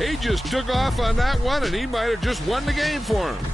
He just took off on that one, and he might have just won the game for him.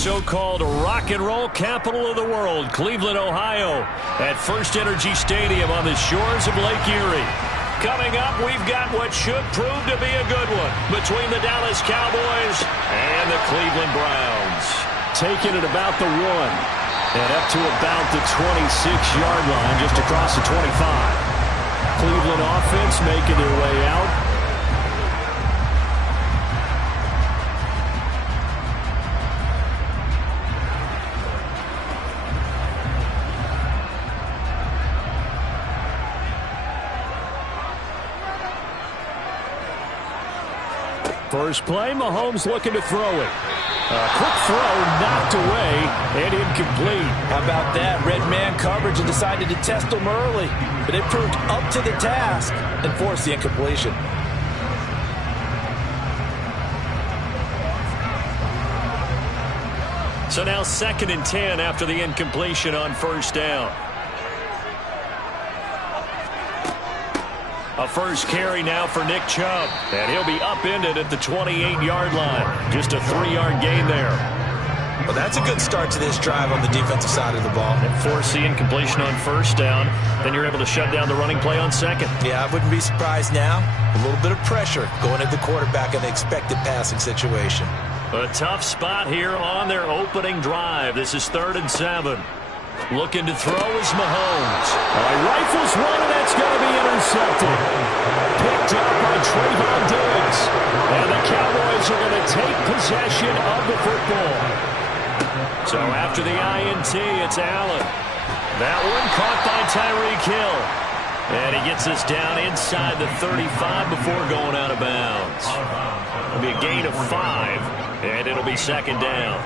so-called rock and roll capital of the world, Cleveland, Ohio, at First Energy Stadium on the shores of Lake Erie. Coming up, we've got what should prove to be a good one between the Dallas Cowboys and the Cleveland Browns. Taking it about the 1 and up to about the 26-yard line, just across the 25. Cleveland offense making their way out. First play, Mahomes looking to throw it. A quick throw knocked away and incomplete. How about that? Red man coverage and decided to test them early. But it proved up to the task and forced the incompletion. So now 2nd and 10 after the incompletion on first down. A first carry now for Nick Chubb. And he'll be upended at the 28-yard line. Just a 3-yard gain there. Well, that's a good start to this drive on the defensive side of the ball. And force the incompletion on first down. Then you're able to shut down the running play on second. Yeah, I wouldn't be surprised now. A little bit of pressure going at the quarterback in the expected passing situation. A tough spot here on their opening drive. This is 3rd and 7. Looking to throw is Mahomes. Rifles one, and that's going to be intercepted. Picked up by Trayvon Diggs. And the Cowboys are going to take possession of the football. So after the INT, it's Allen. That one caught by Tyreek Hill. And he gets us down inside the 35 before going out of bounds. It'll be a gain of 5, and it'll be 2nd down.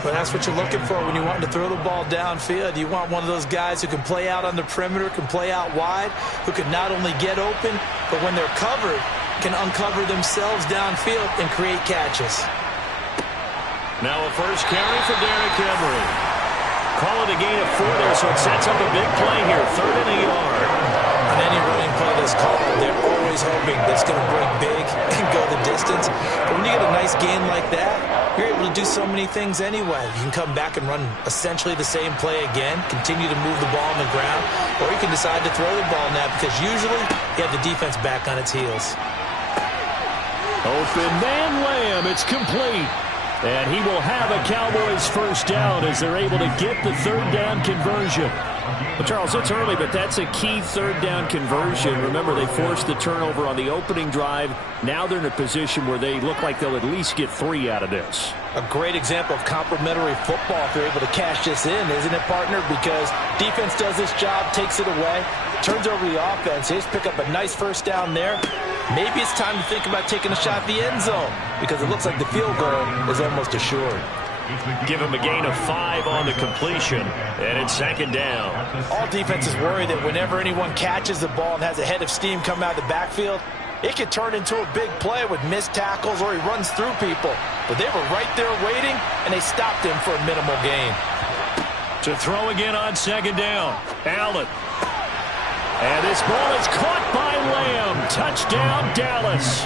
Well, that's what you're looking for when you want to throw the ball downfield. You want one of those guys who can play out on the perimeter, can play out wide, who can not only get open, but when they're covered, can uncover themselves downfield and create catches. Now a first carry for Derrick Henry. Call it a gain of 4 there, so it sets up a big play here. 3rd and a yard. On any running play that's called, they're always hoping that it's going to break big and go the distance. But when you get a nice gain like that, you're able to do so many things anyway. You can come back and run essentially the same play again, continue to move the ball on the ground, or you can decide to throw the ball now because usually you have the defense back on its heels. Open man Lamb, it's complete. And he will have a Cowboys first down as they're able to get the 3rd down conversion. Well, Charles, it's early, but that's a key 3rd down conversion. Remember, they forced the turnover on the opening drive. Now they're in a position where they look like they'll at least get 3 out of this. A great example of complementary football if they're able to cash this in, isn't it, partner? Because defense does this job, takes it away, turns over the offense. They just pick up a nice first down there. Maybe it's time to think about taking a shot at the end zone because it looks like the field goal is almost assured. Give him a gain of 5 on the completion, and it's 2nd down. All defenses worry that whenever anyone catches the ball and has a head of steam come out of the backfield, it could turn into a big play with missed tackles or he runs through people. But they were right there waiting, and they stopped him for a minimal gain. To throw again on 2nd down, Allen. And this ball is caught by Lamb. Touchdown, Dallas.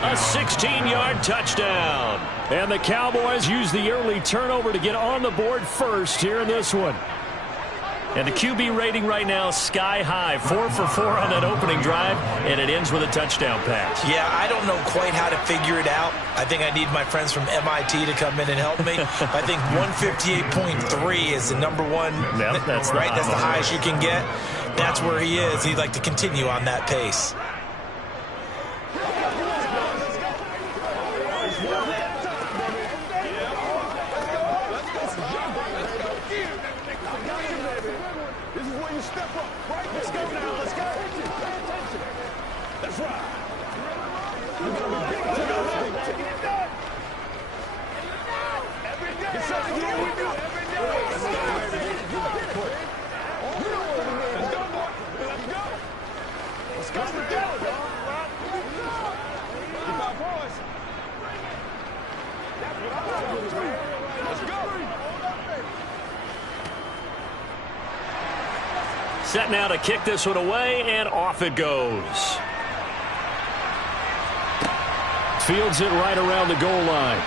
A 16-yard touchdown. And the Cowboys use the early turnover to get on the board first here in this one. And the QB rating right now sky high. 4 for 4 on that opening drive, and it ends with a touchdown pass. Yeah, I don't know quite how to figure it out. I think I need my friends from MIT to come in and help me. I think 158.3 is the number one. Yep, that's right. That's the highest you can get. That's where he is. He'd like to continue on that pace. Set now to kick this one away, and off it goes. Fields it right around the goal line.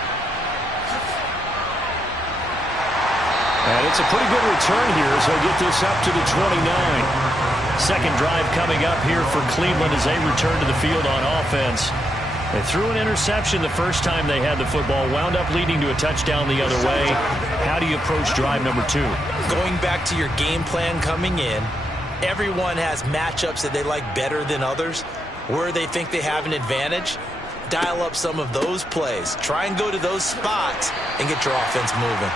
And it's a pretty good return here as they'll get this up to the 29. Second drive coming up here for Cleveland as they return to the field on offense. They threw an interception the first time they had the football, wound up leading to a touchdown the other way. How do you approach drive number 2? Going back to your game plan coming in, everyone has matchups that they like better than others, where they think they have an advantage. Dial up some of those plays. Try and go to those spots and get your offense moving.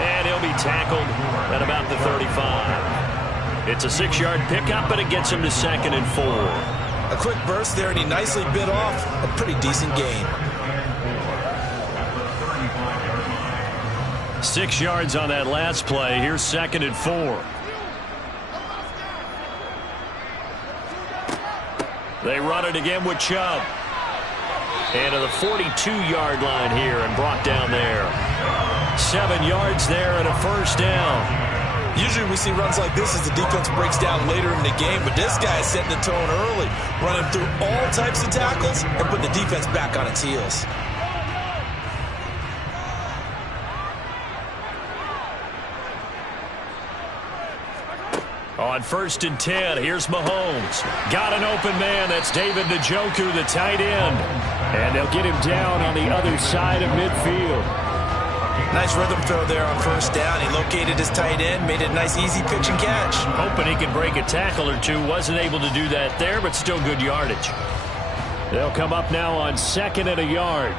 And he'll be tackled at about the 35. It's a 6-yard pickup, but it gets him to 2nd and 4. A quick burst there, and he nicely bit off a pretty decent gain. 6 yards on that last play. Here's 2nd and 4. They run it again with Chubb. And to the 42-yard line here and brought down there. 7 yards there and a first down. Usually we see runs like this as the defense breaks down later in the game, but this guy is setting the tone early, running through all types of tackles and putting the defense back on its heels. On 1st and 10, here's Mahomes. Got an open man. That's David Njoku, the tight end. And they'll get him down on the other side of midfield. Nice rhythm throw there on 1st down. He located his tight end, made it a nice easy pitch and catch. Hoping he could break a tackle or two. Wasn't able to do that there, but still good yardage. They'll come up now on 2nd and a yard.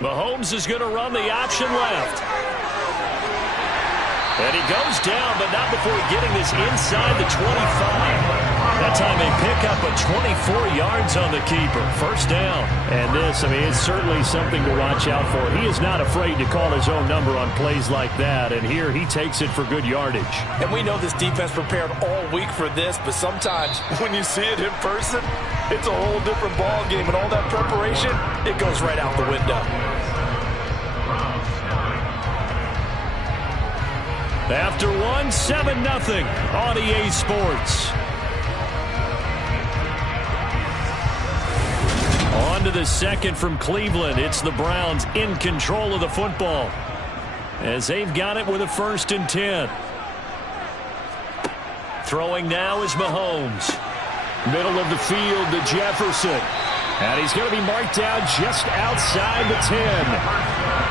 Mahomes is going to run the option left. And he goes down, but not before getting this inside the 25. That time they pick up a 24 yards on the keeper. First down. And this, I mean, it's certainly something to watch out for. He is not afraid to call his own number on plays like that. And here he takes it for good yardage. And we know this defense prepared all week for this, but sometimes when you see it in person, it's a whole different ball game. And all that preparation, it goes right out the window. After 7-0 on EA Sports. On to the second from Cleveland. It's the Browns in control of the football as they've got it with a 1st and 10. Throwing now is Mahomes. Middle of the field to Jefferson. And he's going to be marked down just outside the 10.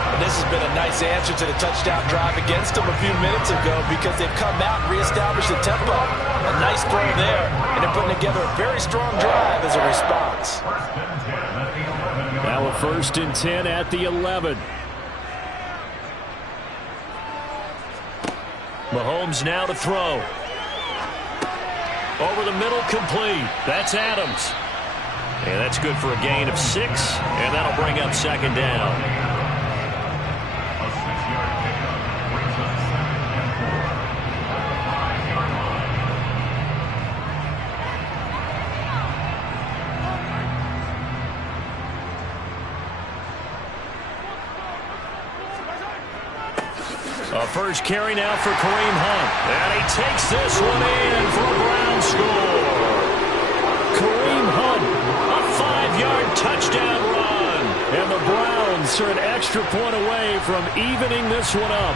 And this has been a nice answer to the touchdown drive against them a few minutes ago because they've come out and reestablished the tempo. A nice throw there, and they're putting together a very strong drive as a response. Now a 1st and 10 at the 11. Mahomes now to throw. Over the middle, complete. That's Adams. And that's good for a gain of 6, and that'll bring up 2nd down. A first carry now for Kareem Hunt. And he takes this one in for a Brown score. Kareem Hunt, a 5-yard touchdown run. And the Browns are an extra point away from evening this one up.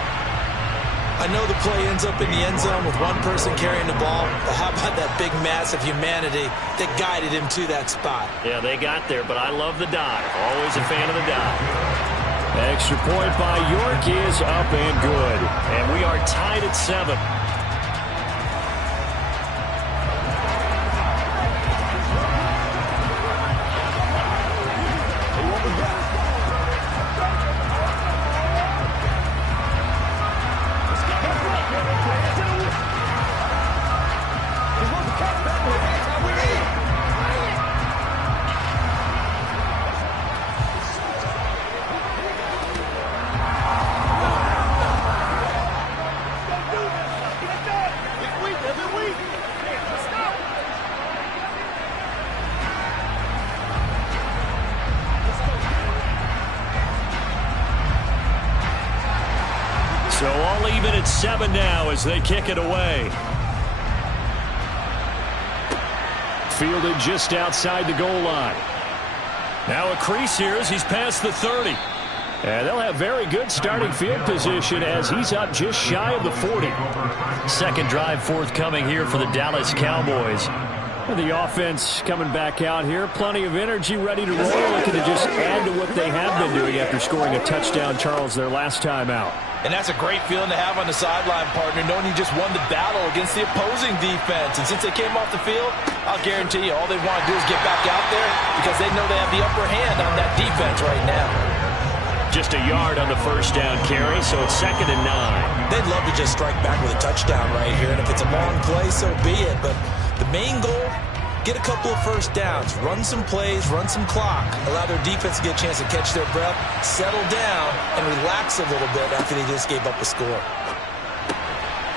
I know the play ends up in the end zone with one person carrying the ball, but how about that big mass of humanity that guided him to that spot? Yeah, they got there, but I love the dive. Always a fan of the dive. Extra point by York is up and good. And we are tied at 7. So all even at 7 now as they kick it away. Fielded just outside the goal line. Now a crease here as he's past the 30. And they'll have very good starting field position as he's up just shy of the 40. Second drive forthcoming here for the Dallas Cowboys. And the offense coming back out here. Plenty of energy, ready to roll. Looking to just add to what they have been doing after scoring a touchdown, Charles, their last time out. And that's a great feeling to have on the sideline, partner, knowing you just won the battle against the opposing defense. And since they came off the field, I'll guarantee you all they want to do is get back out there because they know they have the upper hand on that defense right now. Just a yard on the first down carry, so it's 2nd and 9. They'd love to just strike back with a touchdown right here, and if it's a long play, so be it. But the main goal, get a couple of first downs, run some plays, run some clock, allow their defense to get a chance to catch their breath, settle down, and relax a little bit after they just gave up a score.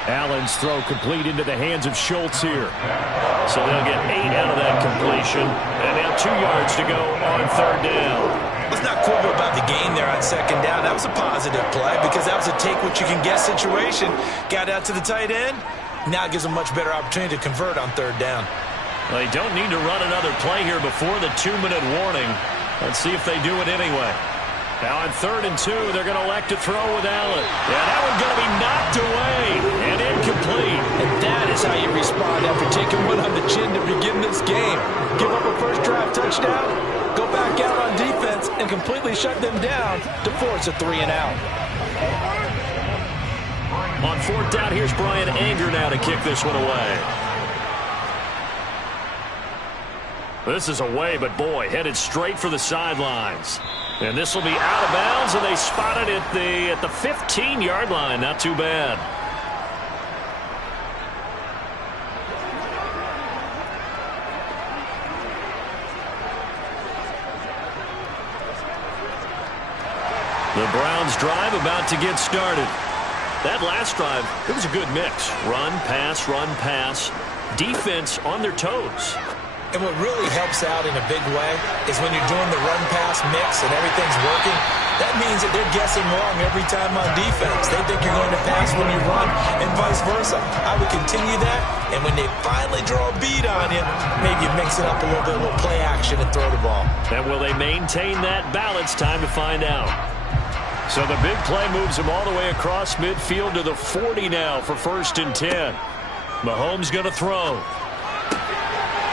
Allen's throw complete into the hands of Schultz here. So they'll get 8 out of that completion, and now 2 yards to go on 3rd down. Let's not quibble about the gain there on 2nd down. That was a positive play because that was a take-what-you-can-get situation. Got out to the tight end. Now it gives them a much better opportunity to convert on 3rd down. Well, they don't need to run another play here before the 2-minute warning. Let's see if they do it anyway. Now on 3rd and 2, they're going to elect to throw with Allen. Yeah, that one's going to be knocked away and incomplete. And that is how you respond after taking one on the chin to begin this game. Give up a first-drive touchdown, go back out on defense, and completely shut them down to force a 3-and-out. On 4th down, here's Brian Anger now to kick this one away. This is away, but boy, headed straight for the sidelines. And this will be out of bounds, and they spot it at the 15-yard line. Not too bad. The Browns drive about to get started. That last drive, it was a good mix. Run, pass, defense on their toes. And what really helps out in a big way is when you're doing the run-pass mix and everything's working, that means that they're guessing wrong every time on defense. They think you're going to pass when you run and vice versa. I would continue that, and when they finally draw a bead on you, maybe you mix it up a little bit, a little play action and throw the ball. And will they maintain that balance? Time to find out. So the big play moves them all the way across midfield to the 40 now for 1st and 10. Mahomes going to throw.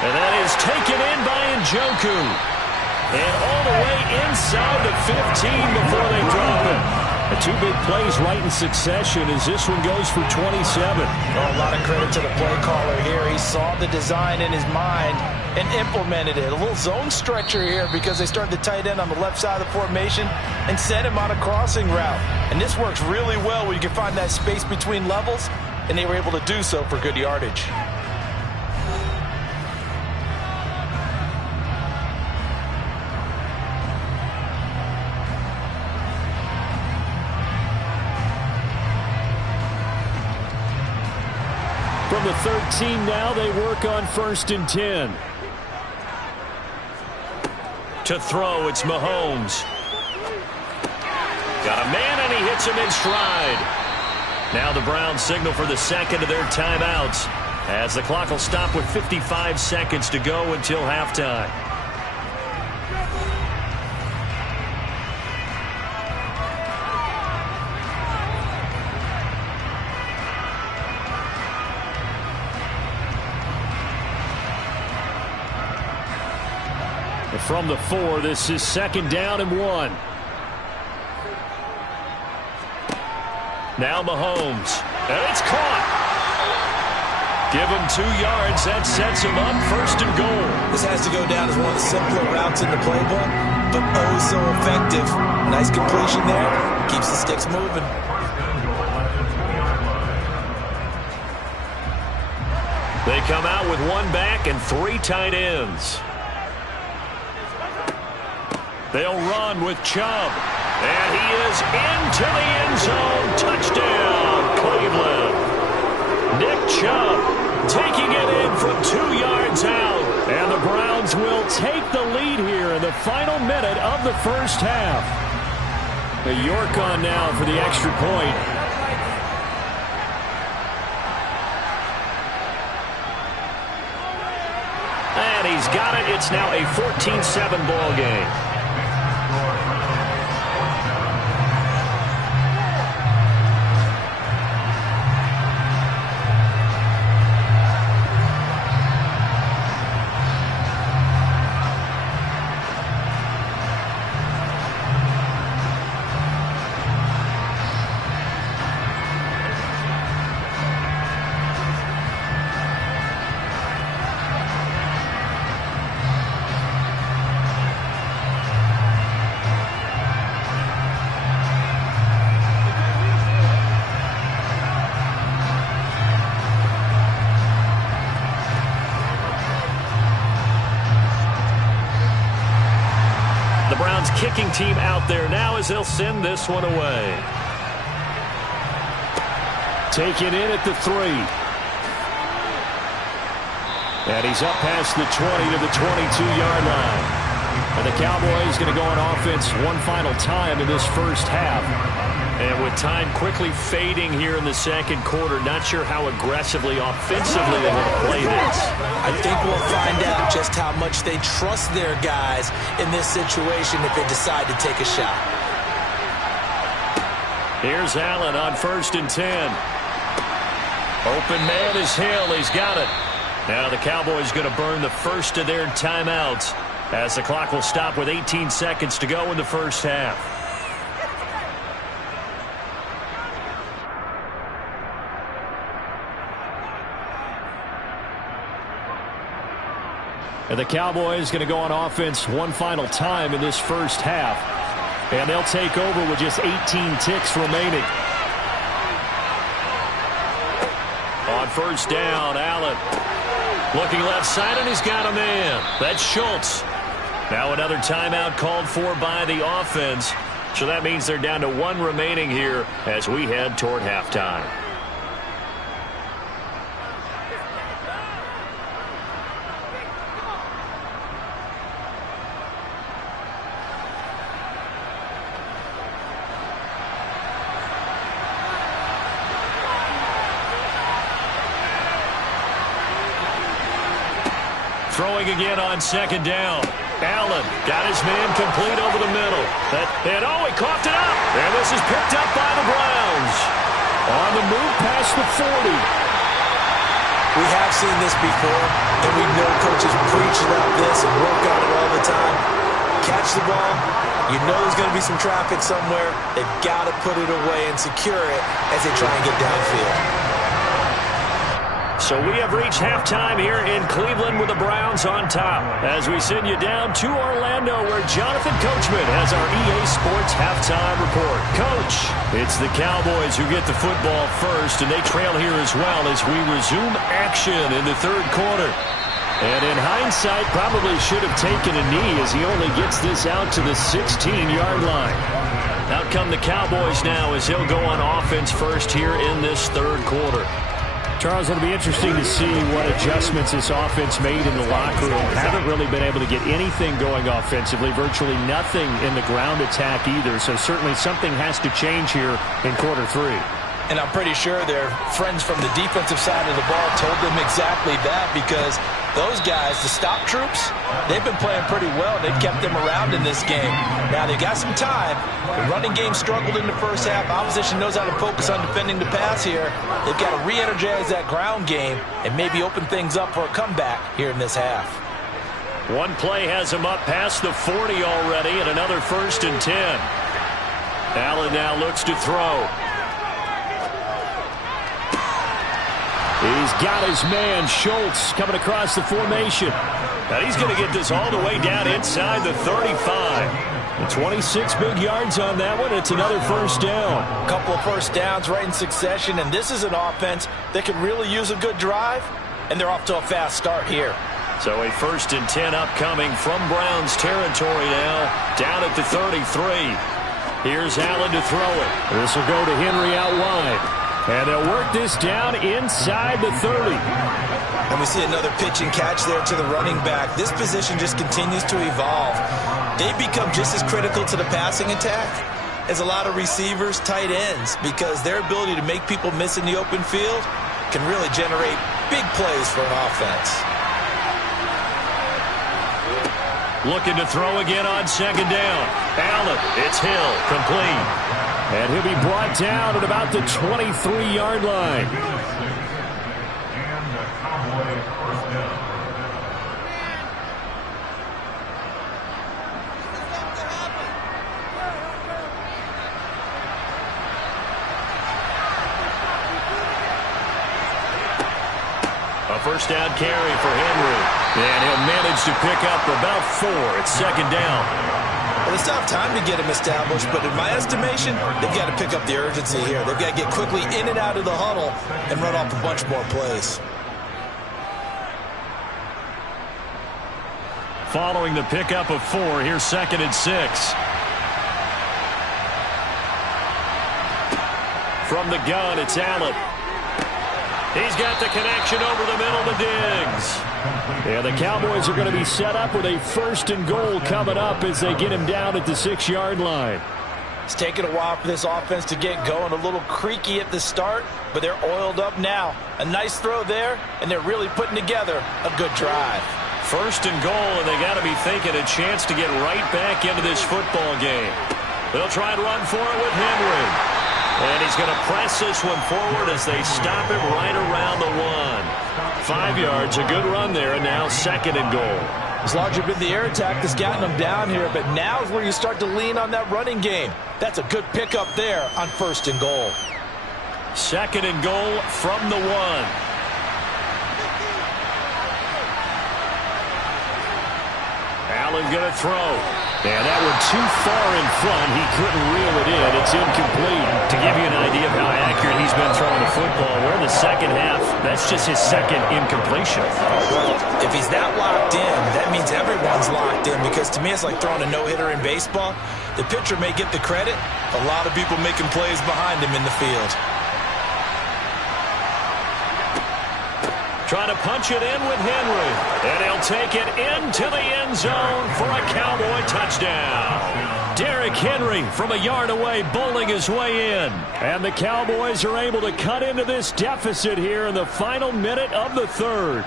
And that is taken in by Njoku. And all the way inside the 15 before they drop it. The 2 big plays right in succession as this one goes for 27. Oh, a lot of credit to the play caller here. He saw the design in his mind and implemented it. A little zone stretcher here because they started the tight end on the left side of the formation and sent him on a crossing route. And this works really well when you can find that space between levels, and they were able to do so for good yardage. From the 13 now, they work on 1st and 10. To throw, it's Mahomes. Got a man, and he hits him in stride. Now the Browns signal for the 2nd of their timeouts, as the clock will stop with 55 seconds to go until halftime. From the 4, this is 2nd down and 1. Now Mahomes, and it's caught. Give him 2 yards. That sets him up 1st and goal. This has to go down as one of the simpler routes in the playbook, but oh so effective. Nice completion there. Keeps the sticks moving. They come out with 1 back and 3 tight ends. They'll run with Chubb. And he is into the end zone. Touchdown, Cleveland. Nick Chubb taking it in from 2 yards out. And the Browns will take the lead here in the final minute of the first half. The York on now for the extra point. And He's got it. It's now a 14-7 ball game. The Browns kicking team out there now as they'll send this one away. Taken in at the 3. And he's up past the 20 to the 22-yard line. And the Cowboys going to go on offense one final time in this first half. And with time quickly fading here in the second quarter, not sure how aggressively, offensively they want to play this. I think we'll find out just how much they trust their guys in this situation if they decide to take a shot. Here's Allen on 1st and 10. Open man is Hill. He's got it. Now the Cowboys going to burn the first of their timeouts as the clock will stop with 18 seconds to go in the first half. And the Cowboys going to go on offense one final time in this first half. And they'll take over with just 18 ticks remaining. On 1st down, Allen. Looking left side, and he's got a man. That's Schultz. Now another timeout called for by the offense. So that means they're down to 1 remaining here as we head toward halftime. Throwing again on 2nd down. Allen got his man complete over the middle. He coughed it up. And this is picked up by the Browns. On the move past the 40. We have seen this before, and we know coaches preach about this and work on it all the time. Catch the ball. You know there's going to be some traffic somewhere. They've got to put it away and secure it as they try and get downfield. So we have reached halftime here in Cleveland with the Browns on top as we send you down to Orlando where Jonathan Coachman has our EA Sports halftime report. Coach, it's the Cowboys who get the football first, and they trail here as well as we resume action in the 3rd quarter. And in hindsight, probably should have taken a knee as he only gets this out to the 16-yard line. Out come the Cowboys now as he'll go on offense first here in this 3rd quarter. Charles, it'll be interesting to see what adjustments this offense made in the locker room. Haven't really been able to get anything going offensively, virtually nothing in the ground attack either. So certainly something has to change here in quarter 3. And I'm pretty sure their friends from the defensive side of the ball told them exactly that, because those guys, the stop troops, they've been playing pretty well. They've kept them around in this game. Now they've got some time. The running game struggled in the first half. Opposition knows how to focus on defending the pass here. They've got to re-energize that ground game and maybe open things up for a comeback here in this half. One play has him up past the 40 already, and another 1st and 10. Allen now looks to throw. He's got his man, Schultz, coming across the formation. And he's going to get this all the way down inside the 35. 26 big yards on that one. It's another 1st down. A couple of 1st downs right in succession, and this is an offense that could really use a good drive, and they're off to a fast start here. So a 1st and 10 upcoming from Browns territory now, down at the 33. Here's Allen to throw it. This will go to Henry out wide. And they'll work this down inside the 30. And we see another pitch and catch there to the running back. This position just continues to evolve. They've become just as critical to the passing attack as a lot of receivers, tight ends, because their ability to make people miss in the open field can really generate big plays for an offense. Looking to throw again on second down. Allen, it's Hill, complete. And he'll be brought down at about the 23-yard line. A first down carry for Henry. And he'll manage to pick up about 4. It's second down. Well, it's not time to get him established, but in my estimation, they've got to pick up the urgency here. They've got to get quickly in and out of the huddle and run off a bunch more plays. Following the pickup of 4, here's second and 6. From the gun, it's Allen. He's got the connection over the middle to Diggs. Yeah, the Cowboys are going to be set up with a first and goal coming up as they get him down at the 6-yard line. It's taken a while for this offense to get going. A little creaky at the start, but they're oiled up now. A nice throw there, and they're really putting together a good drive. First and goal, and they got to be thinking a chance to get right back into this football game. They'll try and run for it with Henry. And he's going to press this one forward as they stop him right around the 1. 5 yards, a good run there, and now second and goal. It's largely been the air attack that's gotten them down here, but now is where you start to lean on that running game. That's a good pickup there on first and goal. Second and goal from the 1. Allen going to throw. And that one too far in front. He couldn't reel it in. It's incomplete. To give you an idea of how accurate he's been throwing the football, we're in the second half. That's just his second incompletion. Well, if he's that locked in, that means everyone's locked in, because to me it's like throwing a no-hitter in baseball. The pitcher may get the credit. A lot of people making plays behind him in the field. Trying to punch it in with Henry. And he'll take it into the end zone for a Cowboy touchdown. Derrick Henry from a yard away bowling his way in. And the Cowboys are able to cut into this deficit here in the final minute of the 3rd.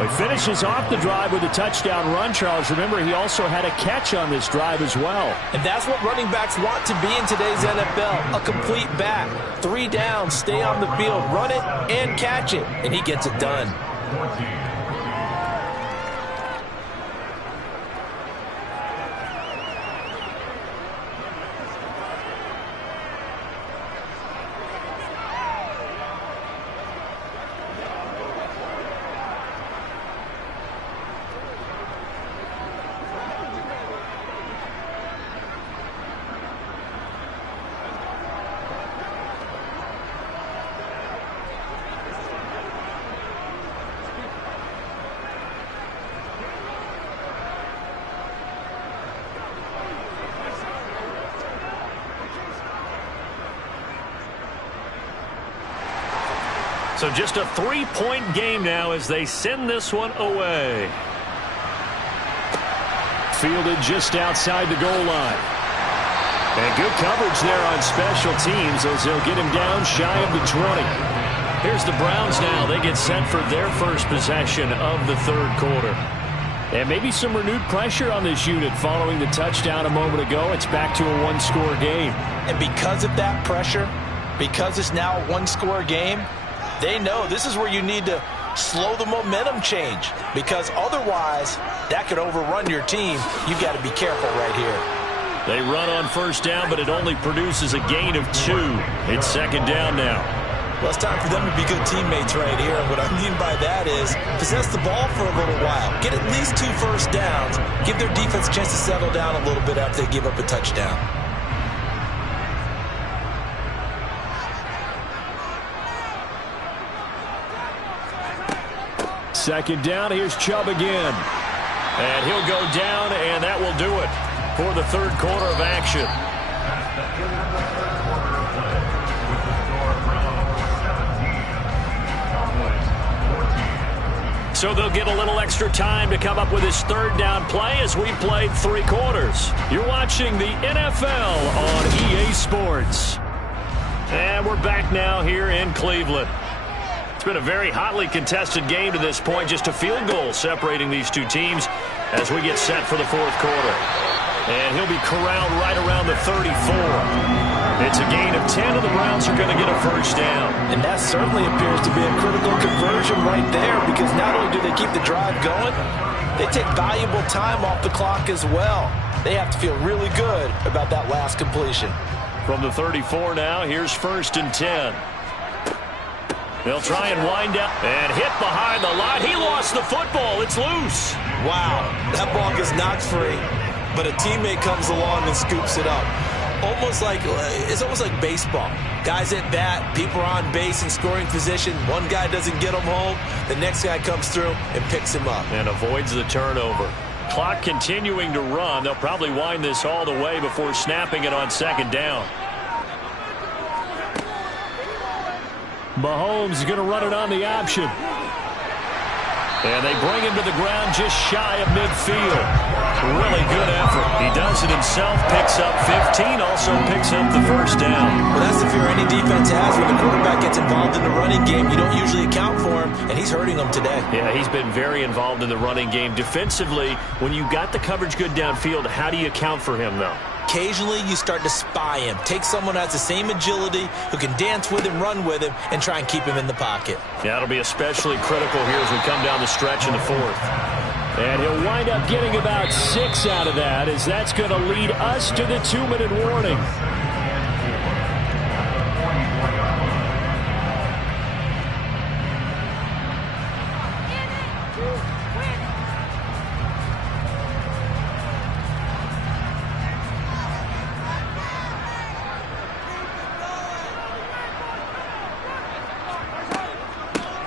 He finishes off the drive with a touchdown run, Charles. Remember, he also had a catch on this drive as well. And that's what running backs want to be in today's NFL, a complete back. 3 downs, stay on the field, run it, and catch it. And he gets it done. So just a 3-point game now as they send this one away. Fielded just outside the goal line. And good coverage there on special teams as they'll get him down shy of the 20. Here's the Browns now. They get set for their first possession of the 3rd quarter. And maybe some renewed pressure on this unit following the touchdown a moment ago. It's back to a 1-score game. And because of that pressure, because it's now a 1-score game, they know this is where you need to slow the momentum change, because otherwise that could overrun your team. You've got to be careful right here. They run on first down, but it only produces a gain of 2. It's second down now. Well, it's time for them to be good teammates right here. And what I mean by that is possess the ball for a little while. Get at least 2 first downs. Give their defense a chance to settle down a little bit after they give up a touchdown. Second down, here's Chubb again. And he'll go down, and that will do it for the 3rd quarter of action. So they'll get a little extra time to come up with his 3rd down play as we played 3 quarters. You're watching the NFL on EA Sports. And we're back now here in Cleveland. been a very hotly contested game to this point. Just a field goal separating these two teams as we get set for the fourth quarter. And he'll be corralled right around the 34. It's a gain of 10, and the Browns are going to get a first down. And that certainly appears to be a critical conversion right there, because not only do they keep the drive going, they take valuable time off the clock as well. They have to feel really good about that last completion. From the 34 now, here's 1st and 10. They'll try and wind up and hit behind the line. He lost the football. It's loose. Wow, that ball gets knocked free, but a teammate comes along and scoops it up. It's almost like baseball. Guys at bat, people are on base in scoring position. One guy doesn't get him home. The next guy comes through and picks him up. And avoids the turnover. Clock continuing to run. They'll probably wind this all the way before snapping it on 2nd down. Mahomes is going to run it on the option. And they bring him to the ground just shy of midfield. Really good effort. He does it himself, picks up 15, also picks up the first down. Well, that's the fear any defense has. When the quarterback gets involved in the running game, you don't usually account for him, and he's hurting them today. Yeah, he's been very involved in the running game. Defensively, when you got the coverage good downfield, how do you account for him, though? Occasionally, you start to spy him. Take someone who has the same agility, who can dance with him, run with him, and try and keep him in the pocket. Yeah, it'll be especially critical here as we come down the stretch in the 4th. And he'll wind up getting about 6 out of that, as that's going to lead us to the 2-minute warning.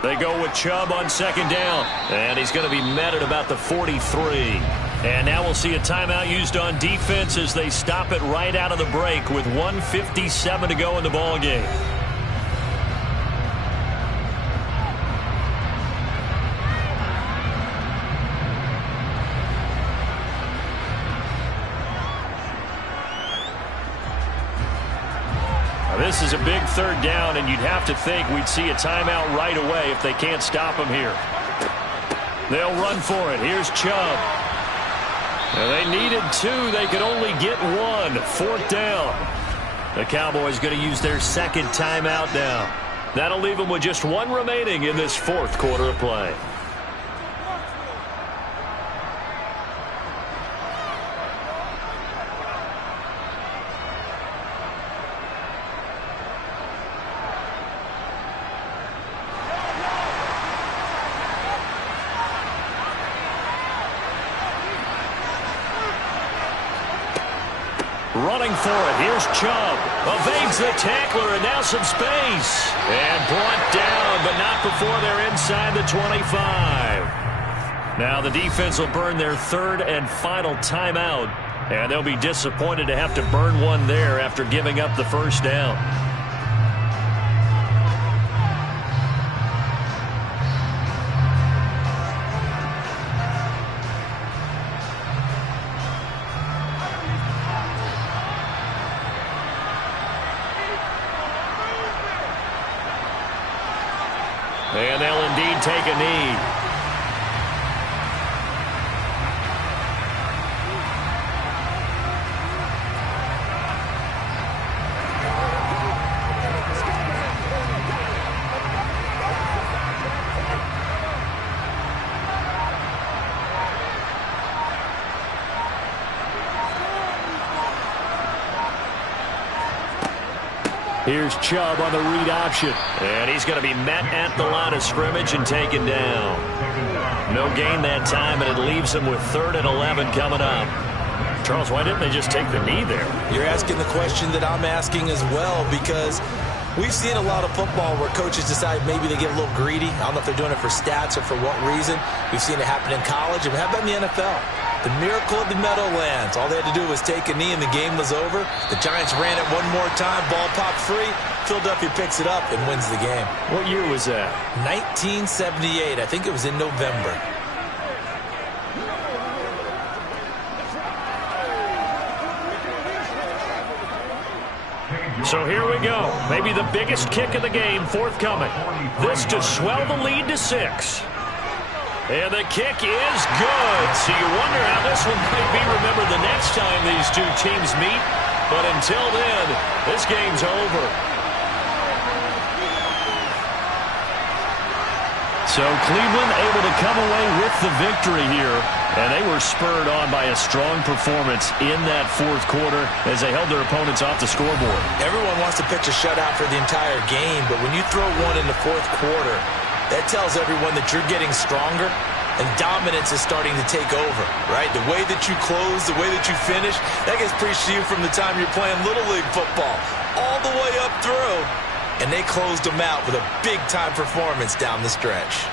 They go with Chubb on 2nd down. And he's going to be met at about the 43. And now we'll see a timeout used on defense as they stop it right out of the break with 1:57 to go in the ballgame. This is a big 3rd down, and you'd have to think we'd see a timeout right away if they can't stop him here. They'll run for it. Here's Chubb. And they needed 2. They could only get 1. 4th down. The Cowboys going to use their 2nd timeout now. That'll leave them with just 1 remaining in this 4th quarter of play. Running for it. Here's Chubb. Evades the tackler, and now some space. And brought down, but not before they're inside the 25. Now the defense will burn their 3rd and final timeout. And they'll be disappointed to have to burn one there after giving up the first down. And they'll indeed take a knee. Here's Chubb on the read option. And he's going to be met at the line of scrimmage and taken down. No gain that time, and it leaves him with 3rd and 11 coming up. Charles, why didn't they just take the knee there? You're asking the question that I'm asking as well, because we've seen a lot of football where coaches decide maybe they get a little greedy. I don't know if they're doing it for stats or for what reason. We've seen it happen in college, and how about in the NFL? The miracle of the Meadowlands. All they had to do was take a knee and the game was over. The Giants ran it one more time. Ball popped free. Philadelphia picks it up and wins the game. What year was that? 1978. I think it was in November. So here we go. Maybe the biggest kick of the game forthcoming. This to swell the lead to 6. And the kick is good. So you wonder how this one might be remembered the next time these two teams meet. But until then, this game's over. So Cleveland able to come away with the victory here. And they were spurred on by a strong performance in that fourth quarter as they held their opponents off the scoreboard. Everyone wants to pitch a shutout for the entire game, but when you throw one in the fourth quarter, that tells everyone that you're getting stronger and dominance is starting to take over, right? The way that you close, the way that you finish, that gets preached to you from the time you're playing Little League football all the way up through. And they closed them out with a big-time performance down the stretch.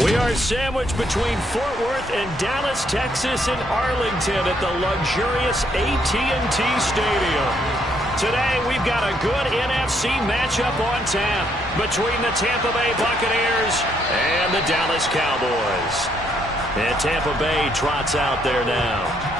We are sandwiched between Fort Worth and Dallas, Texas, and Arlington at the luxurious AT&T Stadium. Today, we've got a good NFC matchup on tap between the Tampa Bay Buccaneers and the Dallas Cowboys. And Tampa Bay trots out there now.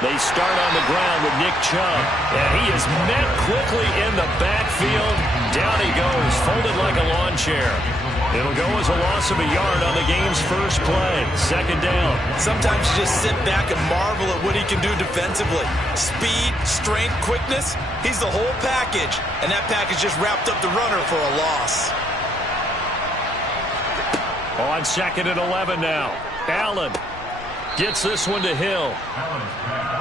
They start on the ground with Nick Chubb, and he is met quickly in the backfield. Down he goes, folded like a lawn chair. It'll go as a loss of a yard on the game's first play. Second down. Sometimes you just sit back and marvel at what he can do defensively. Speed, strength, quickness, he's the whole package. And that package just wrapped up the runner for a loss. On 2nd and 11 now. Allen gets this one to Hill.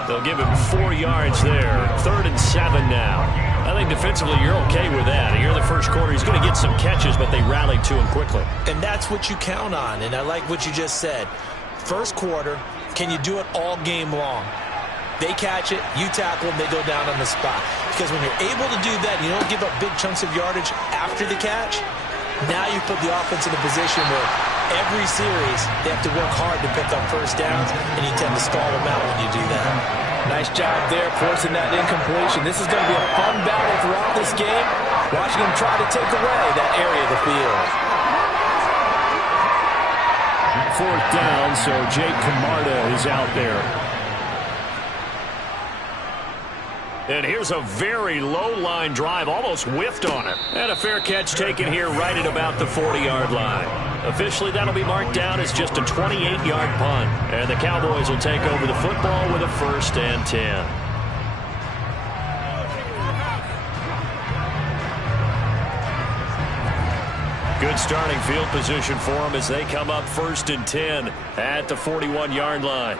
They'll give him 4 yards there. 3rd and 7 now. I think defensively you're okay with that. Here in the first quarter, he's going to get some catches, but they rallied to him quickly. And that's what you count on, and I like what you just said. First quarter, can you do it all game long? They catch it, you tackle them, they go down on the spot. Because when you're able to do that and you don't give up big chunks of yardage after the catch, now you put the offense in a position where every series they have to work hard to pick up first downs, and you tend to stall them out when you do that. Nice job there forcing that incompletion. This is going to be a fun battle throughout this game. Watching him try to take away that area of the field. 4th down, so Jake Camarda is out there. And here's a very low-line drive, almost whiffed on it. And a fair catch taken here right at about the 40-yard line. Officially, that'll be marked down as just a 28-yard punt. And the Cowboys will take over the football with a 1st and 10. Good starting field position for them as they come up 1st and 10 at the 41-yard line.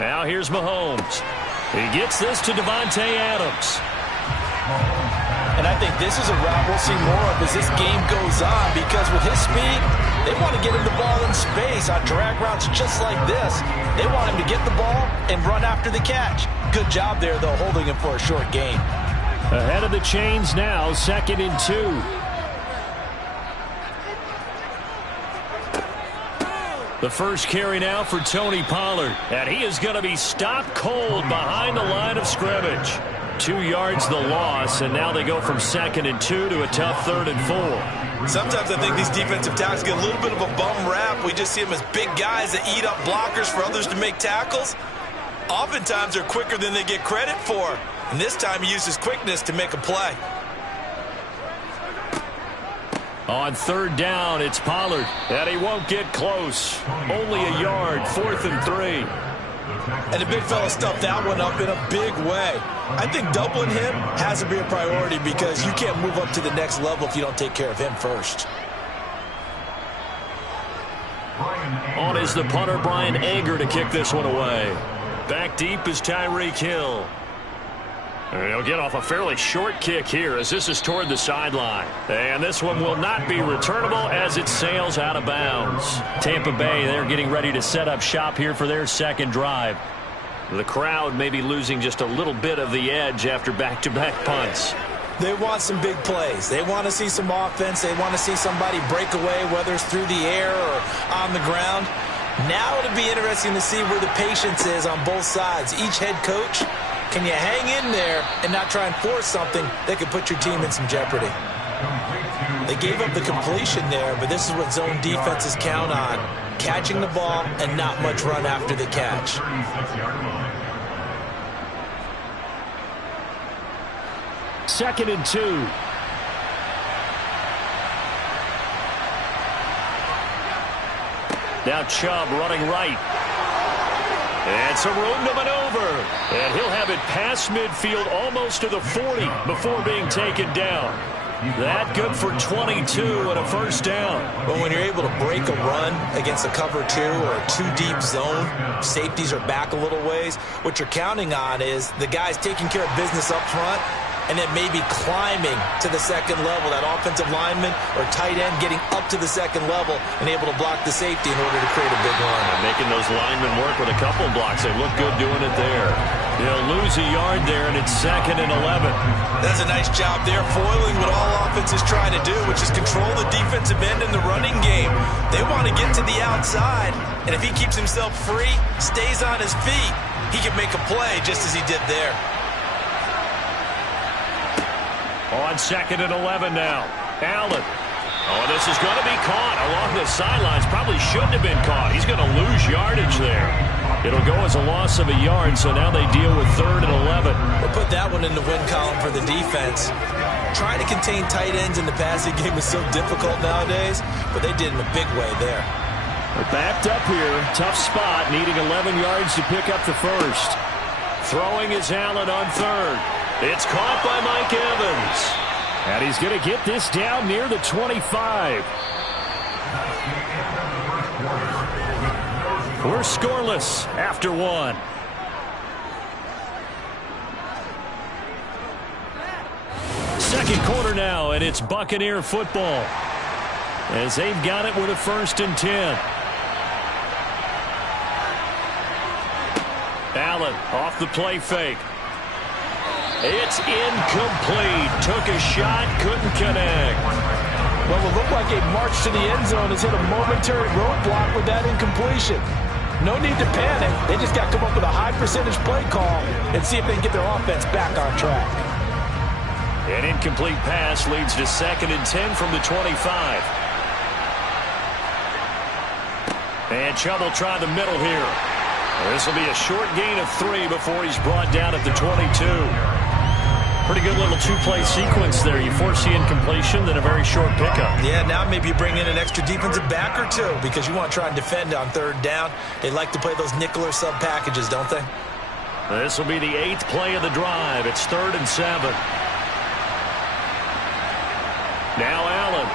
Now here's Mahomes. He gets this to Davante Adams. And I think this is a route we'll see more of as this game goes on, because with his speed, they want to get him the ball in space on drag routes just like this. They want him to get the ball and run after the catch. Good job there, though, holding him for a short gain. Ahead of the chains now, 2nd and 2. The first carry now for Tony Pollard. And he is going to be stopped cold behind the line of scrimmage. 2 yards the loss, and now they go from 2nd and 2 to a tough 3rd and 4. Sometimes I think these defensive tackles get a little bit of a bum rap. We just see them as big guys that eat up blockers for others to make tackles. Oftentimes they're quicker than they get credit for. And this time he uses quickness to make a play. On 3rd down, it's Pollard, and he won't get close. Only a yard, 4th and 3. And the big fella stuffed that one up in a big way. I think doubling him has to be a priority, because you can't move up to the next level if you don't take care of him first. On is the punter, Brian Anger, to kick this one away. Back deep is Tyreek Hill. And he'll get off a fairly short kick here as this is toward the sideline. And this one will not be returnable as it sails out of bounds. Tampa Bay, they're getting ready to set up shop here for their second drive. The crowd may be losing just a little bit of the edge after back-to-back punts. They want some big plays. They want to see some offense. They want to see somebody break away, whether it's through the air or on the ground. Now it'll be interesting to see where the patience is on both sides. Each head coach, can you hang in there and not try and force something that could put your team in some jeopardy? They gave up the completion there, but this is what zone defenses count on. Catching the ball and not much run after the catch. Second and 2. Now Chubb running right. And some room to maneuver. And he'll have it past midfield almost to the 40 before being taken down. That good for 22 and a first down. But when you're able to break a run against a cover 2 or a 2-deep zone, safeties are back a little ways. What you're counting on is the guys taking care of business up front and then maybe climbing to the second level. That offensive lineman or tight end getting up to the second level and able to block the safety in order to create a big run. And making those linemen work with a couple blocks. They look good doing it there. They'll lose a yard there, and it's 2nd and 11. That's a nice job there, foiling what all offense is trying to do, which is control the defensive end in the running game. They want to get to the outside, and if he keeps himself free, stays on his feet, he can make a play just as he did there. On 2nd and 11 now. Allen. Oh, this is going to be caught along the sidelines. Probably shouldn't have been caught. He's going to lose yardage there. It'll go as a loss of a yard, so now they deal with 3rd and 11. We'll put that one in the win column for the defense. Trying to contain tight ends in the passing game is so difficult nowadays, but they did in a big way there. They're backed up here. Tough spot, needing 11 yards to pick up the first. Throwing is Allen on 3rd. It's caught by Mike Evans. And he's going to get this down near the 25. We're scoreless after 1. Second quarter now, and it's Buccaneer football, as they've got it with a 1st and 10. Allen off the play fake. It's incomplete. Took a shot, couldn't connect. Well, it looked like a march to the end zone has hit a momentary roadblock with that incompletion. No need to panic. They just got to come up with a high percentage play call and see if they can get their offense back on track. An incomplete pass leads to 2nd and 10 from the 25. And Chubb will try the middle here. This will be a short gain of 3 before he's brought down at the 22. Pretty good little two-play sequence there. You force the incompletion, then a very short pickup. Yeah, now maybe you bring in an extra defensive back or two because you want to try and defend on 3rd down. They like to play those nickel or sub packages, don't they? This will be the 8th play of the drive. It's 3rd and 7. Now Allen.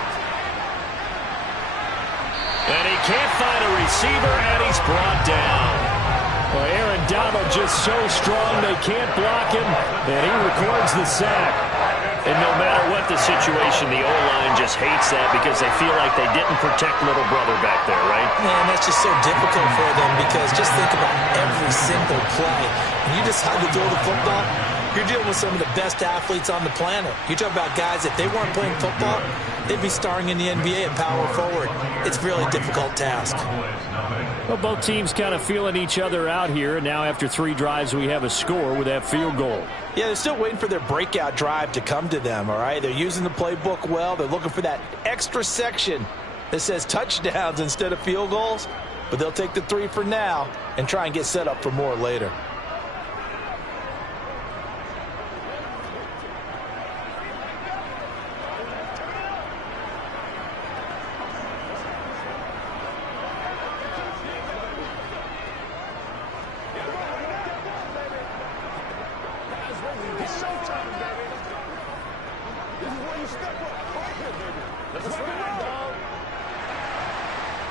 And he can't find a receiver, and he's brought down. Well, Aaron Donald just so strong they can't block him, and he records the sack. And no matter what the situation, the O-line just hates that because they feel like they didn't protect little brother back there, right? Man, that's just so difficult for them because just think about every single play. When you decide to throw the football, you're dealing with some of the best athletes on the planet. You talk about guys, if they weren't playing football, they'd be starring in the NBA at power forward. It's a really difficult task. Well, both teams kind of feeling each other out here. And now after 3 drives, we have a score with that field goal. Yeah, they're still waiting for their breakout drive to come to them, all right? They're using the playbook well. They're looking for that extra section that says touchdowns instead of field goals. But they'll take the 3 for now and try and get set up for more later.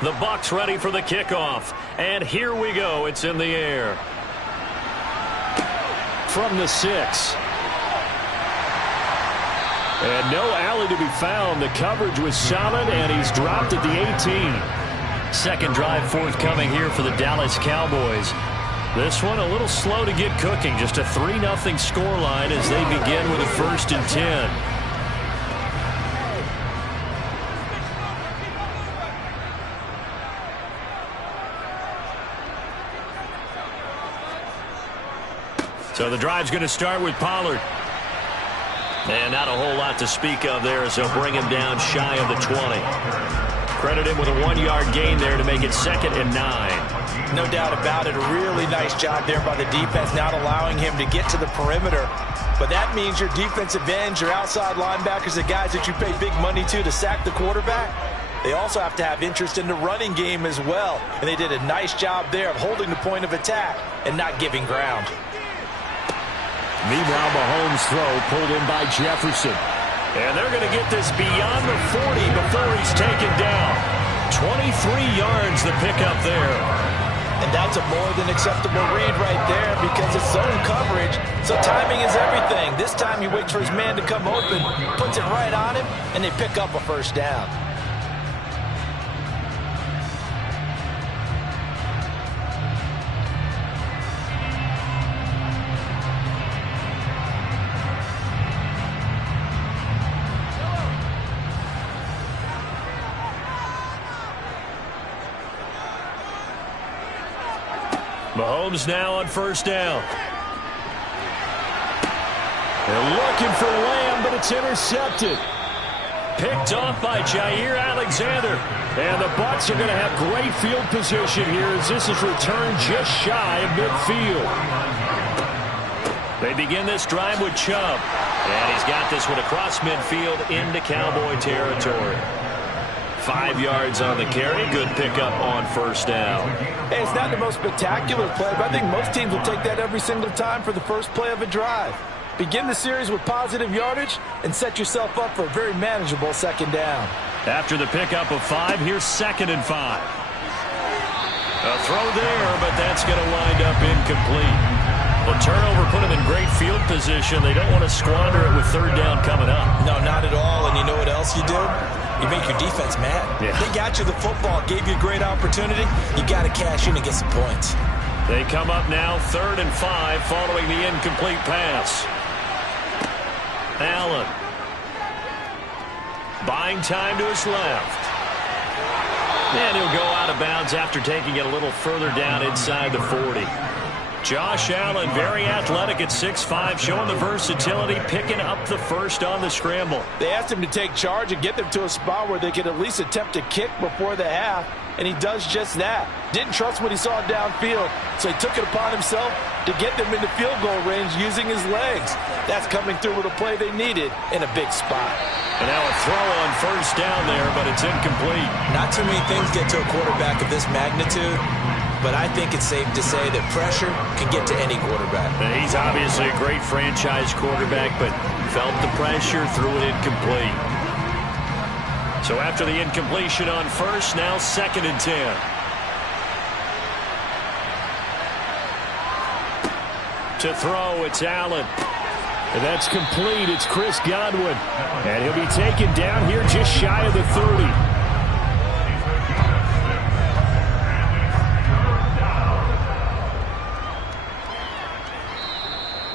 The Bucs ready for the kickoff. And here we go. It's in the air. From the 6. And no alley to be found. The coverage was solid, and he's dropped at the 18. Second drive forthcoming here for the Dallas Cowboys. This one a little slow to get cooking. Just a 3-0 scoreline as they begin with a 1st and 10. So the drive's going to start with Pollard. And not a whole lot to speak of there as they'll bring him down shy of the 20. Credit him with a 1-yard gain there to make it 2nd and 9. No doubt about it. A really nice job there by the defense, not allowing him to get to the perimeter. But that means your defensive ends, your outside linebackers, the guys that you pay big money to sack the quarterback, they also have to have interest in the running game as well. And they did a nice job there of holding the point of attack and not giving ground. Meanwhile, Mahomes' throw pulled in by Jefferson. And they're going to get this beyond the 40 before he's taken down. 23 yards the pickup there. And that's a more than acceptable read right there because it's zone coverage, so timing is everything. This time he waits for his man to come open, puts it right on him, and they pick up a first down. Mahomes now on first down. They're looking for Lamb, but it's intercepted. Picked off by Jair Alexander. And the Bucs are going to have great field position here as this is returned just shy of midfield. They begin this drive with Chubb. And he's got this one across midfield into Cowboy territory. 5 yards on the carry. Good pickup on first down. Hey, it's not the most spectacular play, but I think most teams will take that every single time for the first play of a drive. Begin the series with positive yardage and set yourself up for a very manageable second down. After the pickup of 5, here's 2nd and 5. A throw there, but that's going to wind up incomplete. The turnover put them in great field position. They don't want to squander it with third down coming up. No, not at all. And you know what else you do? You make your defense mad. Yeah. They got you the football, gave you a great opportunity. You got to cash in and get some points. They come up now 3rd and 5 following the incomplete pass. Allen. Buying time to his left. And he'll go out of bounds after taking it a little further down inside the 40. Josh Allen, very athletic at 6'5", showing the versatility, picking up the first on the scramble. They asked him to take charge and get them to a spot where they could at least attempt a kick before the half, and he does just that. Didn't trust what he saw downfield, so he took it upon himself to get them into field goal range using his legs. That's coming through with a play they needed in a big spot. And now a throw on first down there, but it's incomplete. Not too many things get to a quarterback of this magnitude, but I think it's safe to say that pressure can get to any quarterback. And he's obviously a great franchise quarterback, but felt the pressure, threw it incomplete. So after the incompletion on first, now 2nd and 10. To throw, it's Allen. And that's complete. It's Chris Godwin. And he'll be taken down here just shy of the 30.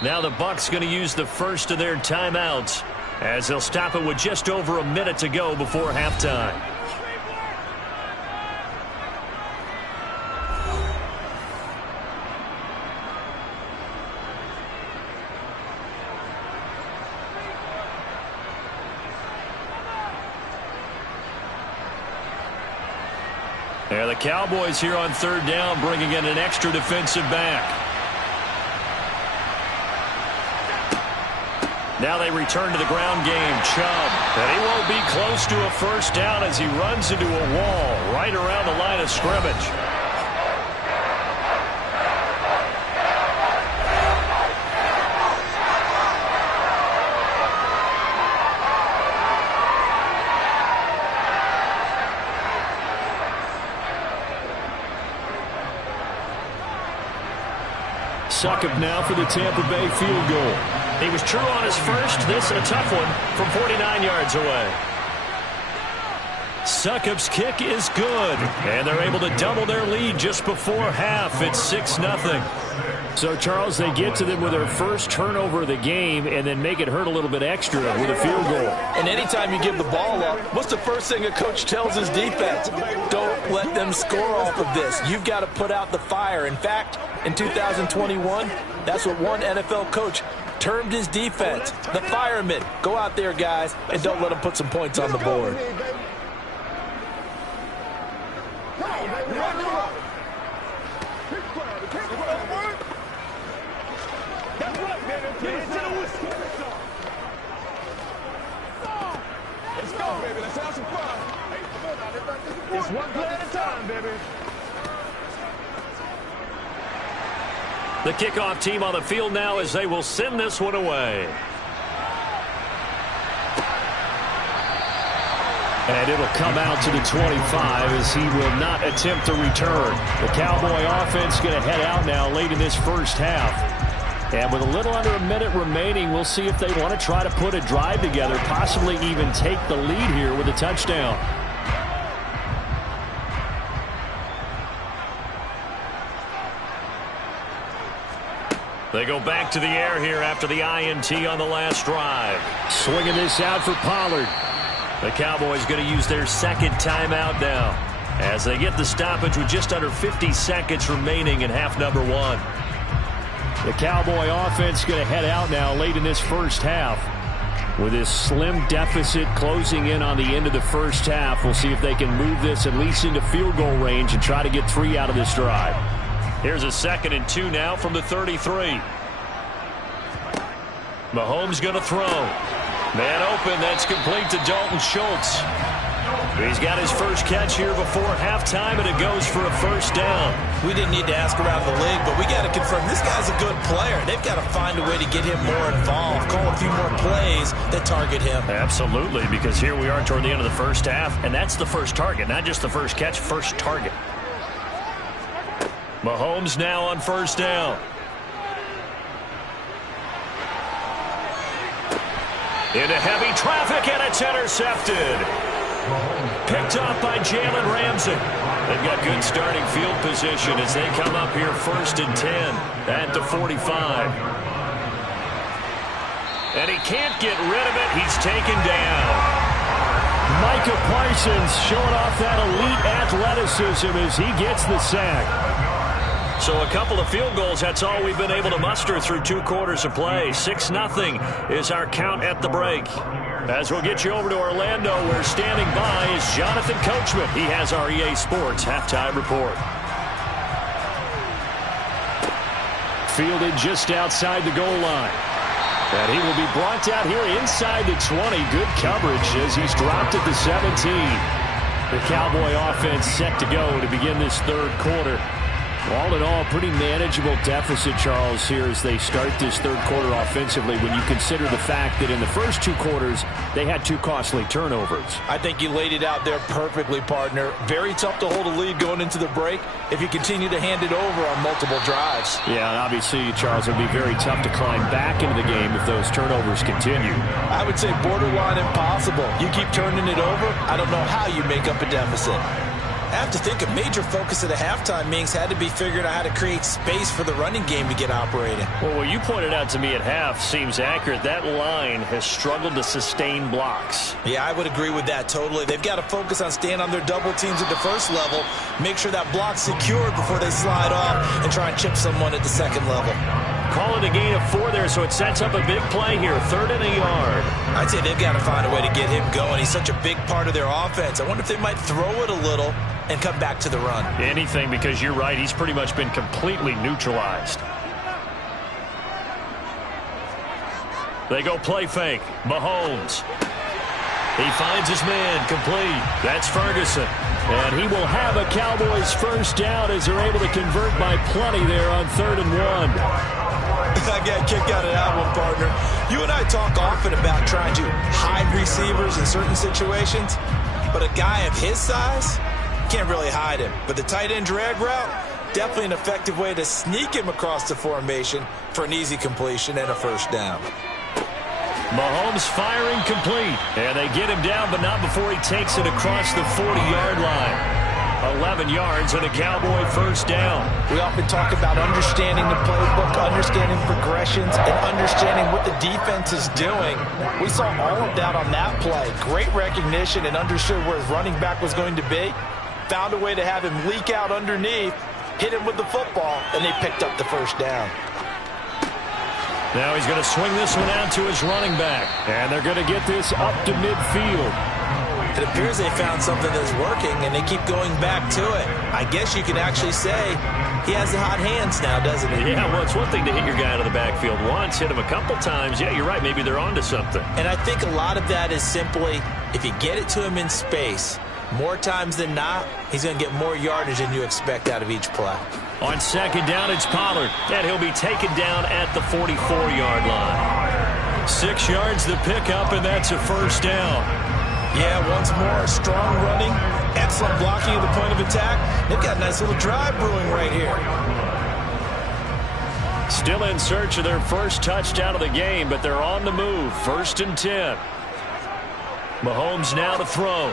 Now the Bucs going to use the first of their timeouts as they'll stop it with just over a minute to go before halftime. There the Cowboys here on third down, bringing in an extra defensive back. Now they return to the ground game. Chubb. And he won't be close to a first down as he runs into a wall right around the line of scrimmage. Succop now for the Tampa Bay field goal. He was true on his first. This a tough one from 49 yards away. Succop's kick is good, and they're able to double their lead just before half. It's 6-0. So, Charles, they get to them with their first turnover of the game and then make it hurt a little bit extra with a field goal. And anytime you give the ball up, what's the first thing a coach tells his defense? Don't let them score off of this. You've got to put out the fire. In fact, in 2021, that's what one NFL coach termed his defense, the firemen. Go out there, guys, and don't let them put some points on the board. Let's go, baby. Let's have some fun. It's one play at a time, baby. The kickoff team on the field now as they will send this one away. And it'll come out to the 25 as he will not attempt to return. The Cowboy offense going to head out now late in this first half. And with a little under a minute remaining, we'll see if they want to try to put a drive together, possibly even take the lead here with a touchdown. They go back to the air here after the INT on the last drive. Swinging this out for Pollard. The Cowboys going to use their second timeout now as they get the stoppage with just under 50 seconds remaining in half number one. The Cowboy offense going to head out now late in this first half. With this slim deficit closing in on the end of the first half, we'll see if they can move this at least into field goal range and try to get 3 out of this drive. Here's a 2nd and 2 now from the 33. Mahomes going to throw. Man open, that's complete to Dalton Schultz. He's got his first catch here before halftime, and it goes for a first down. We didn't need to ask around the league, but we got to confirm this guy's a good player. They've got to find a way to get him more involved, call a few more plays that target him. Absolutely, because here we are toward the end of the first half, and that's the first target, not just the first catch, first target. Mahomes now on first down. Into heavy traffic, and it's intercepted. Picked off by Jalen Ramsey. They've got good starting field position as they come up here 1st and 10 at the 45. And he can't get rid of it. He's taken down. Micah Parsons showing off that elite athleticism as he gets the sack. So a couple of field goals, that's all we've been able to muster through 2 quarters of play. 6-0 is our count at the break. As we'll get you over to Orlando, where standing by is Jonathan Coachman. He has our EA Sports halftime report. Fielded just outside the goal line. And he will be brought out here inside the 20. Good coverage as he's dropped at the 17. The Cowboy offense set to go to begin this 3rd quarter. All in all, pretty manageable deficit, Charles, here as they start this 3rd quarter offensively when you consider the fact that in the first 2 quarters, they had 2 costly turnovers. I think you laid it out there perfectly, partner. Very tough to hold a lead going into the break if you continue to hand it over on multiple drives. Yeah, and obviously, Charles, it would be very tough to climb back into the game if those turnovers continue. I would say borderline impossible. You keep turning it over, I don't know how you make up a deficit. I have to think a major focus at the halftime meetings had to be figuring out how to create space for the running game to get operating. Well, what you pointed out to me at half seems accurate. That line has struggled to sustain blocks. Yeah, I would agree with that totally. They've got to focus on staying on their double teams at the first level, make sure that block's secured before they slide off and try and chip someone at the second level. Call it a gain of 4 there, so it sets up a big play here. 3rd and a yard. I'd say they've got to find a way to get him going. He's such a big part of their offense. I wonder if they might throw it a little and come back to the run. Anything, because you're right. He's pretty much been completely neutralized. They go play fake. Mahomes. He finds his man complete. That's Ferguson. And he will have a Cowboys first down as they're able to convert by plenty there on 3rd and 1. I got a kick out of that one, partner. You and I talk often about trying to hide receivers in certain situations, but a guy of his size can't really hide him. But the tight end drag route, definitely an effective way to sneak him across the formation for an easy completion and a first down. Mahomes firing complete, and they get him down, but not before he takes it across the 40-yard line. 11 yards and a Cowboy first down. We often talk about understanding the playbook, understanding progressions, and understanding what the defense is doing. We saw all of that on that play. Great recognition and understood where his running back was going to be. Found a way to have him leak out underneath, hit him with the football, and they picked up the first down. Now he's going to swing this one out to his running back. And they're going to get this up to midfield. It appears they found something that's working, and they keep going back to it. I guess you could actually say he has the hot hands now, doesn't he? Yeah, well, it's one thing to hit your guy out of the backfield once, hit him a couple times. Yeah, you're right. Maybe they're onto something. And I think a lot of that is simply if you get it to him in space, more times than not, he's going to get more yardage than you expect out of each play. On 2nd down, it's Pollard, and he'll be taken down at the 44-yard line. 6 yards to pick up, and that's a first down. Yeah, once more, strong running, excellent blocking at the point of attack. They've got a nice little drive brewing right here. Still in search of their first touchdown of the game, but they're on the move. 1st and 10. Mahomes now to throw.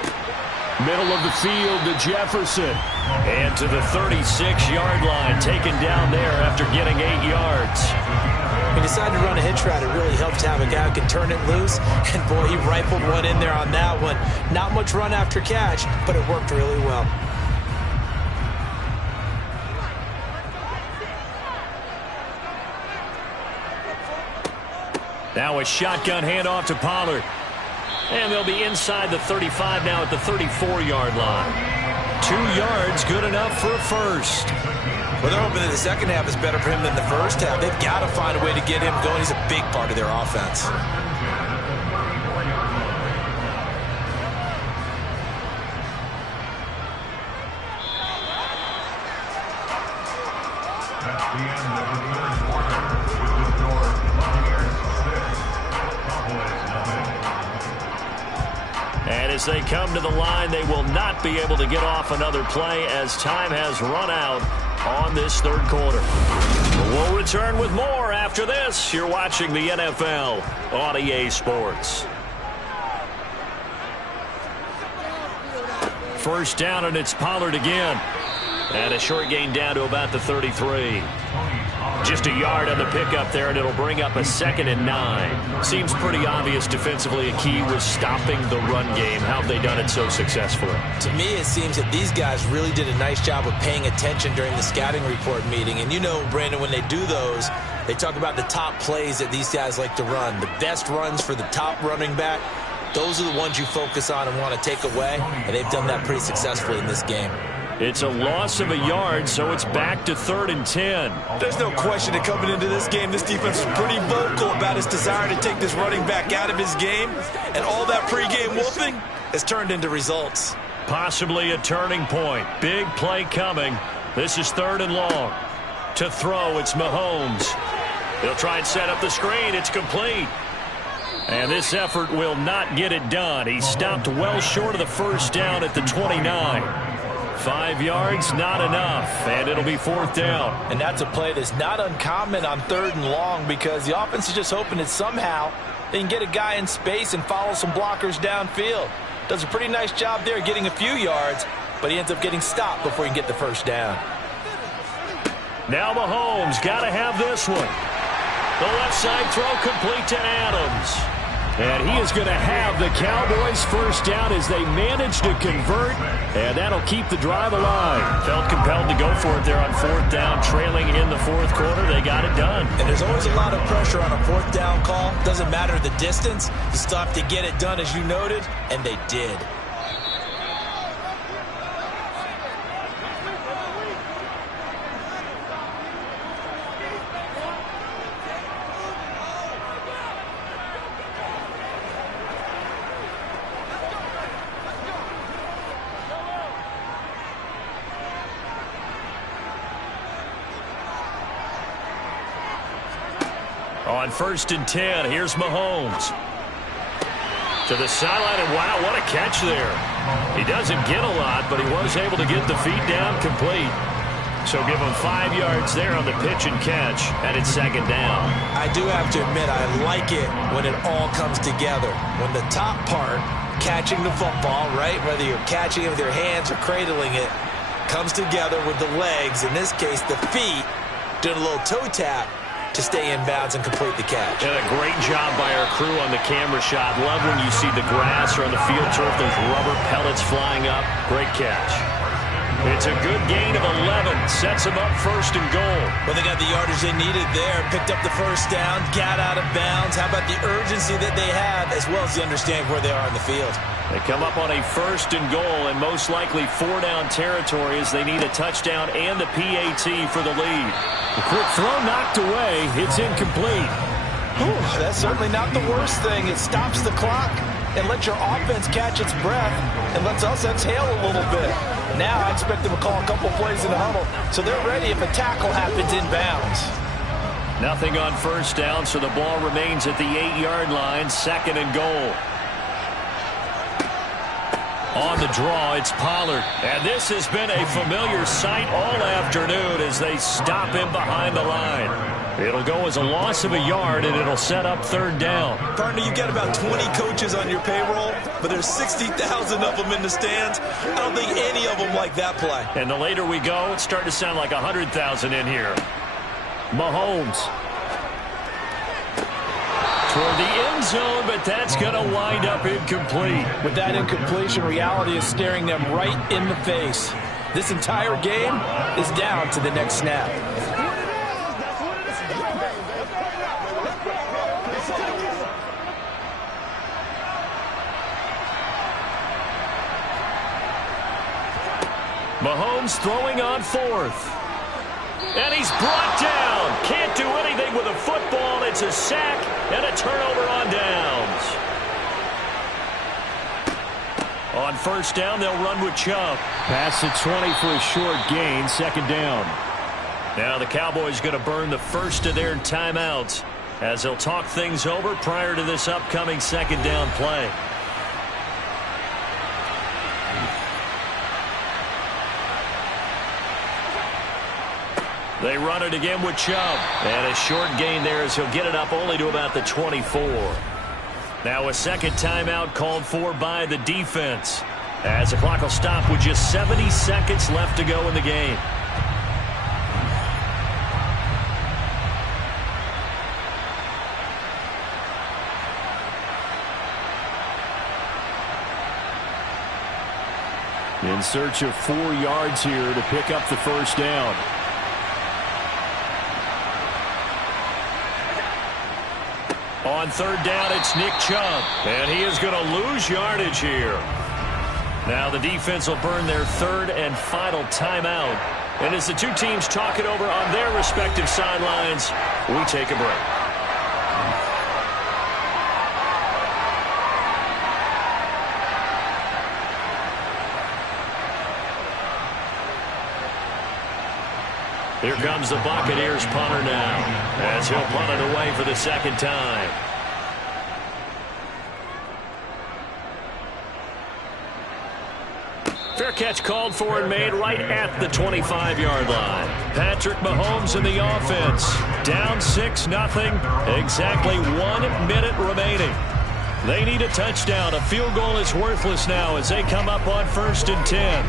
Middle of the field to Jefferson. And to the 36-yard line, taken down there after getting 8 yards. He decided to run a hitch route. It really helps to have a guy who can turn it loose. And, boy, he rifled one in there on that one. Not much run after catch, but it worked really well. Now a shotgun handoff to Pollard. And they'll be inside the 35 now at the 34-yard line. 2 yards, good enough for a first. Well, they're hoping that the second half is better for him than the first half. They've got to find a way to get him going. He's a big part of their offense. That's the end of the third quarter. With the score, Buccaneers 6, Cowboys nothing. And as they come to the line, they will not be able to get off another play as time has run out on this third quarter. We'll return with more after this. You're watching the NFL on EA Sports. First down, and it's Pollard again. And a short gain down to about the 33. Just a yard on the pickup there, and it'll bring up a 2nd and 9. Seems pretty obvious defensively a key was stopping the run game. How have they done it so successfully? To me, it seems that these guys really did a nice job of paying attention during the scouting report meeting. And you know, Brandon, when they do those, they talk about the top plays that these guys like to run. The best runs for the top running back, those are the ones you focus on and want to take away. And they've done that pretty successfully in this game. It's a loss of a yard, so it's back to 3rd and 10. There's no question that coming into this game, this defense is pretty vocal about its desire to take this running back out of his game. And all that pregame wolfing has turned into results. Possibly a turning point. Big play coming. This is 3rd and long. To throw, it's Mahomes. He'll try and set up the screen. It's complete. And this effort will not get it done. He stopped well short of the first down at the 29. 5 yards, not enough, and it'll be 4th down. And that's a play that's not uncommon on 3rd and long because the offense is just hoping that somehow they can get a guy in space and follow some blockers downfield. Does a pretty nice job there getting a few yards, but he ends up getting stopped before he can get the first down. Now Mahomes got to have this one. The left side throw complete to Adams. And he is going to have the Cowboys first down as they manage to convert, and that'll keep the drive alive. Felt compelled to go for it there on 4th down, trailing in the 4th quarter. They got it done. And there's always a lot of pressure on a 4th down call. Doesn't matter the distance. You still have to get it done, as you noted, and they did. On 1st and 10, here's Mahomes. To the sideline, and wow, what a catch there. He doesn't get a lot, but he was able to get the feet down complete. So give him 5 yards there on the pitch and catch, and it's 2nd down. I do have to admit, I like it when it all comes together. When the top part, catching the football, right, whether you're catching it with your hands or cradling it, comes together with the legs, in this case the feet, doing a little toe tap to stay in bounds and complete the catch. And a great job by our crew on the camera shot. Love when you see the grass or on the field turf, those rubber pellets flying up. Great catch. It's a good gain of 11. Sets them up 1st and goal. Well, they got the yardage they needed there. Picked up the first down, got out of bounds. How about the urgency that they have, as well as the understanding where they are in the field? They come up on a 1st and goal, and most likely 4-down territory as they need a touchdown and the PAT for the lead. The quick throw knocked away. It's incomplete. Whew, that's certainly not the worst thing. It stops the clock and lets your offense catch its breath and lets us exhale a little bit. Now I expect them to call a couple plays in the huddle, so they're ready if a tackle happens in bounds. Nothing on 1st down, so the ball remains at the 8-yard line, 2nd and goal. On the draw, it's Pollard. And this has been a familiar sight all afternoon as they stop him behind the line. It'll go as a loss of a yard, and it'll set up third down. Partner, you got about 20 coaches on your payroll, but there's 60,000 of them in the stands. I don't think any of them like that play. And the later we go, it's starting to sound like 100,000 in here. Mahomes. Toward the end zone, but that's going to wind up incomplete. With that incompletion, reality is staring them right in the face. This entire game is down to the next snap. Mahomes throwing on fourth. And he's brought down. Can't do anything with a football. It's a sack and a turnover on downs. On first down, they'll run with Chubb. Past the 20 for a short gain, second down. Now the Cowboys going to burn the first of their timeouts as they'll talk things over prior to this upcoming second down play. They run it again with Chubb. And a short gain there as he'll get it up only to about the 24. Now a second timeout called for by the defense as the clock will stop with just 70 seconds left to go in the game. In search of 4 yards here to pick up the first down. On third down, it's Nick Chubb, and he is going to lose yardage here. Now the defense will burn their third and final timeout. And as the two teams talk it over on their respective sidelines, we take a break. Here comes the Buccaneers punter now as he'll punt it away for the second time. Fair catch called for and made right at the 25-yard line. Patrick Mahomes in the offense. Down 6-0. Exactly 1 minute remaining. They need a touchdown. A field goal is worthless now as they come up on 1st and 10.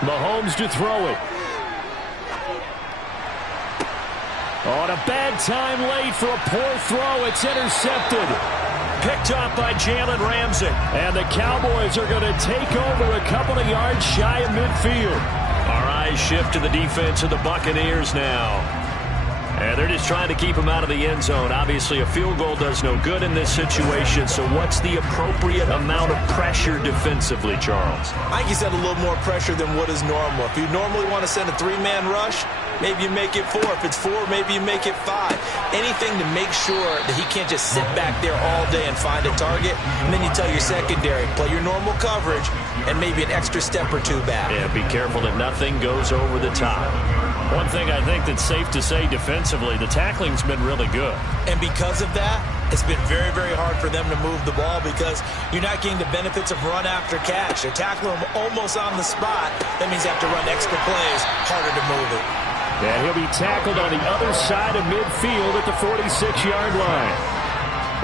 Mahomes to throw it. On a bad time late for a poor throw. It's intercepted. Picked off by Jalen Ramsey. And the Cowboys are going to take over a couple of yards shy of midfield. Our eyes shift to the defense of the Buccaneers now. And they're just trying to keep him out of the end zone. Obviously, a field goal does no good in this situation. So what's the appropriate amount of pressure defensively, Charles? I think you said a little more pressure than what is normal. If you normally want to send a 3-man rush, maybe you make it 4. If it's 4, maybe you make it 5. Anything to make sure that he can't just sit back there all day and find a target. And then you tell your secondary, play your normal coverage and maybe an extra step or 2 back. Yeah, be careful that nothing goes over the top. One thing I think that's safe to say defensively, the tackling's been really good. And because of that, it's been very, very hard for them to move the ball because you're not getting the benefits of run after catch. They're tackling them almost on the spot. That means you have to run extra plays, harder to move it. And he'll be tackled on the other side of midfield at the 46-yard line.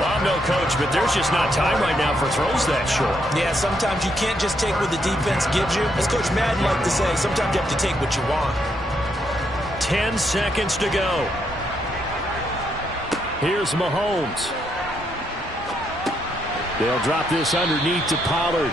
Well, I'm no coach, but there's just not time right now for throws that short. Yeah, sometimes you can't just take what the defense gives you. As Coach Madden liked to say, sometimes you have to take what you want. 10 seconds to go. Here's Mahomes. They'll drop this underneath to Pollard.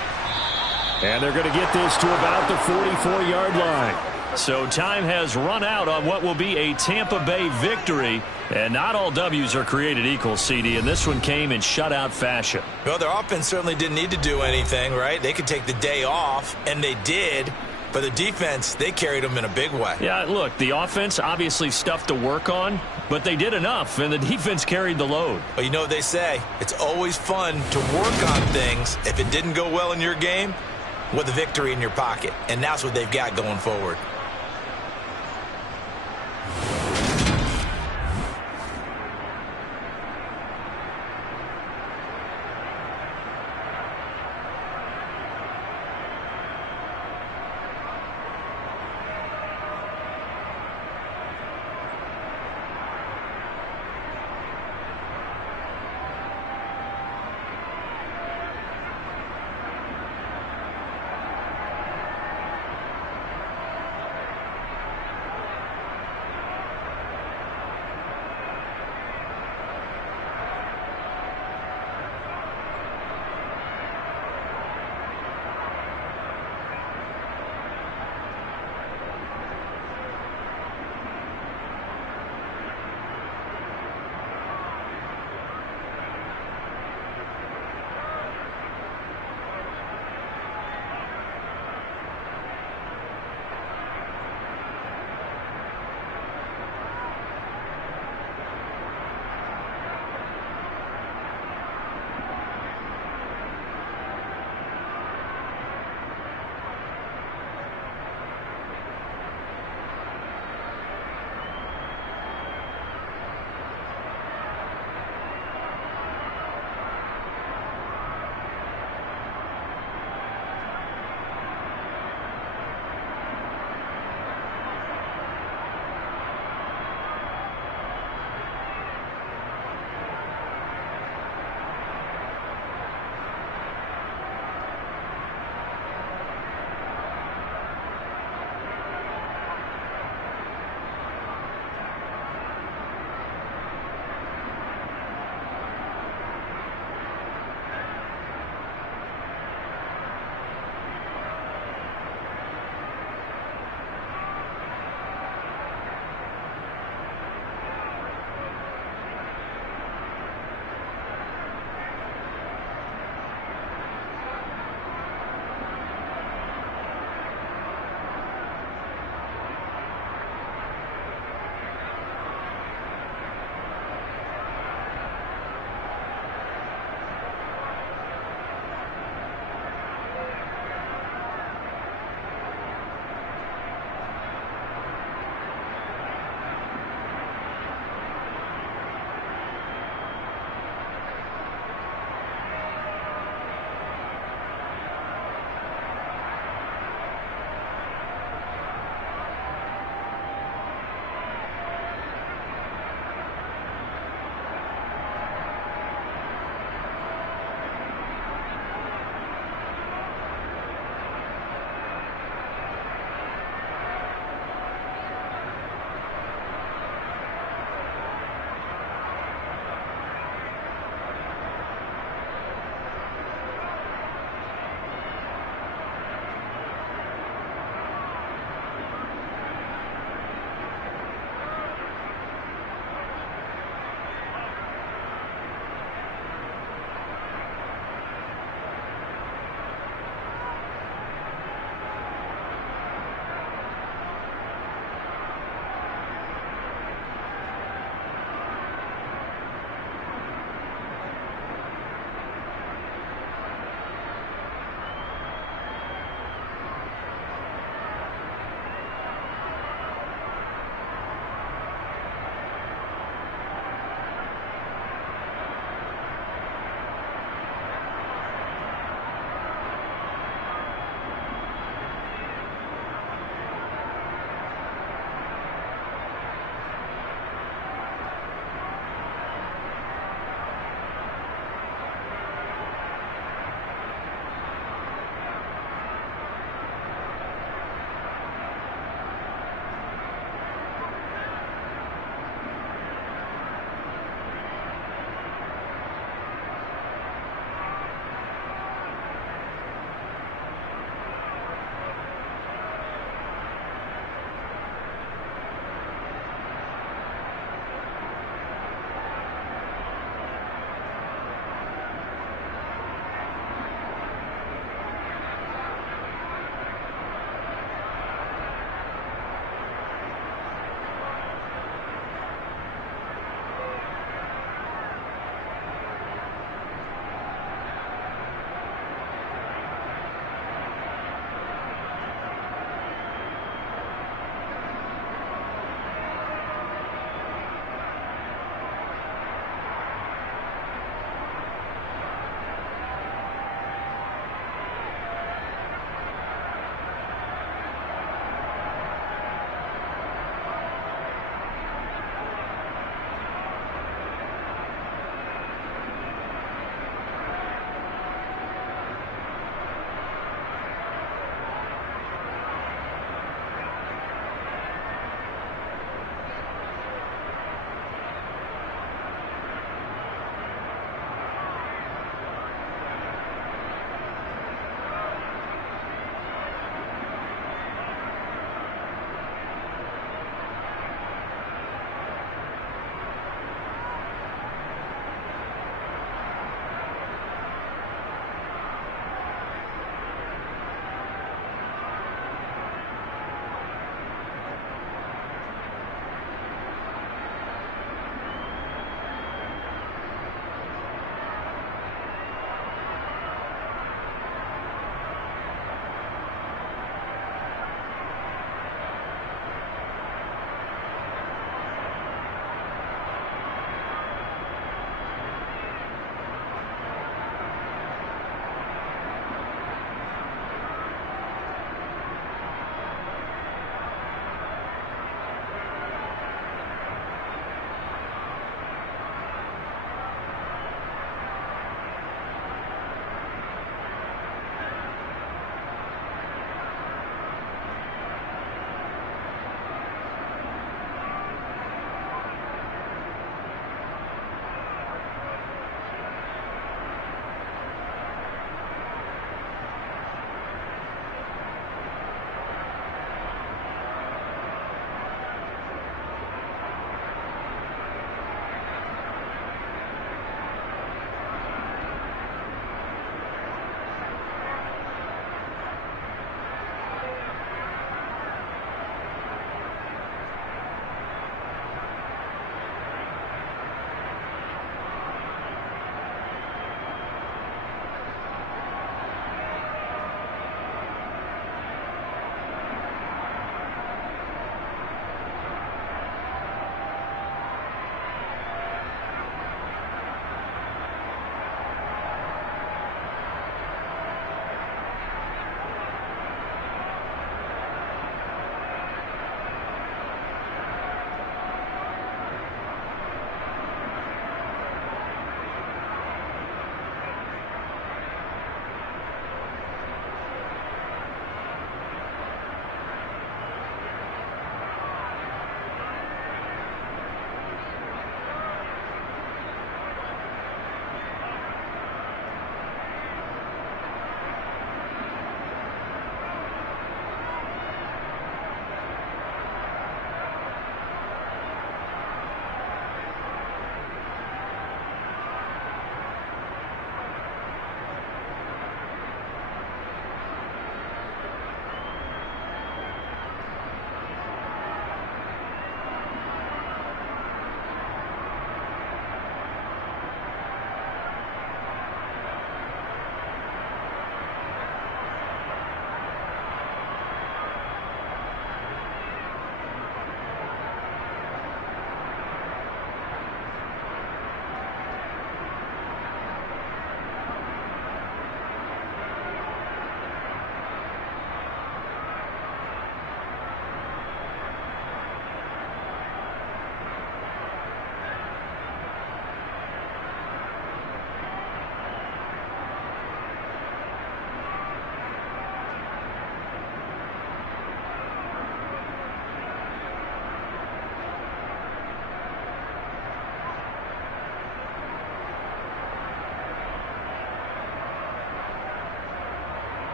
And they're going to get this to about the 44-yard line. So time has run out on what will be a Tampa Bay victory. And not all W's are created equal, CD, and this one came in shutout fashion. Well, their offense certainly didn't need to do anything, right? They could take the day off, and they did. But the defense, they carried them in a big way. Yeah, look, the offense obviously stuff to work on, but they did enough, and the defense carried the load. Well, you know what they say. It's always fun to work on things if it didn't go well in your game with a victory in your pocket. And that's what they've got going forward.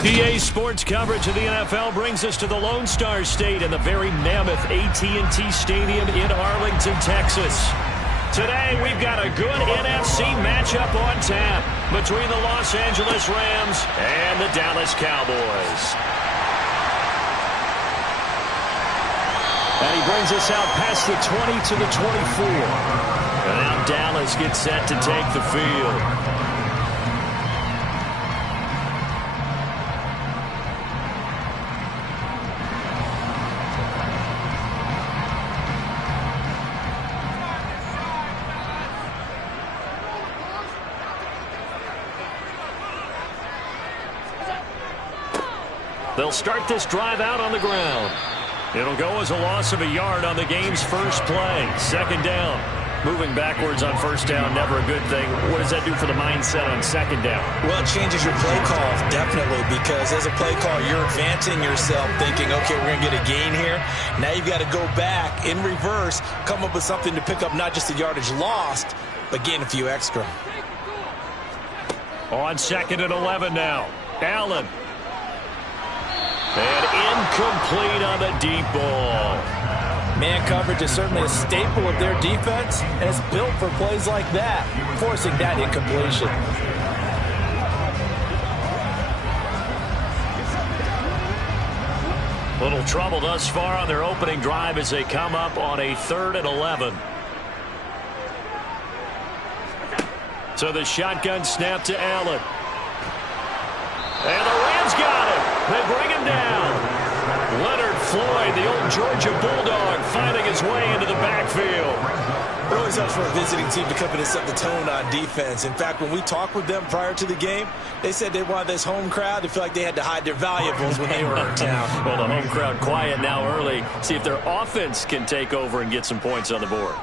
PA Sports coverage of the NFL brings us to the Lone Star State and the very mammoth AT&T Stadium in Arlington, Texas. Today, we've got a good NFC matchup on tap between the Los Angeles Rams and the Dallas Cowboys. And he brings us out past the 20 to the 24. And now Dallas gets set to take the field. They'll start this drive out on the ground. It'll go as a loss of a yard on the game's first play. Second down. Moving backwards on first down, never a good thing. What does that do for the mindset on second down? Well, it changes your play call, definitely, because as a play call, you're advancing yourself thinking, okay, we're going to get a gain here. Now you've got to go back in reverse, come up with something to pick up not just the yardage lost, but gain a few extra. On second and 11 now. Allen. And incomplete on the deep ball. Man coverage is certainly a staple of their defense, and it's built for plays like that, forcing that incompletion. Little trouble thus far on their opening drive as they come up on a 3rd and 11. So the shotgun snap to Allen. And the Rams got him. They bring him down. Leonard Floyd, the old Georgia Bulldog, finding his way into the backfield. It always helps for a visiting team to come in and set the tone on defense. In fact, when we talked with them prior to the game, they said they wanted this home crowd to feel like they had to hide their valuables when they were in town. Well, the home crowd quiet now early. See if their offense can take over and get some points on the board.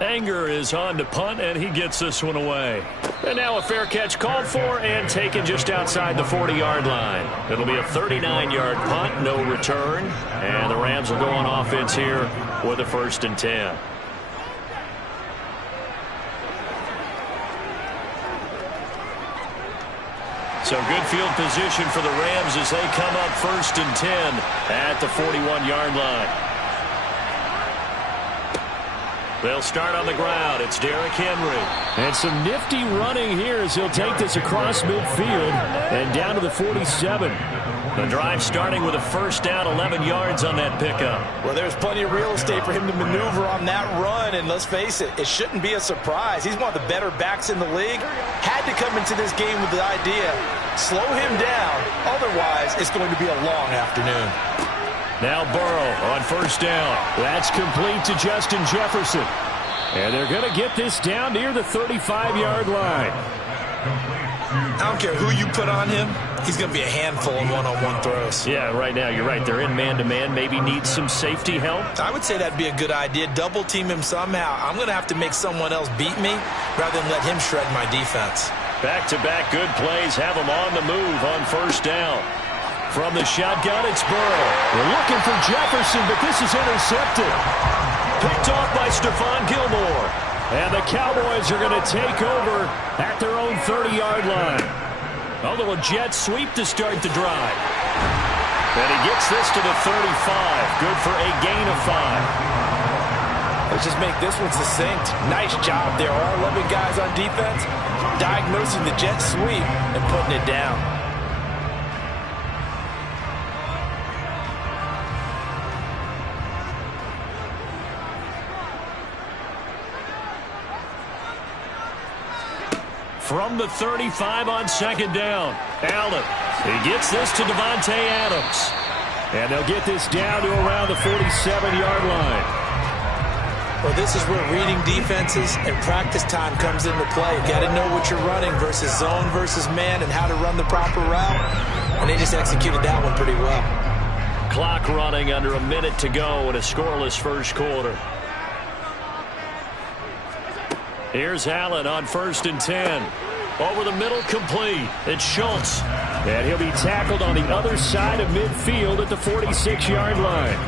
Anger is on to punt, and he gets this one away. And now a fair catch called for and taken just outside the 40-yard line. It'll be a 39-yard punt, no return. And the Rams will go on offense here with a 1st and 10. So good field position for the Rams as they come up 1st and 10 at the 41-yard line. They'll start on the ground. It's Derrick Henry. And some nifty running here as he'll take this across midfield and down to the 47. The drive starting with a 1st down, 11 yards on that pickup. Well, there's plenty of real estate for him to maneuver on that run, and let's face it, it shouldn't be a surprise. He's one of the better backs in the league. Had to come into this game with the idea, slow him down, otherwise it's going to be a long afternoon. Now Burrow on 1st down. That's complete to Justin Jefferson. And they're going to get this down near the 35-yard line. I don't care who you put on him. He's going to be a handful in one-on-one throws. Yeah, right now, you're right. They're in man-to-man. Maybe needs some safety help. I would say that'd be a good idea. Double-team him somehow. I'm going to have to make someone else beat me rather than let him shred my defense. Back-to-back good plays have him on the move on 1st down. From the shotgun, it's Burrow. They're looking for Jefferson, but this is intercepted. Picked off by Stephon Gilmore. And the Cowboys are going to take over at their own 30-yard line. A little jet sweep to start the drive. And he gets this to the 35. Good for a gain of 5. Let's just make this one succinct. Nice job there. All 11 guys on defense diagnosing the jet sweep and putting it down. From the 35 on 2nd down. Allen. He gets this to Davante Adams. And they'll get this down to around the 47-yard line. Well, this is where reading defenses and practice time comes into play. You got to know what you're running versus zone versus man and how to run the proper route. And they just executed that one pretty well. Clock running under a minute to go in a scoreless 1st quarter. Here's Allen on 1st and 10. Over the middle, complete. It's Schultz. And he'll be tackled on the other side of midfield at the 46-yard line.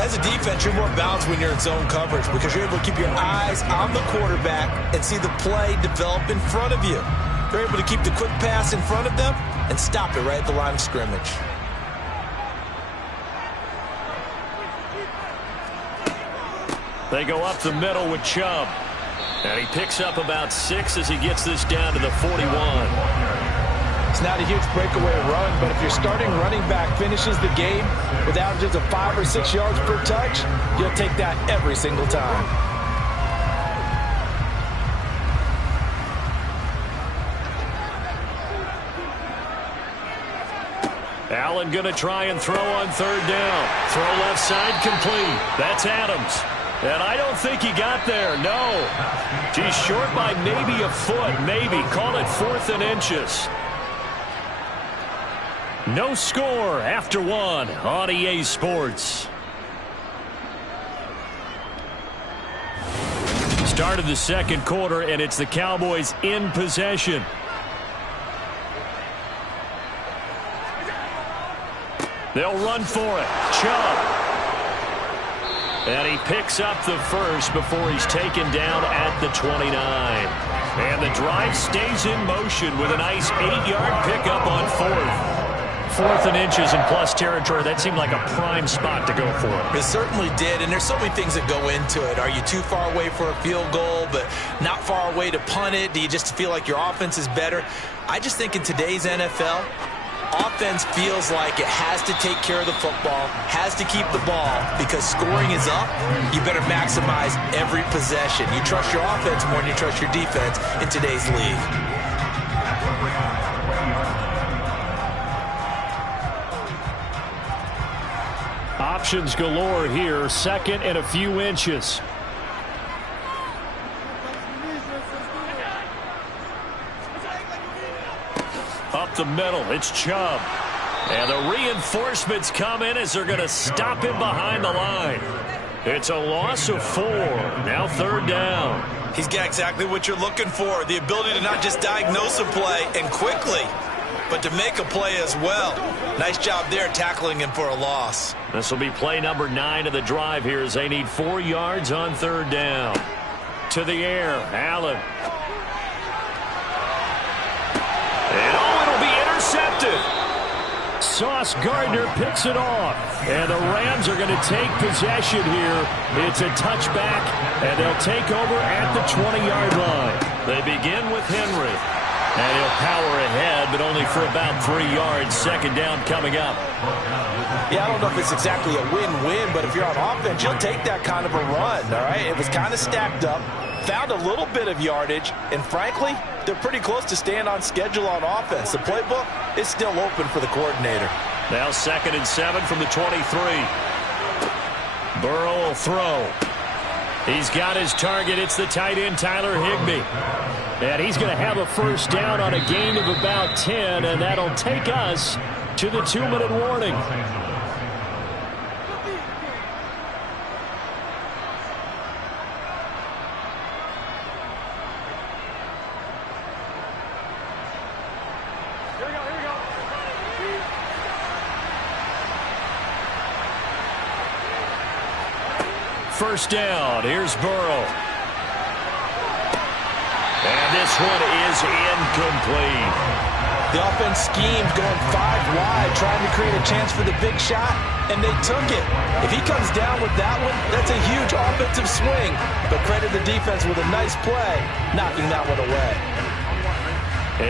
As a defense, you're more balanced when you're in zone coverage because you're able to keep your eyes on the quarterback and see the play develop in front of you. If you're able to keep the quick pass in front of them, and stop it right at the line of scrimmage. They go up the middle with Chubb. And he picks up about 6 as he gets this down to the 41. It's not a huge breakaway run, but if your starting running back finishes the game with averages of 5 or 6 yards per touch, you'll take that every single time. Allen going to try and throw on third down. Throw left side complete. That's Adams. And I don't think he got there, no. He's short by maybe a foot, maybe. Call it 4th and inches. No score after 1 on EA Sports. Start of the second quarter, and it's the Cowboys in possession. They'll run for it. Chubb. And he picks up the first before he's taken down at the 29. And the drive stays in motion with a nice 8-yard pickup on 4th. 4th and inches in plus territory. That seemed like a prime spot to go for. It certainly did, and there's so many things that go into it. Are you too far away for a field goal, but not far away to punt it? Do you just feel like your offense is better? I just think in today's NFL, offense feels like it has to take care of the football, has to keep the ball, because scoring is up. You better maximize every possession. You trust your offense more than you trust your defense in today's league. Options galore here. 2nd and a few inches. Up the middle, it's Chubb. And the reinforcements come in as they're going to stop him behind the line. It's a loss of 4. Now 3rd down. He's got exactly what you're looking for, the ability to not just diagnose a play and quickly, but to make a play as well. Nice job there tackling him for a loss. This will be play number 9 of the drive here as they need 4 yards on 3rd down. To the air, Allen. And it'll be intercepted. Sauce Gardner picks it off. And the Rams are going to take possession here. It's a touchback, and they'll take over at the 20-yard line. They begin with Henry. And he'll power ahead, but only for about 3 yards. 2nd down coming up. Yeah, I don't know if it's exactly a win-win, but if you're on offense, you'll take that kind of a run, all right? It was kind of stacked up, found a little bit of yardage, and frankly, they're pretty close to staying on schedule on offense. The playbook is still open for the coordinator. Now 2nd and 7 from the 23. Burrow will throw. He's got his target. It's the tight end, Tyler Higbee. And he's going to have a first down on a gain of about 10, and that'll take us to the 2-minute warning. First down. Here's Burrow. And this one is incomplete. The offense schemed going 5 wide, trying to create a chance for the big shot, and they took it. If he comes down with that one, that's a huge offensive swing. But credit the defense with a nice play, knocking that one away.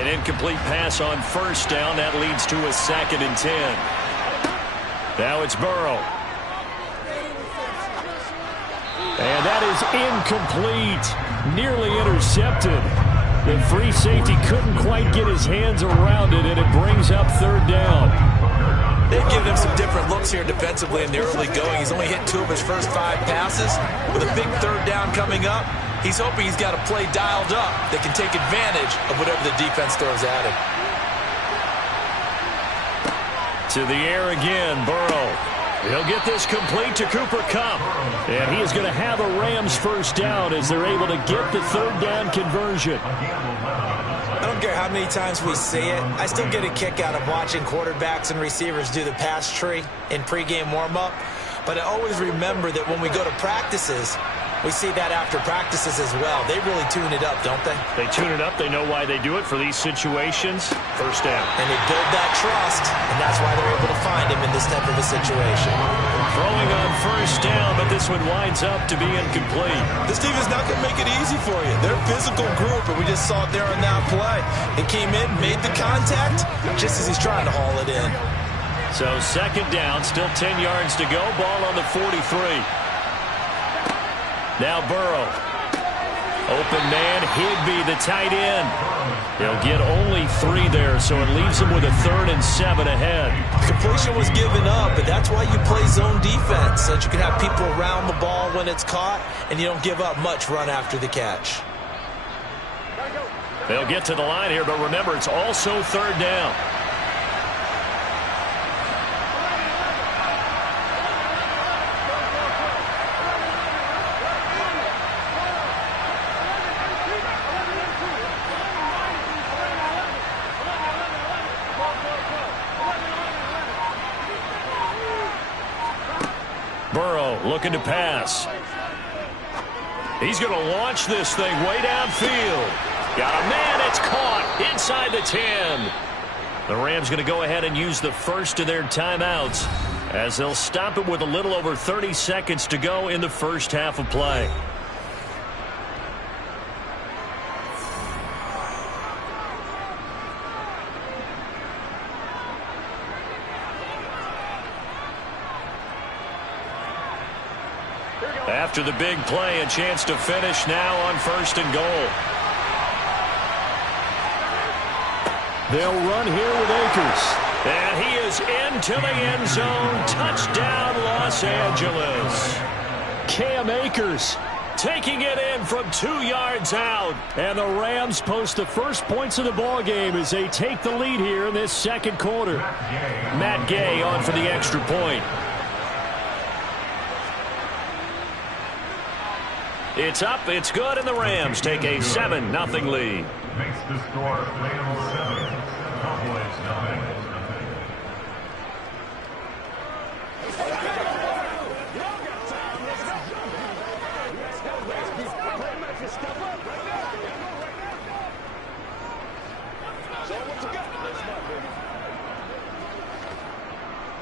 An incomplete pass on first down. That leads to a 2nd and 10. Now it's Burrow. And that is incomplete. Nearly intercepted. The free safety couldn't quite get his hands around it, and it brings up 3rd down. They've given him some different looks here defensively in the early going. He's only hit 2 of his first 5 passes. With a big 3rd down coming up, he's hoping he's got a play dialed up that can take advantage of whatever the defense throws at him. To the air again, Burrow. He'll get this complete to Cooper Kupp. And he is going to have a Rams first down as they're able to get the 3rd down conversion. I don't care how many times we see it. I still get a kick out of watching quarterbacks and receivers do the pass tree in pregame warm-up. But I always remember that when we go to practices, We see that after practices as well. They really tune it up, don't they? They tune it up. They know why they do it for these situations. First down. And they build that trust, and that's why they're able to find him in this type of a situation. Throwing on first down, but this one winds up to be incomplete. This team is not going to make it easy for you. They're a physical group, and we just saw it there on that play. They came in, made the contact, just as he's trying to haul it in. So second down, still 10 yards to go. Ball on the 43. Now Burrow. Open man, Higbee, the tight end. He'll get only 3 there, so it leaves him with a 3rd and 7 ahead. Completion was given up, but that's why you play zone defense, so that you can have people around the ball when it's caught, and you don't give up much run after the catch. They'll get to the line here, but remember, it's also 3rd down. Burrow looking to pass. He's going to launch this thing way downfield. Got a man, it's caught inside the 10. The Rams going to go ahead and use the first of their timeouts as they'll stop it with a little over 30 seconds to go in the first half of play. After the big play, a chance to finish now on 1st and goal. They'll run here with Akers. And he is into the end zone. Touchdown, Los Angeles. Cam Akers Taking it in from 2 yards out. And the Rams post the first points of the ball game as they take the lead here in this second quarter. Matt Gay on for the extra point. It's up, it's good, and the Rams take a 7-0 lead. Makes the score Rams 7, Cowboys 9.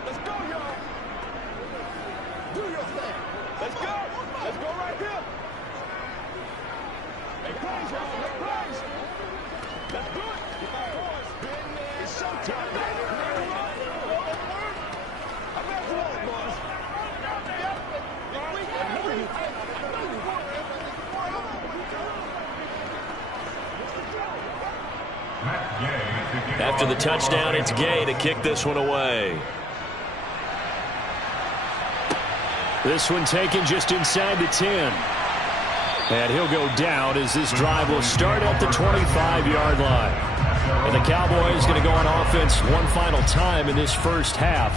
Let's go, y'all. Do your thing. Let's go. Let's go right here. Make plays, y'all. Make plays. Let's do it. It's showtime, baby. I'm at the wall, boys. After the touchdown, it's Gay to kick this one away. This one taken just inside the 10. And he'll go down as this drive will start at the 25-yard line. And the Cowboys going to go on offense one final time in this first half.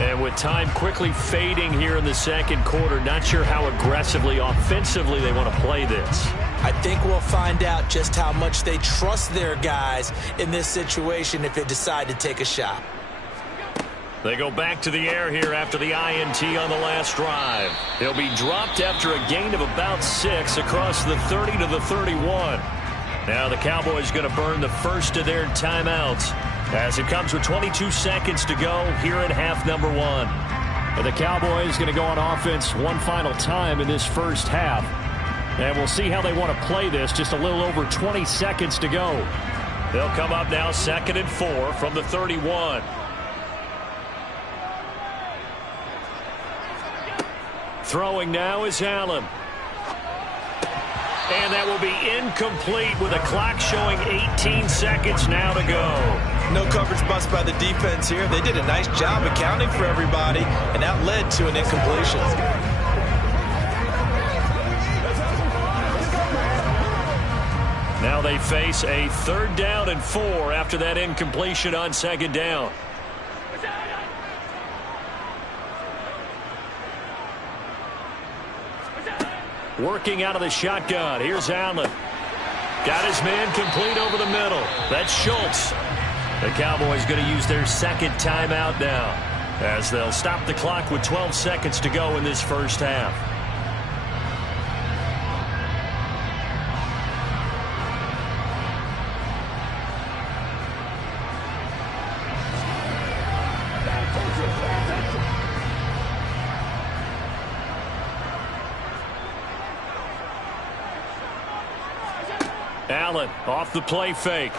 And with time quickly fading here in the second quarter, not sure how aggressively, offensively they want to play this. I think we'll find out just how much they trust their guys in this situation if they decide to take a shot. They go back to the air here after the INT on the last drive. He'll be dropped after a gain of about 6 across the 30 to the 31. Now the Cowboys going to burn the first of their timeouts as it comes with 22 seconds to go here in half number 1. And the Cowboys going to go on offense one final time in this first half. And we'll see how they want to play this. Just a little over 20 seconds to go. They'll come up now 2nd and 4 from the 31. Throwing now is Allen. And that will be incomplete with a clock showing 18 seconds now to go. No coverage bust by the defense here. They did a nice job accounting for everybody, and that led to an incompletion. Now they face a 3rd down and 4 after that incompletion on 2nd down. Working out of the shotgun. Here's Allen. Got his man complete over the middle. That's Schultz. The Cowboys going to use their 2nd timeout now as they'll stop the clock with 12 seconds to go in this first half. Allen off the play fake.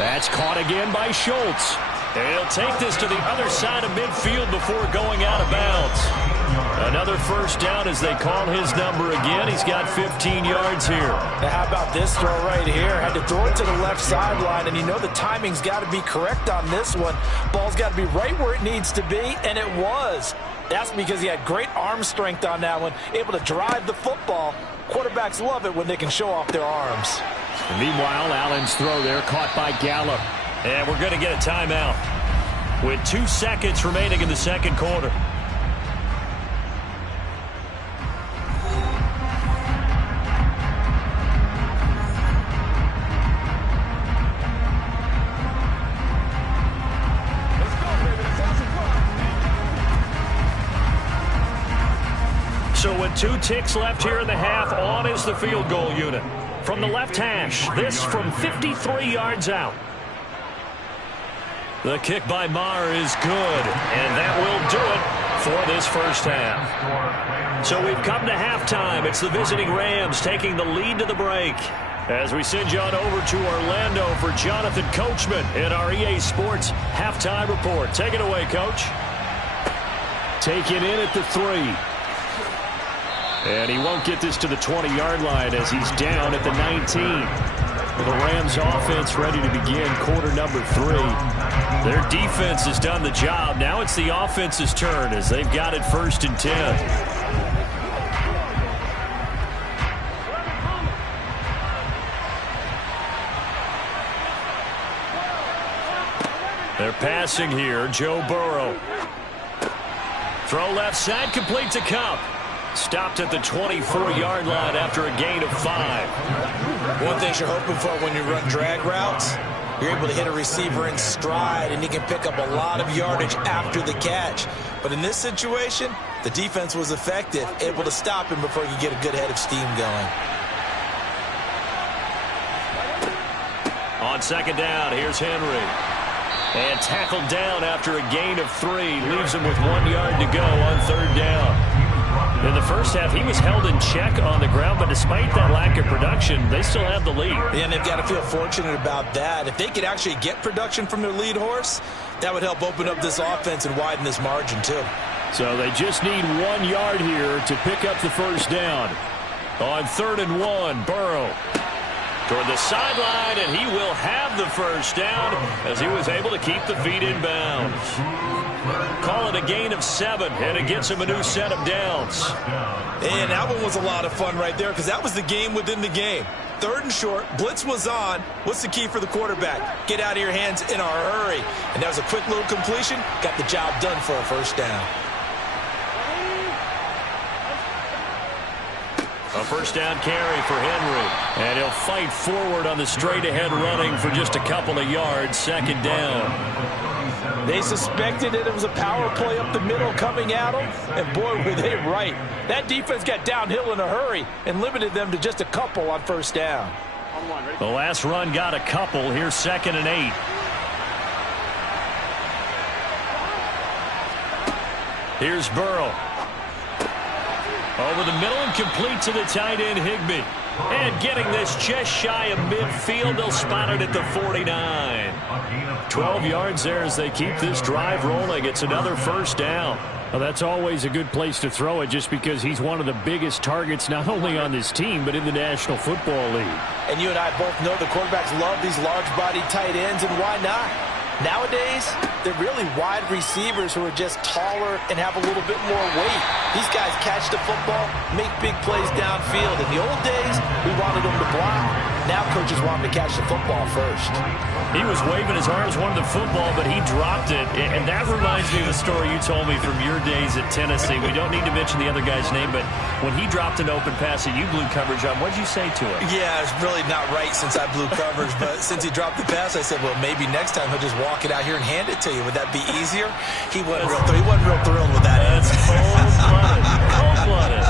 That's caught again by Schultz. And he'll take this to the other side of midfield before going out of bounds. Another first down as they call his number again. He's got 15 yards here. Now how about this throw right here? Had to throw it to the left sideline, and you know the timing's got to be correct on this one. Ball's got to be right where it needs to be, and it was. That's because he had great arm strength on that one, able to drive the football. Quarterbacks love it when they can show off their arms. And meanwhile, Allen's throw there caught by Gallup. And we're going to get a timeout with 2 seconds remaining in the second quarter. So with 2 ticks left here in the half, on is the field goal unit. From the left hash, this from 53 yards out. The kick by Maher is good, and that will do it for this first half. So we've come to halftime. It's the visiting Rams taking the lead to the break. As we send you on over to Orlando for Jonathan Coachman in our EA Sports halftime report. Take it away, Coach. Taken in at the 3. And he won't get this to the 20-yard line as he's down at the 19. The Rams offense ready to begin quarter number 3. Their defense has done the job. Now it's the offense's turn as they've got it 1st and 10. They're passing here. Joe Burrow. Throw left side, complete to Kupp. Stopped at the 24-yard line after a gain of 5. One thing you're hoping for when you run drag routes, you're able to hit a receiver in stride, and he can pick up a lot of yardage after the catch. But in this situation, the defense was effective, able to stop him before he could get a good head of steam going. On second down, here's Henry. And tackled down after a gain of 3. Leaves him with 1 yard to go on third down. In the first half, he was held in check on the ground, but despite that lack of production, they still have the lead. Yeah, and they've got to feel fortunate about that. If they could actually get production from their lead horse, that would help open up this offense and widen this margin, too. So they just need 1 yard here to pick up the first down. On 3rd and 1, Burrow toward the sideline, and he will have the first down as he was able to keep the feet in bounds. Call it a gain of 7, and it gets him a new set of downs. And that one was a lot of fun right there because that was the game within the game. 3rd and short, blitz was on. What's the key for the quarterback? Get out of your hands in a hurry. And that was a quick little completion. Got the job done for a first down. A first down carry for Henry. And he'll fight forward on the straight-ahead running for just a couple of yards. 2nd down. They suspected that it was a power play up the middle coming at them, and boy, were they right. That defense got downhill in a hurry and limited them to just a couple on first down. The last run got a couple. Here's 2nd and 8. Here's Burrow. Over the middle and complete to the tight end, Higbee. And getting this just shy of midfield, they'll spot it at the 49. 12 yards there as they keep this drive rolling. It's another first down. Well, that's always a good place to throw it just because he's one of the biggest targets not only on this team but in the National Football League. And you and I both know the quarterbacks love these large-bodied tight ends, and why not? Nowadays, they're really wide receivers who are just taller and have a little bit more weight. These guys catch the football, make big plays downfield. In the old days, we wanted them to block. Now coaches want them to catch the football first. He was waving his arms, wanted the football, but he dropped it. And that reminds me of the story you told me from your days at Tennessee. We don't need to mention the other guy's name, but when he dropped an open pass that you blew coverage on, what did you say to him? Yeah, it's really not right since I blew coverage, but since he dropped the pass, I said, well, maybe next time he'll just walk it out here and hand it to you. Would that be easier? He wasn't real thrilled with that. That's cold-blooded.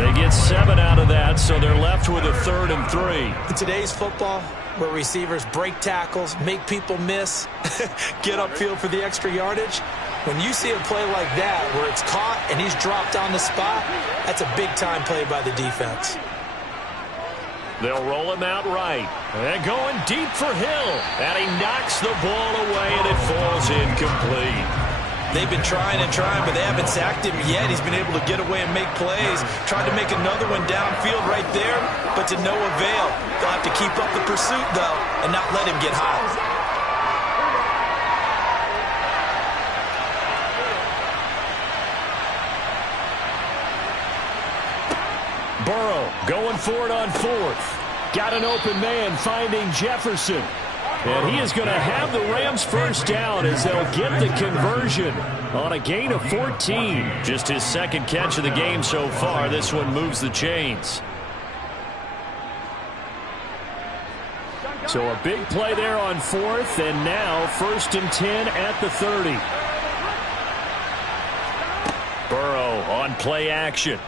They get 7 out of that, so they're left with a 3rd and 3. In today's football, where receivers break tackles, make people miss, get upfield for the extra yardage, when you see a play like that where it's caught and he's dropped on the spot, that's a big-time play by the defense. They'll roll him out right. And going deep for Hill. And he knocks the ball away, and it falls incomplete. They've been trying and trying, but they haven't sacked him yet. He's been able to get away and make plays. Tried to make another one downfield right there, but to no avail. They'll have to keep up the pursuit, though, and not let him get hot. Burrow going for it on fourth. Got an open man finding Jefferson. And he is going to have the Rams first down as they'll get the conversion on a gain of 14. Just his second catch of the game so far. This one moves the chains. So a big play there on fourth, and now 1st and 10 at the 30. Burrow on play action.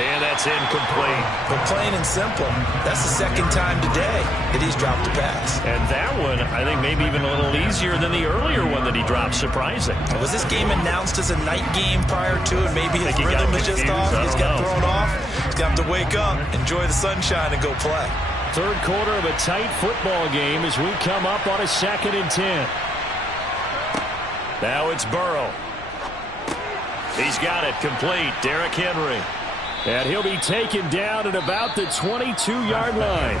And that's incomplete. But plain and simple, that's the second time today that he's dropped a pass. And that one, I think, maybe even a little easier than the earlier one that he dropped. Surprising. Was this game announced as a night game prior to it? Maybe his rhythm is just off. He's got thrown off. He's going to have to wake up, enjoy the sunshine, and go play. Third quarter of a tight football game as we come up on a 2nd and 10. Now it's Burrow. He's got it complete. Derrick Henry. And he'll be taken down at about the 22-yard line.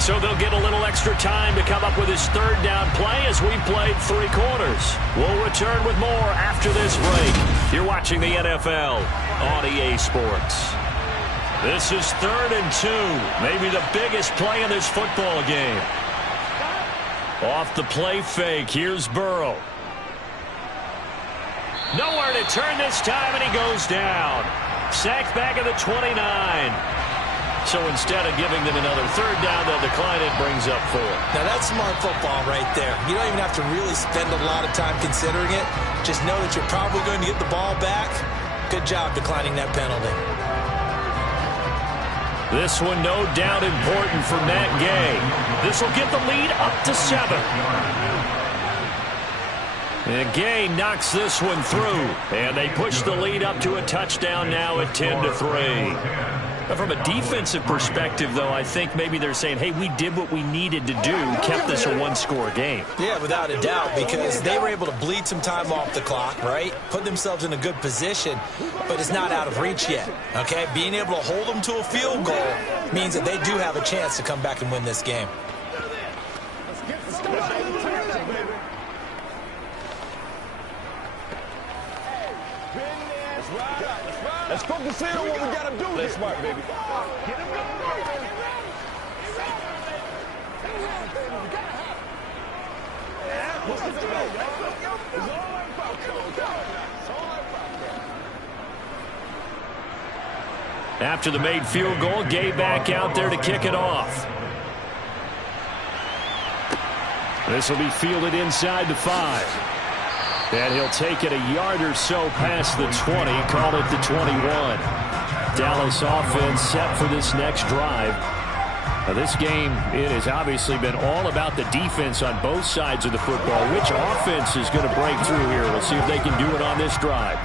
So they'll get a little extra time to come up with his third down play as we played 3 quarters. We'll return with more after this break. You're watching the NFL on EA Sports. This is 3rd and 2. Maybe the biggest play in this football game. Off the play fake, here's Burrow. Nowhere to turn this time, and he goes down. Sacked back at the 29. So instead of giving them another third down, they'll decline it, brings up 4. Now that's smart football right there. You don't even have to really spend a lot of time considering it. Just know that you're probably going to get the ball back. Good job declining that penalty. This one no doubt important for Matt Gay. This will get the lead up to 7. And Gay knocks this one through. And they push the lead up to a touchdown now at 10-3. From a defensive perspective, though, I think maybe they're saying, hey, we did what we needed to do, kept this a 1-score game. Yeah, without a doubt, because they were able to bleed some time off the clock, right? Put themselves in a good position, but it's not out of reach yet, okay? Being able to hold them to a field goal means that they do have a chance to come back and win this game. Let's focus in on what we got to do. Play smart, baby. Get him going. After the made field goal, Gay back out there to kick it off. This will be fielded inside the 5. And he'll take it a yard or so past the 20, call it the 21. Dallas offense set for this next drive. Now this game, it has obviously been all about the defense on both sides of the football. Which offense is going to break through here? We'll see if they can do it on this drive.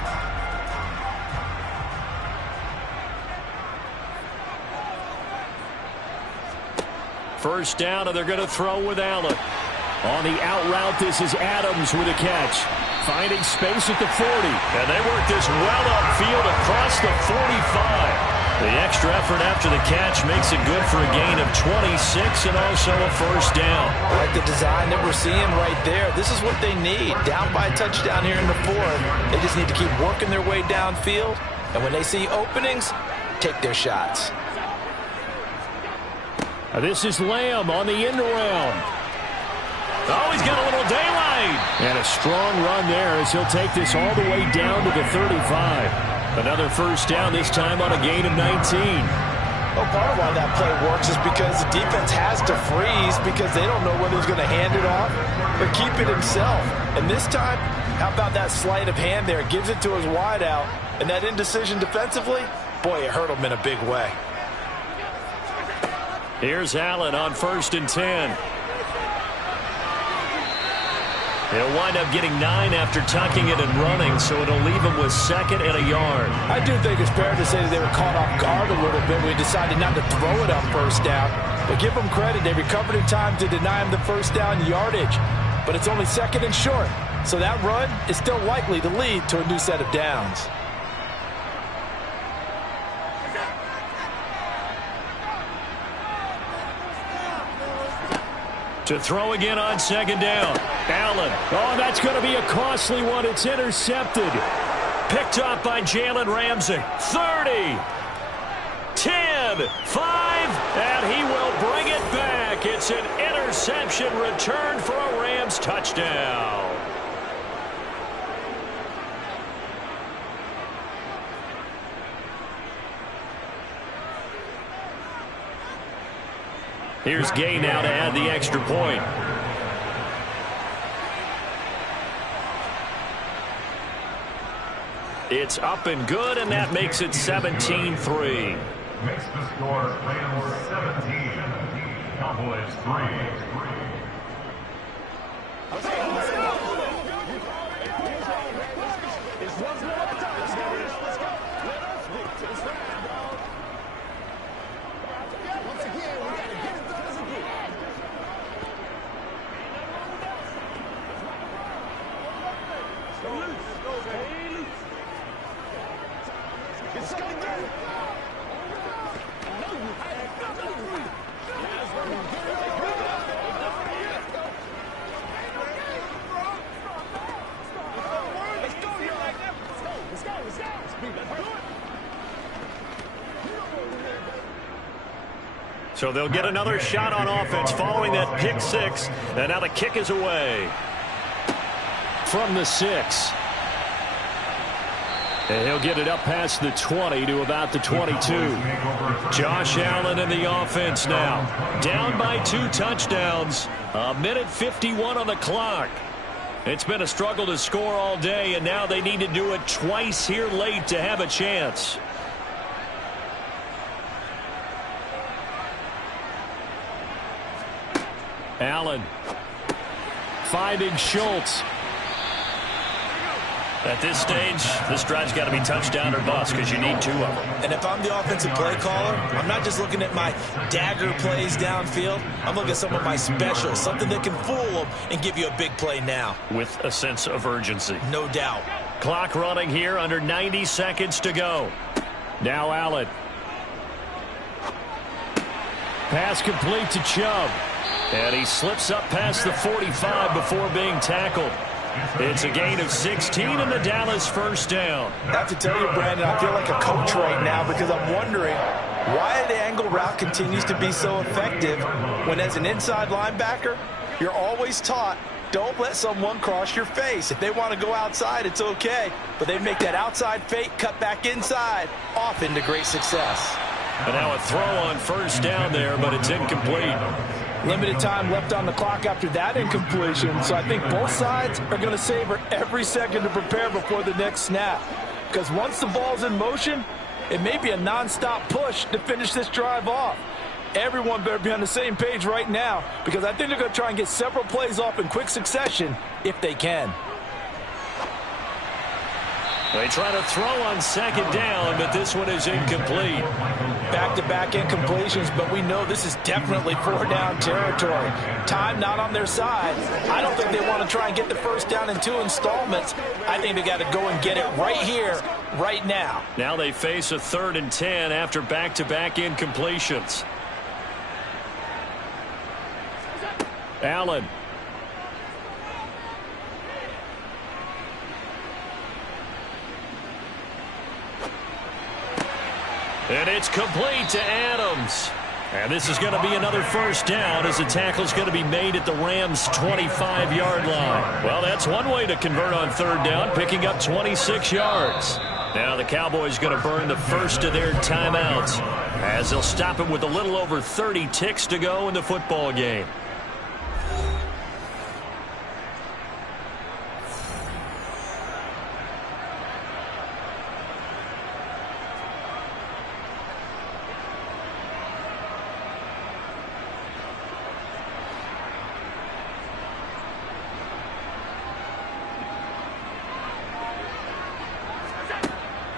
First down, and they're going to throw with Allen. On the out route, this is Adams with a catch. Finding space at the 40. And they work this well upfield across the 45. The extra effort after the catch makes it good for a gain of 26 and also a first down. I like the design that we're seeing right there. This is what they need. Down by a touchdown here in the 4th. They just need to keep working their way downfield. And when they see openings, take their shots. This is Lamb on the end around. Oh, he's got a little daylight. And a strong run there as he'll take this all the way down to the 35. Another first down, this time on a gain of 19. Well, part of why that play works is because the defense has to freeze because they don't know whether he's going to hand it off or keep it himself. And this time, how about that sleight of hand there? Gives it to his wideout. And that indecision defensively, boy, it hurt him in a big way. Here's Allen on 1st and 10. He'll wind up getting 9 after tucking it and running, so it'll leave him with 2nd and a yard. I do think it's fair to say that they were caught off guard a little bit when we decided not to throw it on first down. But give them credit. They recovered in time to deny him the first down yardage. But it's only 2nd and short. So that run is still likely to lead to a new set of downs. To throw again on 2nd down. Allen. Oh, that's going to be a costly one. It's intercepted. Picked up by Jalen Ramsey. 30. 10. 5. And he will bring it back. It's an interception returned for a Rams touchdown. Here's Gay now to add the extra point. It's up and good, and that makes it 17-3. Makes the score Rams 17, Cowboys 3. So they'll get another shot on offense following that pick 6. And now the kick is away. From the 6. And he'll get it up past the 20 to about the 22. Josh Allen in the offense now. Down by 2 touchdowns. 1:51 on the clock. It's been a struggle to score all day, and now they need to do it twice here late to have a chance. Allen finding Schultz. At this stage, this drive's got to be touchdown or bust because you need 2 of them. And if I'm the offensive play caller, I'm not just looking at my dagger plays downfield. I'm looking at some of my specials, something that can fool them and give you a big play now. With a sense of urgency. No doubt. Clock running here, under 90 seconds to go. Now Allen. Pass complete to Chubb. And he slips up past the 45 before being tackled. It's a gain of 16 and the Dallas first down. I have to tell you, Brandon, I feel like a coach right now because I'm wondering why the angle route continues to be so effective when as an inside linebacker, you're always taught, don't let someone cross your face. If they want to go outside, it's okay. But they make that outside fake, cut back inside, often to great success. And now a throw on first down there, but it's incomplete. Limited time left on the clock after that incompletion, so I think both sides are going to savor every second to prepare before the next snap. Because once the ball's in motion, it may be a non-stop push to finish this drive off. Everyone better be on the same page right now, because I think they're going to try and get several plays off in quick succession if they can. They try to throw on second down, but this one is incomplete. Back-to-back incompletions, but we know this is definitely 4-down territory. Time not on their side. I don't think they want to try and get the first down in 2 installments. I think they got to go and get it right here, right now. Now they face a 3rd and 10 after back-to-back incompletions. Allen. And it's complete to Adams. And this is going to be another first down as the tackle's going to be made at the Rams' 25-yard line. Well, that's one way to convert on 3rd down, picking up 26 yards. Now the Cowboys going to burn the first of their timeouts as they'll stop it with a little over 30 ticks to go in the football game.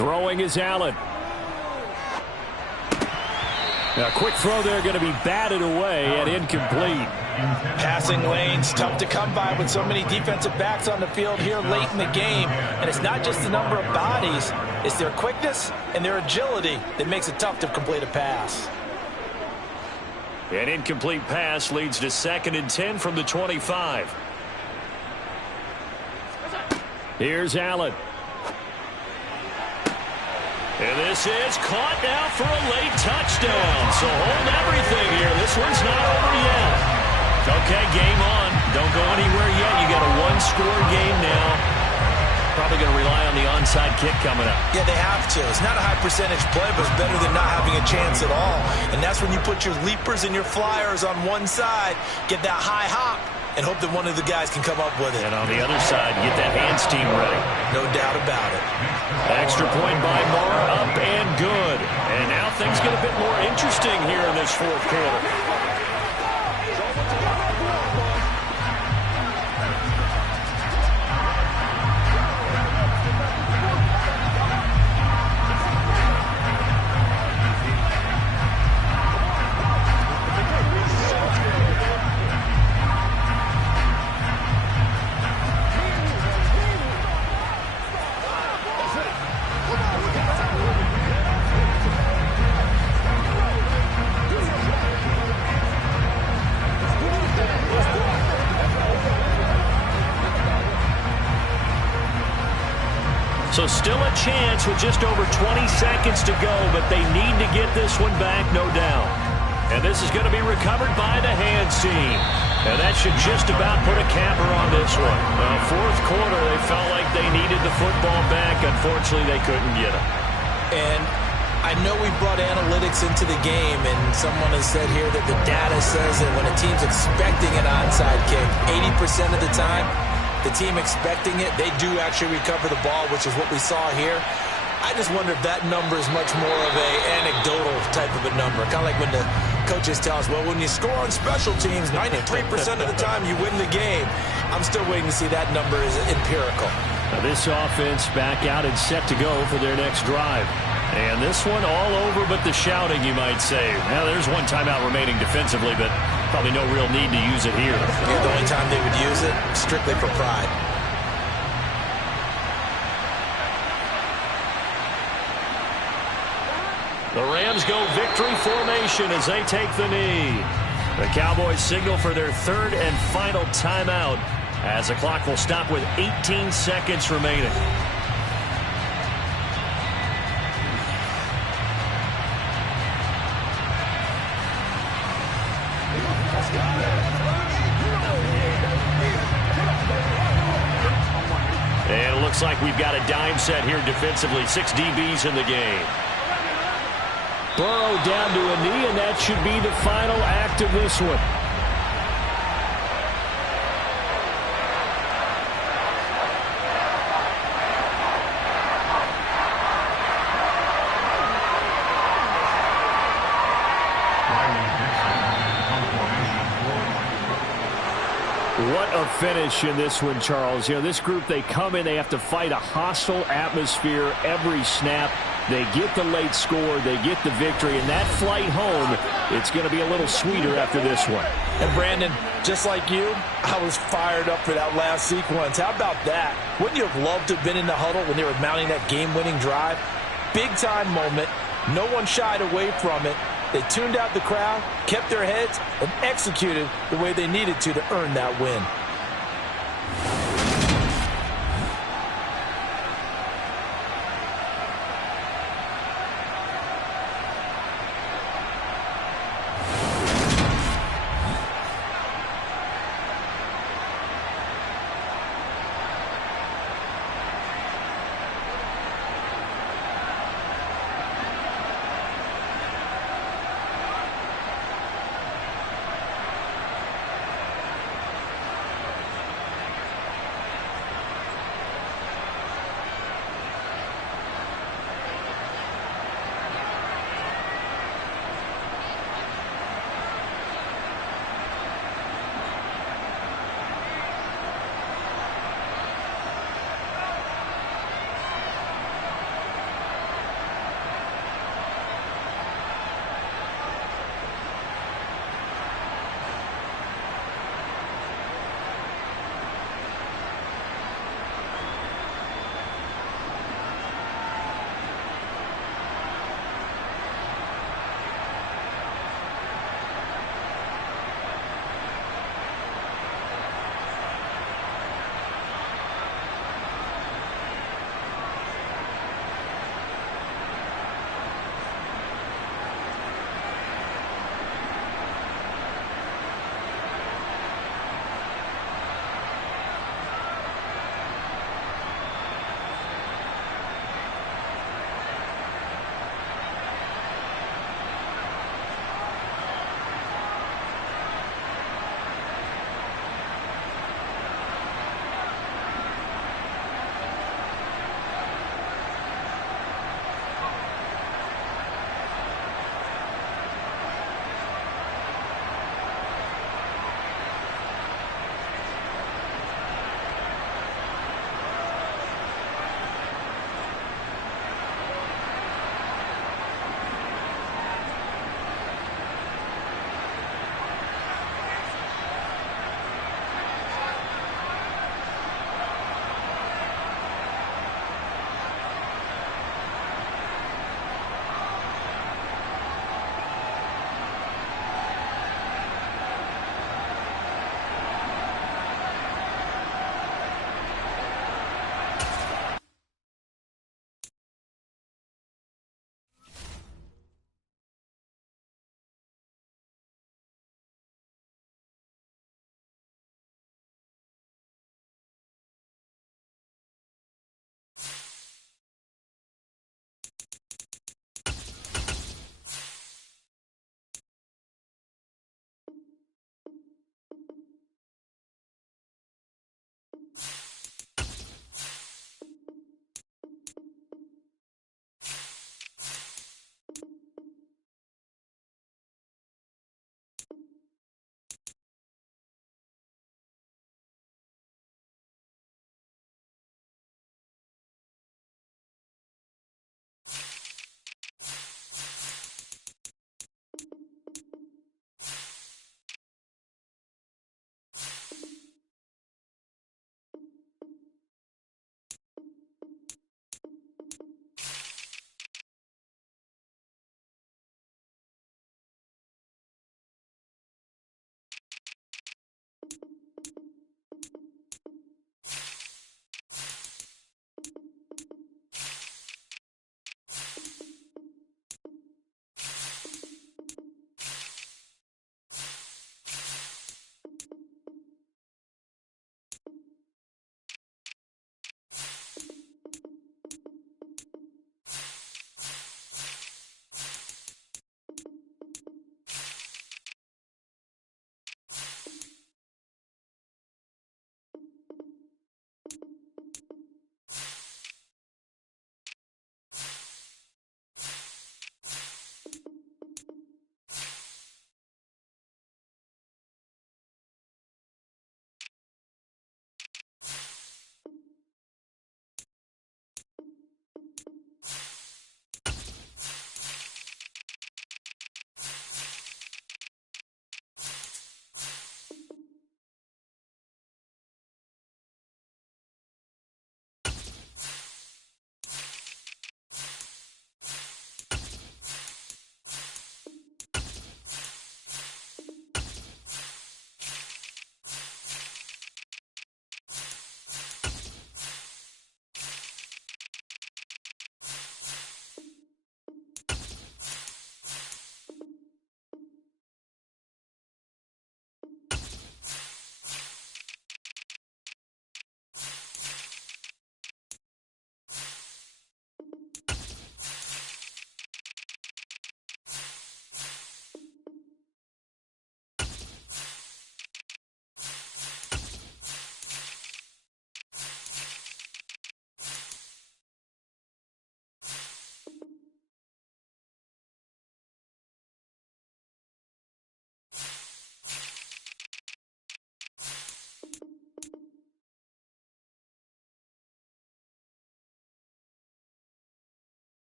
Throwing is Allen. A quick throw there, going to be batted away and incomplete. Passing lanes, tough to come by with so many defensive backs on the field here late in the game. And it's not just the number of bodies, it's their quickness and their agility that makes it tough to complete a pass. An incomplete pass leads to 2nd and 10 from the 25. Here's Allen. And this is caught now for a late touchdown. So hold everything here. This one's not over yet. Okay, game on. Don't go anywhere yet. You got a one-score game now. Probably going to rely on the onside kick coming up. Yeah, they have to. It's not a high percentage play, but it's better than not having a chance at all. And that's when you put your leapers and your flyers on one side, get that high hop, and hope that one of the guys can come up with it. And on the other side, get that hands team ready. No doubt about it. Extra point by Mara, up and good. And now things get a bit more interesting here in this fourth quarter. So still a chance with just over 20 seconds to go, but they need to get this one back, no doubt. And this is going to be recovered by the hands team. And that should just about put a capper on this one. Fourth quarter, they felt like they needed the football back. Unfortunately, they couldn't get it. And I know we brought analytics into the game, and someone has said here that the data says that when a team's expecting an onside kick, 80% of the time, the team expecting it, they do actually recover the ball, which is what we saw here. I just wonder if that number is much more of a anecdotal type of a number. Kind of like when the coaches tell us, well, when you score on special teams, 93% of the time you win the game. I'm still waiting to see that number is empirical. Now this offense back out and set to go for their next drive. And this one all over but the shouting, you might say. Now there's one timeout remaining defensively, but probably no real need to use it here. Yeah, the only time they would use it, strictly for pride. The Rams go victory formation as they take the knee. The Cowboys signal for their third and final timeout as the clock will stop with 18 seconds remaining. And it looks like we've got a dime set here defensively. 6 DBs in the game. Burrow down to a knee, and that should be the final act of this one. What a finish in this one, Charles. You know, this group, they come in, they have to fight a hostile atmosphere every snap. They get the late score, they get the victory, and that flight home, it's going to be a little sweeter after this one. And Brandon, just like you, I was fired up for that last sequence. How about that? Wouldn't you have loved to have been in the huddle when they were mounting that game-winning drive? Big-time moment. No one shied away from it. They tuned out the crowd, kept their heads, and executed the way they needed to earn that win.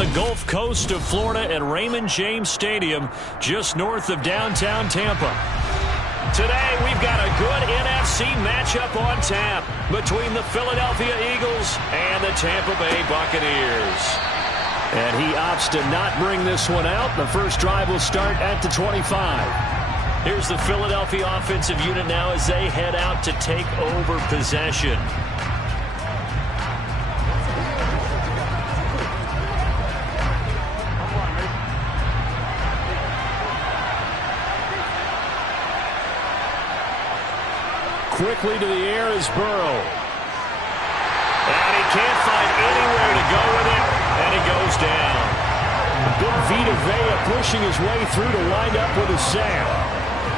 the Gulf Coast of Florida at Raymond James Stadium, just north of downtown Tampa. Today, we've got a good NFC matchup on tap between the Philadelphia Eagles and the Tampa Bay Buccaneers. And he opts to not bring this one out. The first drive will start at the 25. Here's the Philadelphia offensive unit now as they head out to take over possession. Quickly to the air is Burrow. And he can't find anywhere to go with it, and he goes down. Big Vita Vea pushing his way through to wind up with a sack.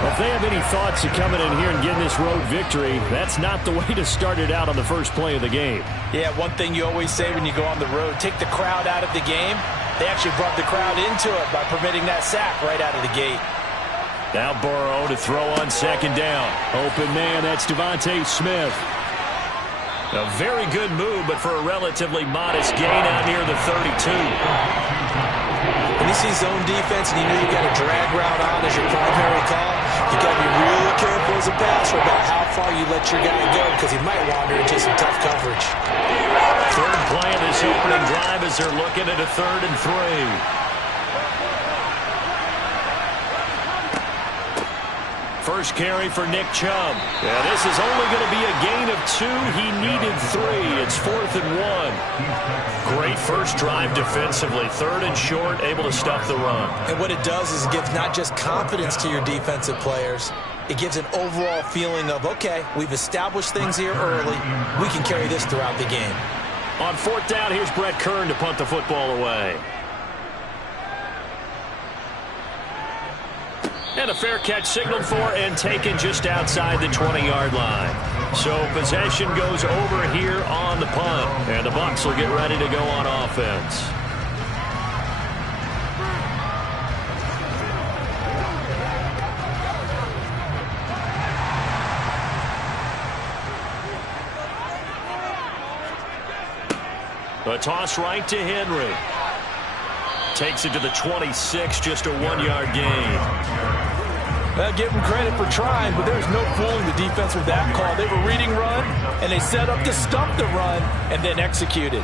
If they have any thoughts of coming in here and getting this road victory, that's not the way to start it out on the first play of the game. Yeah, one thing you always say when you go on the road, take the crowd out of the game. They actually brought the crowd into it by permitting that sack right out of the gate. Now Burrow to throw on second down. Open man, that's Devontae Smith. A very good move, but for a relatively modest gain out near the 32. When you see zone defense and you know you got a drag route on as your primary call, you got to be really careful as a passer about how far you let your guy go because he might wander into some tough coverage. Third play of this opening drive as they're looking at a 3rd and 3. First carry for Nick Chubb. Yeah, this is only going to be a gain of 2. He needed 3. It's 4th and 1. Great first drive defensively. 3rd and short, able to stop the run. And what it does is it gives not just confidence to your defensive players, it gives an overall feeling of, okay, we've established things here early. We can carry this throughout the game. On 4th down, here's Brett Kern to punt the football away. And a fair catch signaled for and taken just outside the 20-yard line. So possession goes over here on the punt. And the Bucs will get ready to go on offense. A toss right to Henry. Takes it to the 26, just a 1-yard gain. Give them credit for trying, but there's no fooling the defense with that call. They were reading run, and they set up to stop the run, and then executed.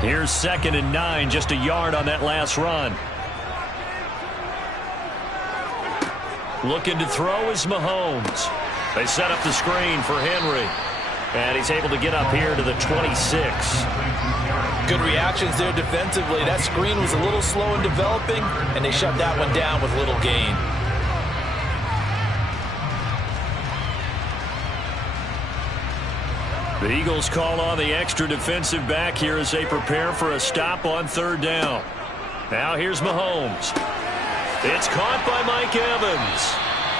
Here's 2nd and 9, just a yard on that last run. Looking to throw is Mahomes. They set up the screen for Henry. And he's able to get up here to the 26. Good reactions there defensively. That screen was a little slow in developing, and they shut that one down with little gain. The Eagles call on the extra defensive back here as they prepare for a stop on 3rd down. Now here's Mahomes. It's caught by Mike Evans.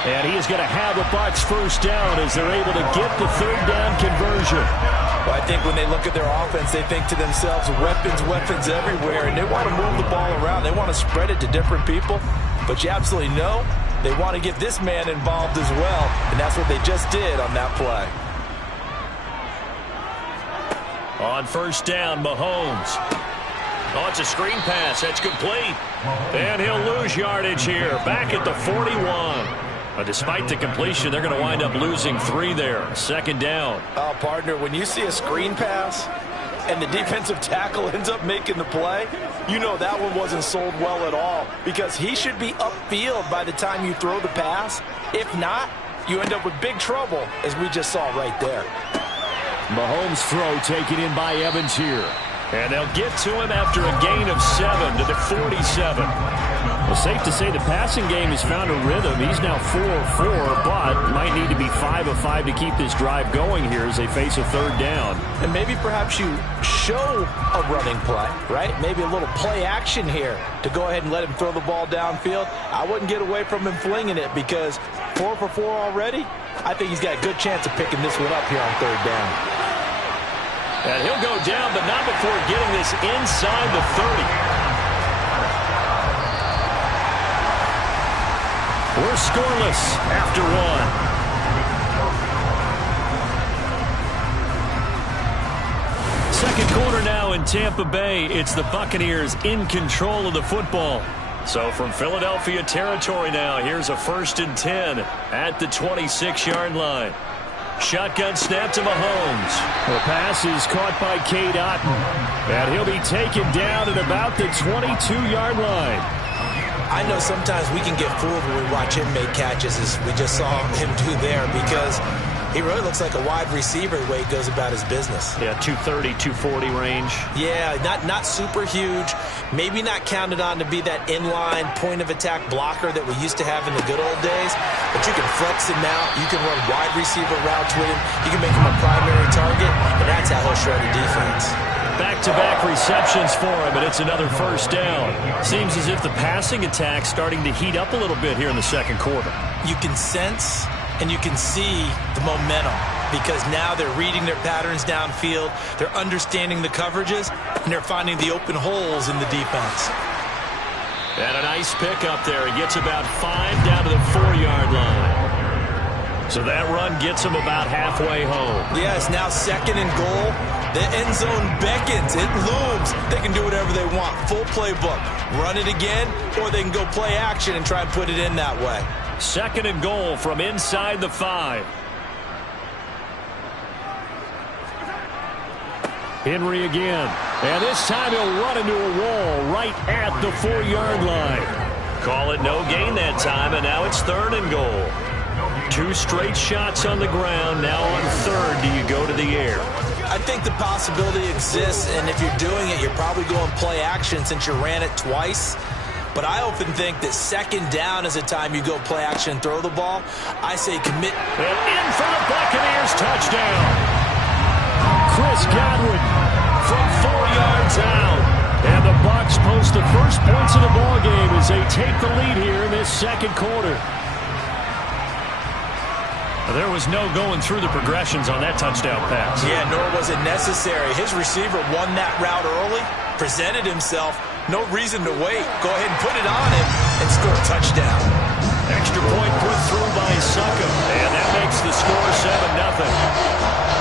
And he is going to have the Bucs first down as they're able to get the 3rd down conversion. Well, I think when they look at their offense, they think to themselves, weapons everywhere, and they want to move the ball around. They want to spread it to different people, but you absolutely know they want to get this man involved as well, and that's what they just did on that play. On 1st down, Mahomes. Oh, it's a screen pass. That's complete. And he'll lose yardage here. Back at the 41. Despite the completion, they're going to wind up losing 3 there. 2nd down. Oh, partner, when you see a screen pass and the defensive tackle ends up making the play, you know that one wasn't sold well at all because he should be upfield by the time you throw the pass. If not, you end up with big trouble, as we just saw right there. Mahomes' throw taken in by Evans here. And they'll get to him after a gain of 7 to the 47. Well, safe to say the passing game has found a rhythm. He's now 4-4, but might need to be 5 of 5 to keep this drive going here as they face a 3rd down. And maybe perhaps you show a running play, right? Maybe a little play action here to go ahead and let him throw the ball downfield. I wouldn't get away from him flinging it because 4 for 4 already. I think he's got a good chance of picking this one up here on 3rd down. And he'll go down, but not before getting this inside the 30. We're scoreless after 1. Second quarter now in Tampa Bay. It's the Buccaneers in control of the football. So from Philadelphia territory now, here's a 1st and 10 at the 26-yard line. Shotgun snap to Mahomes. The pass is caught by Cade Otton, and he'll be taken down at about the 22-yard line. I know sometimes we can get fooled when we watch him make catches, as we just saw him do there, because he really looks like a wide receiver the way he goes about his business. Yeah, 230, 240 range. Yeah, not super huge. Maybe not counted on to be that inline point-of-attack blocker that we used to have in the good old days. But you can flex him out. You can run wide receiver routes with him. You can make him a primary target, and that's how he'll shred a defense. Back-to-back receptions for him, and it's another 1st down. Seems as if the passing attack's starting to heat up a little bit here in the second quarter. You can sense and you can see the momentum, because now they're reading their patterns downfield, they're understanding the coverages, and they're finding the open holes in the defense. And a nice pick up there. He gets about 5 down to the 4-yard line. So that run gets him about halfway home. Yes, now 2nd and goal. The end zone beckons. It looms. They can do whatever they want. Full playbook. Run it again, or they can go play action and try and put it in that way. 2nd and goal from inside the 5. Henry again. And this time he'll run into a wall right at the 4-yard line. Call it no gain that time, and now it's 3rd and goal. 2 straight shots on the ground. Now on 3rd, do you go to the air? I think the possibility exists, and if you're doing it, you're probably going play action since you ran it twice. But I often think that 2nd down is a time you go play action and throw the ball. I say commit. And in for the Buccaneers, touchdown. Chris Godwin From 4 yards out. And the Bucs post the first points of the ball game as they take the lead here in this second quarter. There was no going through the progressions on that touchdown pass. Yeah, nor was it necessary. His receiver won that route early, presented himself. No reason to wait. Go ahead and put it on him and score a touchdown. Extra point put through by Succop, and that makes the score 7-0.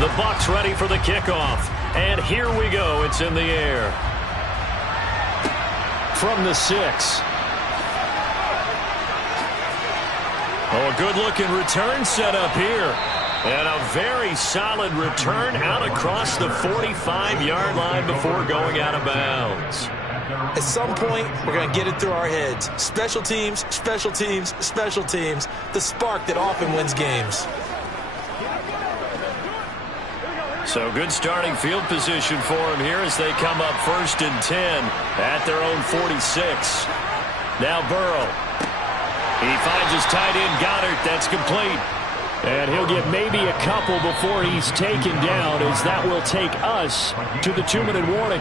The Bucs ready for the kickoff. And here we go. It's in the air. From the 6. Oh, a good-looking return set up here. And a very solid return out across the 45-yard line before going out of bounds. At some point, we're going to get it through our heads. Special teams, special teams, special teams. The spark that often wins games. So good starting field position for him here as they come up 1st and 10 at their own 46. Now Burrow. He finds his tight end Goddard. That's complete. And he'll get maybe a couple before he's taken down, as that will take us to the 2-minute warning.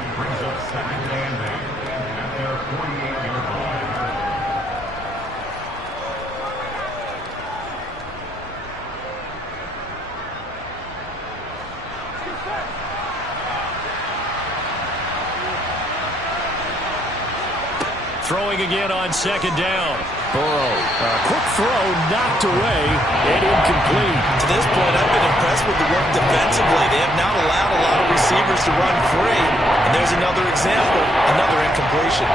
Throwing again on 2nd down. Burrow, a quick throw knocked away and incomplete. To this point, I've been impressed with the work defensively. They have not allowed a lot of receivers to run free. And there's another example, another incompletion.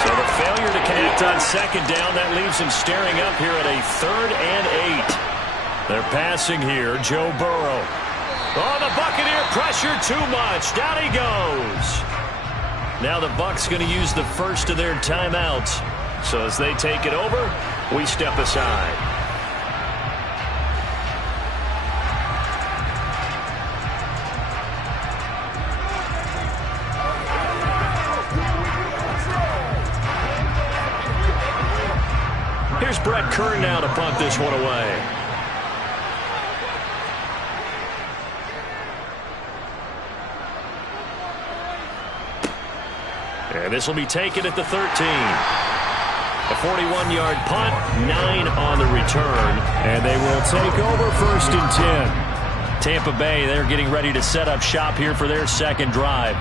So the failure to connect on 2nd down, that leaves him staring up here at a 3rd and 8. They're passing here, Joe Burrow. Oh, the Buccaneer pressure too much. Down he goes. Now the Bucs going to use the first of their timeouts. So as they take it over, we step aside. Here's Brett Kern now to punt this one away. And this will be taken at the 13. A 41-yard punt, 9 on the return. And they will take over 1st and 10. Tampa Bay, they're getting ready to set up shop here for their second drive.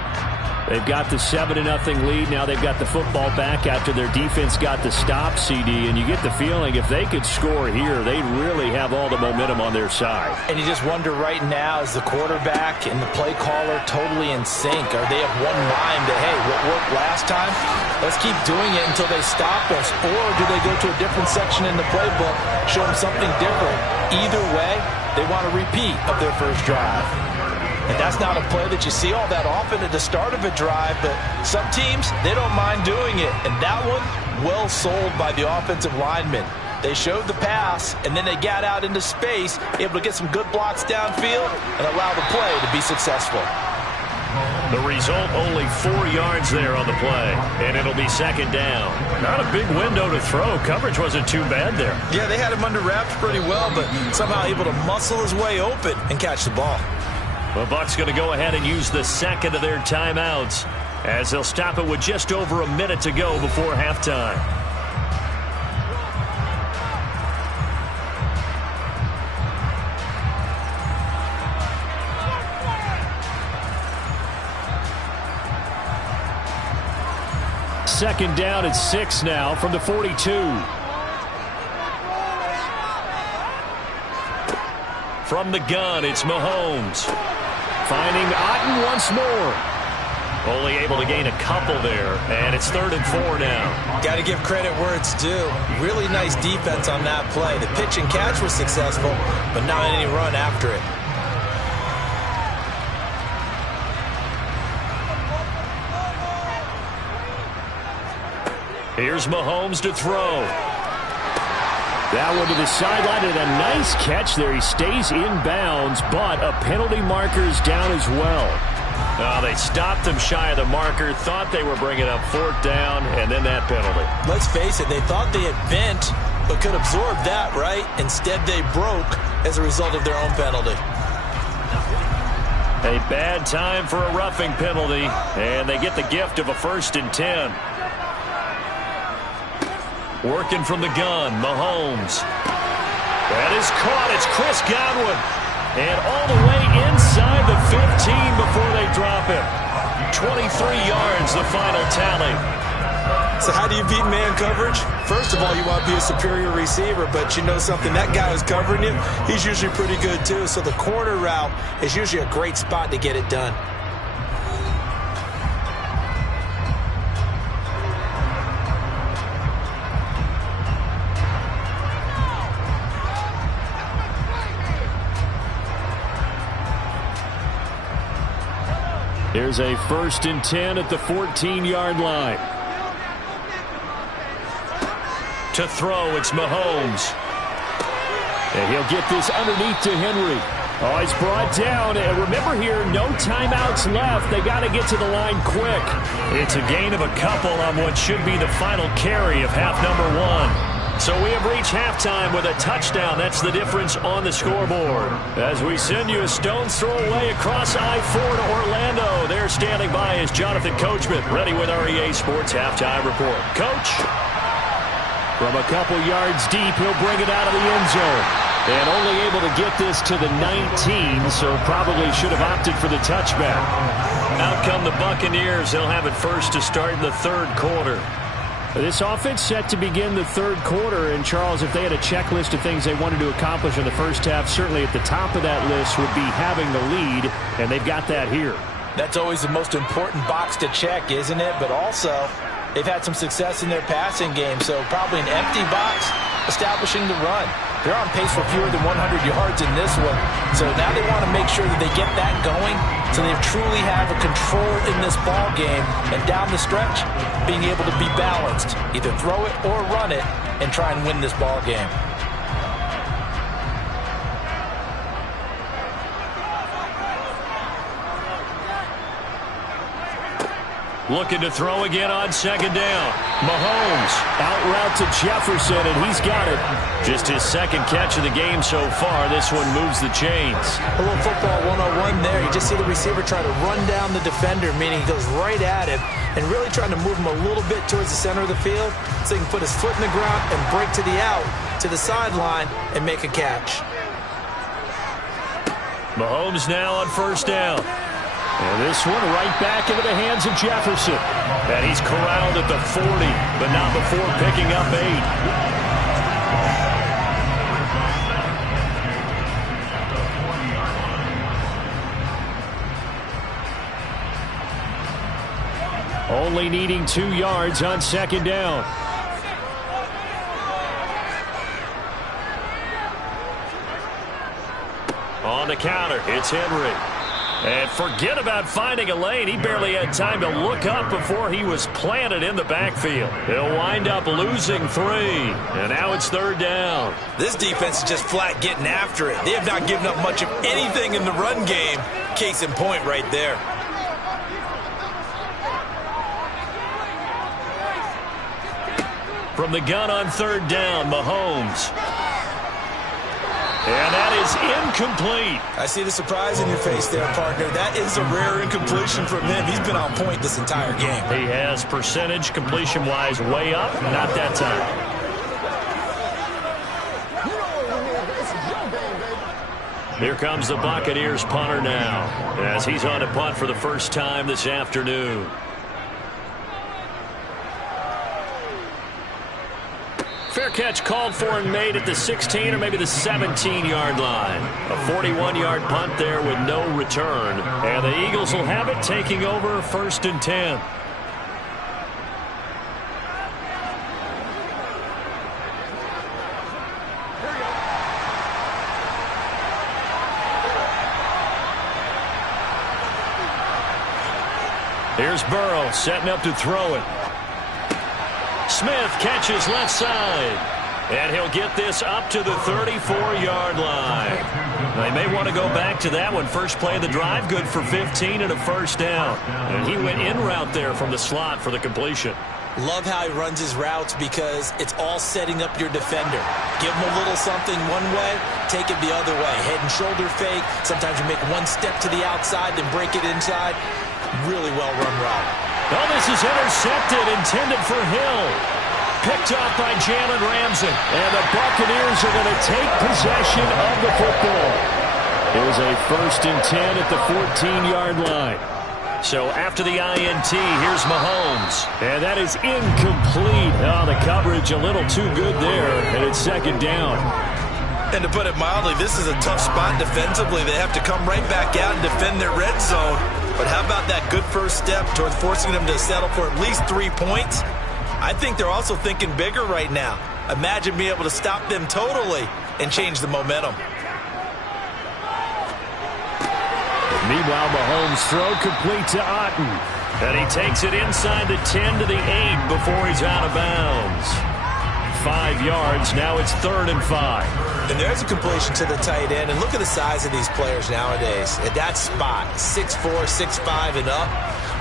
They've got the 7-0 lead. Now they've got the football back after their defense got the stop, CD. And you get the feeling if they could score here, they'd really have all the momentum on their side. And you just wonder right now, is the quarterback and the play caller totally in sync? Are they of one mind that, hey, what worked last time? Let's keep doing it until they stop us. Or do they go to a different section in the playbook, show them something different? Either way, they want a repeat of their first drive. And that's not a play that you see all that often at the start of a drive, but some teams, they don't mind doing it. And that one, well sold by the offensive lineman. They showed the pass, and then they got out into space, able to get some good blocks downfield and allow the play to be successful. The result, only 4 yards there on the play, and it'll be 2nd down. Not a big window to throw. Coverage wasn't too bad there. Yeah, they had him under wraps pretty well, but somehow able to muscle his way open and catch the ball. The Bucs going to go ahead and use the second of their timeouts as they'll stop it with just over a minute to go before halftime. Second down at 6 now from the 42. From the gun, it's Mahomes. Finding Otten once more. Only able to gain a couple there, and it's 3rd and 4 now. Got to give credit where it's due. Really nice defense on that play. The pitch and catch was successful, but not any run after it. Here's Mahomes to throw. That one to the sideline, and a nice catch there. He stays in bounds, but a penalty marker's down as well. They stopped him shy of the marker, thought they were bringing up 4th down, and then that penalty. Let's face it, they thought they had bent, but could absorb that, right? Instead, they broke as a result of their own penalty. A bad time for a roughing penalty, and they get the gift of a 1st and 10. Working from the gun, Mahomes. That is caught. It's Chris Godwin. And all the way inside the 15 before they drop him. 23 yards, the final tally. So how do you beat man coverage? First of all, you want to be a superior receiver, but you know something, that guy who's covering you, he's usually pretty good too. So the corner route is usually a great spot to get it done. Here's a 1st and 10 at the 14-yard line. To throw, it's Mahomes. And he'll get this underneath to Henry. Oh, he's brought down. And remember here, no timeouts left. They got to get to the line quick. It's a gain of a couple on what should be the final carry of half number 1. So we have reached halftime with a touchdown. That's the difference on the scoreboard. As we send you a stone's throw away across I-4 to Orlando. There standing by is Jonathan Coachman, ready with our EA Sports Halftime Report. Coach. From a couple yards deep, he'll bring it out of the end zone. And only able to get this to the 19, so probably should have opted for the touchback. Out come the Buccaneers. They'll have it first to start in the 3rd quarter. This offense set to begin the 3rd quarter, and Charles, if they had a checklist of things they wanted to accomplish in the first half, certainly at the top of that list would be having the lead, and they've got that here. That's always the most important box to check, isn't it? But also, they've had some success in their passing game, so probably an empty box, establishing the run. They're on pace for fewer than 100 yards in this one, so now they want to make sure that they get that going so they truly have a control in this ball game, and down the stretch, being able to be balanced, either throw it or run it, and try and win this ball game. Looking to throw again on second down. Mahomes Out route to Jefferson, and he's got it. just his second catch of the game so far. This one moves the chains. A little football 101 there. You just see the receiver try to run down the defender, meaning he goes right at him and really trying to move him a little bit towards the center of the field so he can put his foot in the ground and break to the out, to the sideline, and make a catch. Mahomes now on first down. And this one right back into the hands of Jefferson. And he's corralled at the 40, but not before picking up 8. Only needing 2 yards on second down. On the counter, it's Henry. And forget about finding a lane. He barely had time to look up before he was planted in the backfield. He'll wind up losing 3. And now it's third down. This defense is just flat getting after it. They have not given up much of anything in the run game. Case in point right there. From the gun on third down, Mahomes. And that is incomplete. I see the surprise in your face there, partner. That is a rare incompletion from him. He's been on point this entire game. He has percentage completion-wise way up. Not that time. Here comes the Buccaneers punter now as he's on to punt for the first time this afternoon. Fair catch called for and made at the 16 or maybe the 17-yard line. A 41-yard punt there with no return. And the Eagles will have it, taking over first and 10. Here's Burrow setting up to throw it. Smith catches left side. And he'll get this up to the 34-yard line. They may want to go back to that one. First play of the drive, good for 15 and a first down. And he went in route there from the slot for the completion. Love how he runs his routes because it's all setting up your defender. Give him a little something one way, take it the other way. Head and shoulder fake. Sometimes you make one step to the outside, then break it inside. Really well-run route. Oh, this is intercepted, intended for Hill. Picked off by Jalen Ramsey. And the Buccaneers are going to take possession of the football. It was a first and 10 at the 14-yard line. So after the INT, here's Mahomes. And that is incomplete. Oh, the coverage a little too good there. And it's second down. And to put it mildly, this is a tough spot defensively. They have to come right back out and defend their red zone. But how about that good first step towards forcing them to settle for at least 3 points? I think they're also thinking bigger right now. Imagine being able to stop them totally and change the momentum. Meanwhile, Mahomes' throw complete to Otten. And he takes it inside the 10 to the 8 before he's out of bounds. 5 yards. Now it's 3rd and 5. And there's a completion to the tight end. And look at the size of these players nowadays. At that spot, 6'4", 6'5", and up.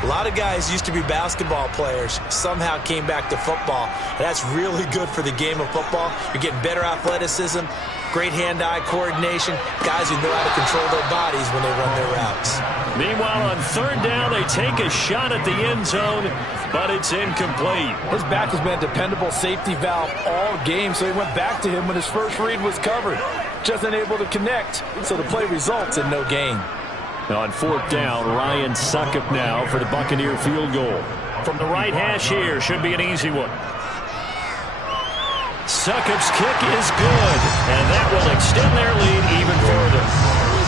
A lot of guys used to be basketball players, somehow came back to football. And that's really good for the game of football. You're getting better athleticism, great hand-eye coordination, guys who know how to control their bodies when they run their routes. Meanwhile, on 3rd down, they take a shot at the end zone, but it's incomplete. His back has been a dependable safety valve all game, so he went back to him when his first read was covered. Just unable to connect, so the play results in no gain. On 4th down, Ryan Succop now for the Buccaneer field goal. From the right hash here, should be an easy one. Succop's kick is good, and that will extend their lead even further.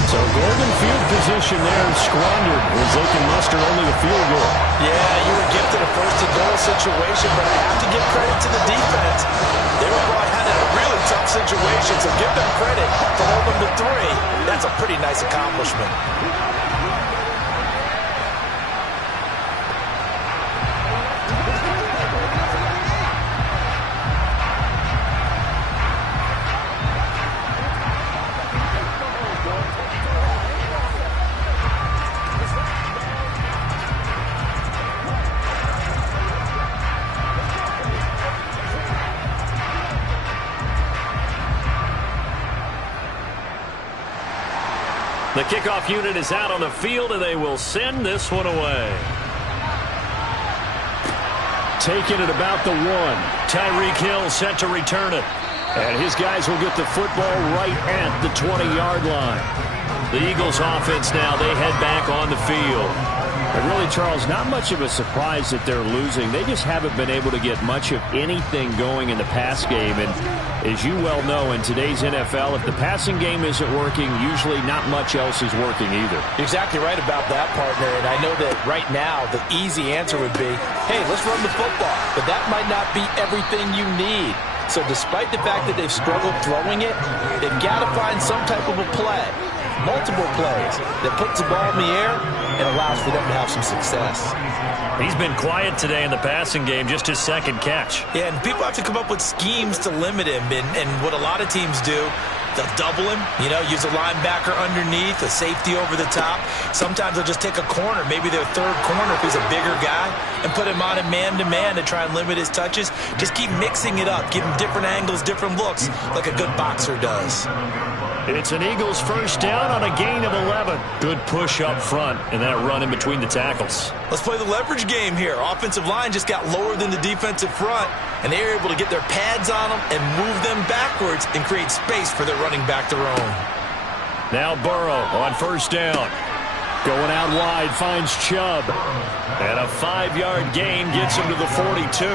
So golden field position there squandered as they can muster only a field goal. Yeah, you were gifted a first-and-goal situation, but I have to give credit to the defense. They were brought out in a really tough situation, so give them credit for holding them to 3. That's a pretty nice accomplishment. The kickoff unit is out on the field, and they will send this one away. Taking it about the 1. Tyreek Hill set to return it. And his guys will get the football right at the 20-yard line. The Eagles offense now, they head back on the field. And really, Charles, not much of a surprise that they're losing. They just haven't been able to get much of anything going in the pass game. And as you well know, in today's NFL, if the passing game isn't working, usually not much else is working either. You're exactly right about that, partner. And I know that right now the easy answer would be, hey, let's run the football. But that might not be everything you need. So despite the fact that they've struggled throwing it, they've got to find some type of a play, multiple plays, that puts the ball in the air and allows for them to have some success. He's been quiet today in the passing game, just his second catch. Yeah, and people have to come up with schemes to limit him. And what a lot of teams do, they'll double him, use a linebacker underneath, a safety over the top. Sometimes they'll just take a corner, maybe their third corner if he's a bigger guy, and put him on a man-to-man to try and limit his touches. Just keep mixing it up, give him different angles, different looks, like a good boxer does. It's an Eagles first down on a gain of 11. Good push up front, and that run in between the tackles. Let's play the leverage game here. Offensive line just got lower than the defensive front, and they were able to get their pads on them and move them backwards and create space for their running back to roam. Now Burrow on first down. Going out wide, finds Chubb. And a 5-yard gain gets him to the 42.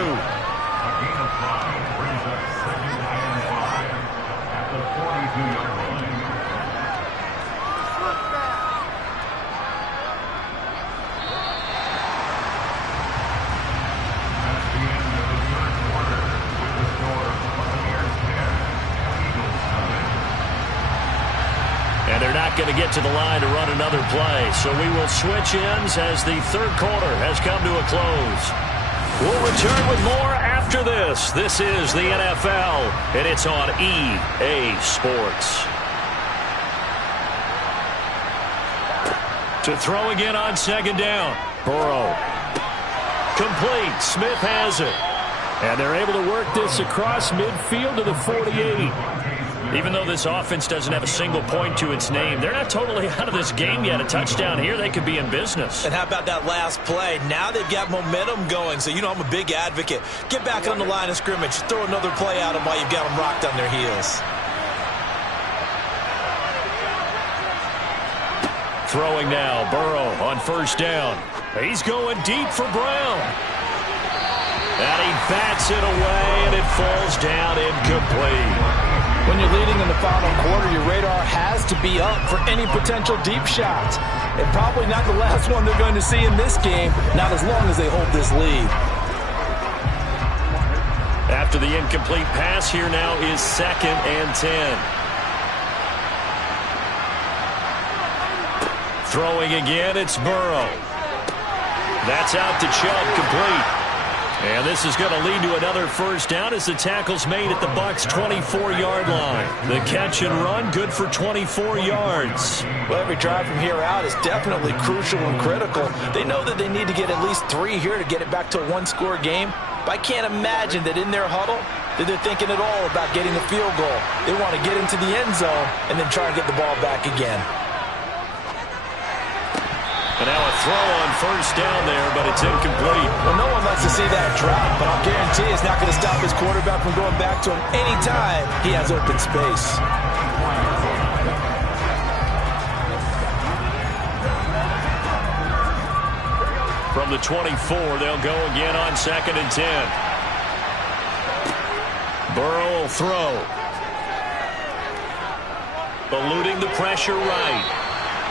Going to get to the line to run another play. So we will switch ends as the third quarter has come to a close. We'll return with more after this. This is the NFL, and it's on EA Sports. To throw again on second down. Burrow. Complete. Smith has it. And they're able to work this across midfield to the 48. Even though this offense doesn't have a single point to its name, they're not totally out of this game yet. A touchdown here, they could be in business. And how about that last play? Now they've got momentum going, so I'm a big advocate. Get back on the line of scrimmage. Throw another play at them while you've got them rocked on their heels. Throwing now, Burrow on first down. He's going deep for Brown. And he bats it away, and it falls down incomplete. When you're leading in the final quarter, your radar has to be up for any potential deep shots. And probably not the last one they're going to see in this game, not as long as they hold this lead. After the incomplete pass, here now is 2nd and 10. Throwing again, it's Burrow. That's out to Chubb, complete. And this is going to lead to another first down as the tackle's made at the Bucs' 24-yard line. The catch and run, good for 24 yards. Well, every drive from here out is definitely crucial and critical. They know that they need to get at least 3 here to get it back to a one-score game. But I can't imagine that in their huddle that they're thinking at all about getting a field goal. They want to get into the end zone and then try and get the ball back again. And now a throw on first down there, but it's incomplete. Well, no one likes to see that drop, but I'll guarantee it's not going to stop his quarterback from going back to him anytime he has open space. From the 24, they'll go again on 2nd and 10. Burrow will throw. Eluding the pressure right.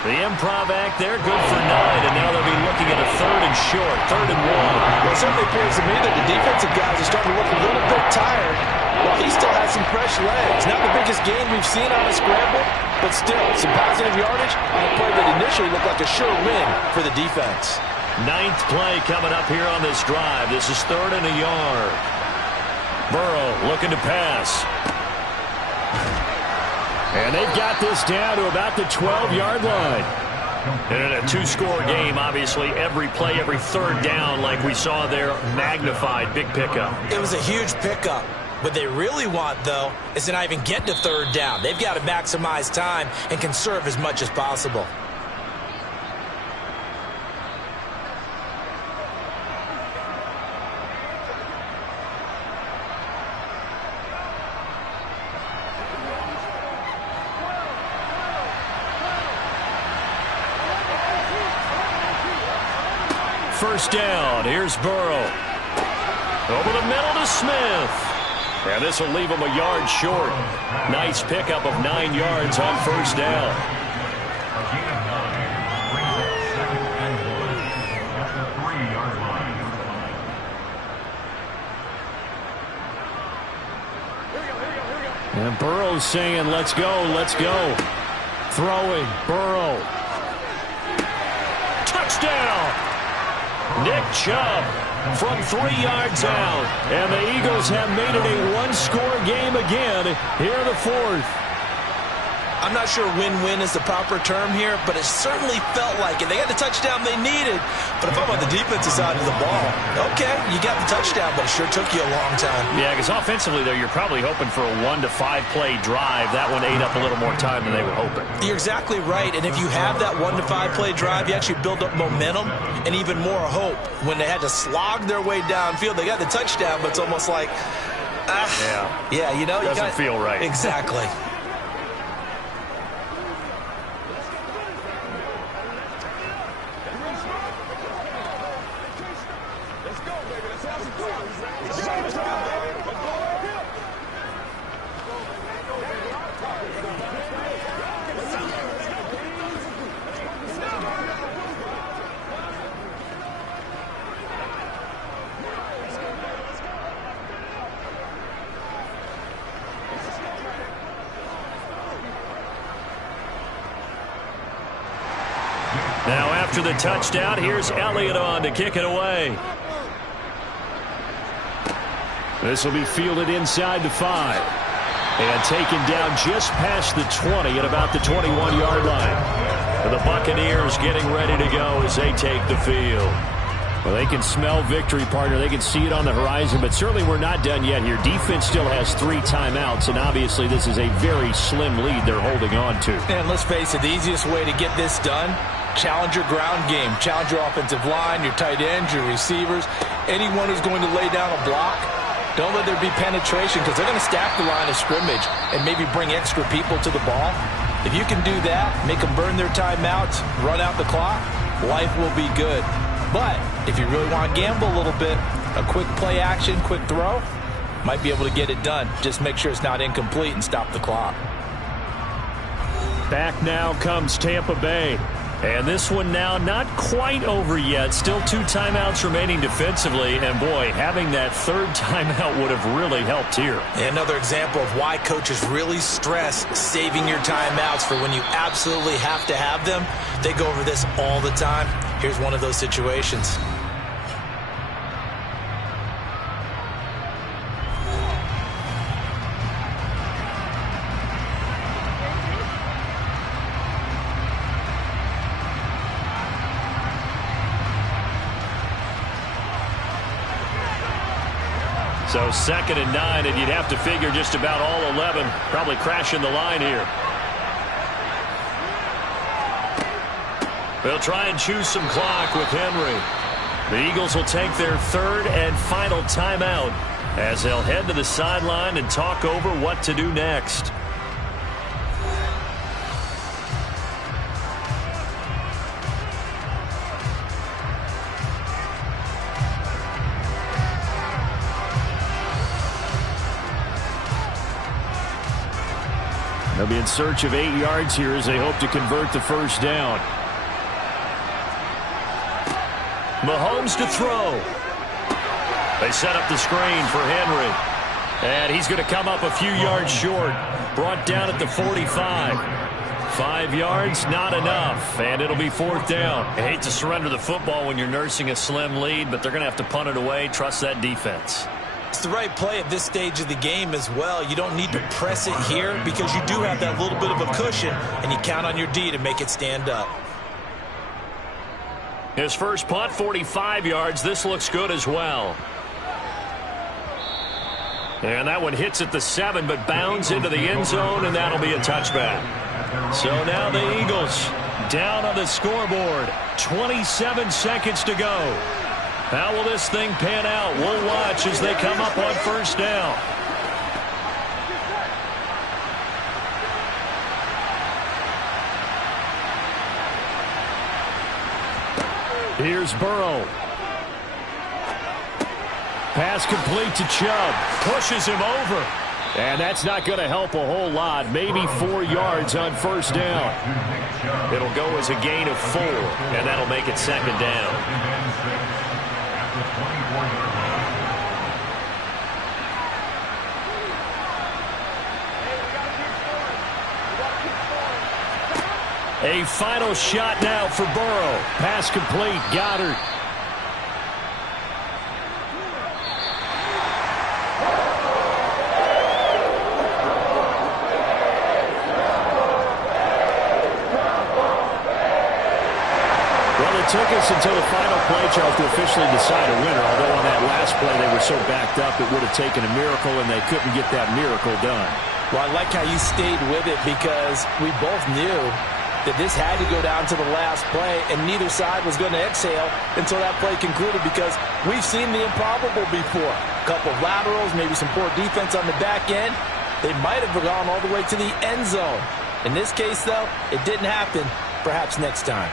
The improv act there, good for 9, and now they'll be looking at a 3rd and short, 3rd and 1. Well, it certainly appears to me that the defensive guys are starting to look a little bit tired, while he still has some fresh legs. Not the biggest gain we've seen on a scramble, but still, some positive yardage on a play that initially looked like a sure win for the defense. 9th play coming up here on this drive. This is 3rd and a yard. Burrow looking to pass. And they've got this down to about the 12-yard line. And in a 2-score game, obviously, every play, every 3rd down, like we saw there, magnified, big pickup. It was a huge pickup. What they really want, though, is to not even get to third down. They've got to maximize time and conserve as much as possible. First down. Here's Burrow. Over the middle to Smith. And this will leave him a yard short. Nice pickup of 9 yards on first down. And Burrow's saying, let's go, let's go. Throwing, Burrow. Touchdown! Nick Chubb from 3 yards out. And the Eagles have made it a one-score game again here in the fourth. I'm not sure win-win is the proper term here, but it certainly felt like it. They got the touchdown they needed, but if I'm on the defensive side of the ball, okay, you got the touchdown, but it sure took you a long time. Yeah, because offensively, though, you're probably hoping for a 1 to 5 play drive. That one ate up a little more time than they were hoping. You're exactly right, and if you have that 1 to 5 play drive, you actually build up momentum and even more hope. When they had to slog their way downfield, they got the touchdown, but it's almost like, yeah, you know, doesn't feel right. Exactly. Now after the touchdown, here's Elliott on to kick it away. This will be fielded inside the 5. And taken down just past the 20 at about the 21-yard line. The Buccaneers getting ready to go as they take the field. Well, they can smell victory, partner. They can see it on the horizon, but certainly we're not done yet here. Defense still has 3 timeouts, and obviously this is a very slim lead they're holding on to. And let's face it, the easiest way to get this done, challenge your ground game. Challenge your offensive line, your tight ends, your receivers, anyone who's going to lay down a block. Don't let there be penetration because they're going to stack the line of scrimmage and maybe bring extra people to the ball. If you can do that, make them burn their timeouts, run out the clock, life will be good. But if you really want to gamble a little bit, a quick play action, quick throw, might be able to get it done. Just make sure it's not incomplete and stop the clock. Back now comes Tampa Bay. And this one now not quite over yet. Still 2 timeouts remaining defensively. And, boy, having that third timeout would have really helped here. Another example of why coaches really stress saving your timeouts for when you absolutely have to have them. They go over this all the time. Here's one of those situations. So 2nd and 9, and you'd have to figure just about all 11 probably crashing the line here. They'll try and choose some clock with Henry. The Eagles will take their 3rd and final timeout as they'll head to the sideline and talk over what to do next. They'll be in search of 8 yards here as they hope to convert the first down. Mahomes to throw. They set up the screen for Henry. And he's going to come up a few yards short. Brought down at the 45. 5 yards, not enough. And it'll be 4th down. I hate to surrender the football when you're nursing a slim lead, but they're going to have to punt it away. Trust that defense. It's the right play at this stage of the game as well. You don't need to press it here because you do have that little bit of a cushion, and you count on your D to make it stand up. His first punt, 45 yards. This looks good as well. And that one hits at the 7, but bounds into the end zone, and that'll be a touchback. So now the Eagles down on the scoreboard. 27 seconds to go. How will this thing pan out? We'll watch as they come up on first down. Here's Burrow. Pass complete to Chubb. Pushes him over. And that's not going to help a whole lot. Maybe 4 yards on first down. It'll go as a gain of 4, and that'll make it second down. A final shot now for Burrow. Pass complete. Goddard. Took us until the final play, Charles, to officially decide a winner. Although on that last play they were so backed up it would have taken a miracle, and they couldn't get that miracle done. Well, I like how you stayed with it because we both knew that this had to go down to the last play, and neither side was going to exhale until that play concluded because we've seen the improbable before. A couple of laterals, maybe some poor defense on the back end. They might have gone all the way to the end zone. In this case, though, it didn't happen. Perhaps next time.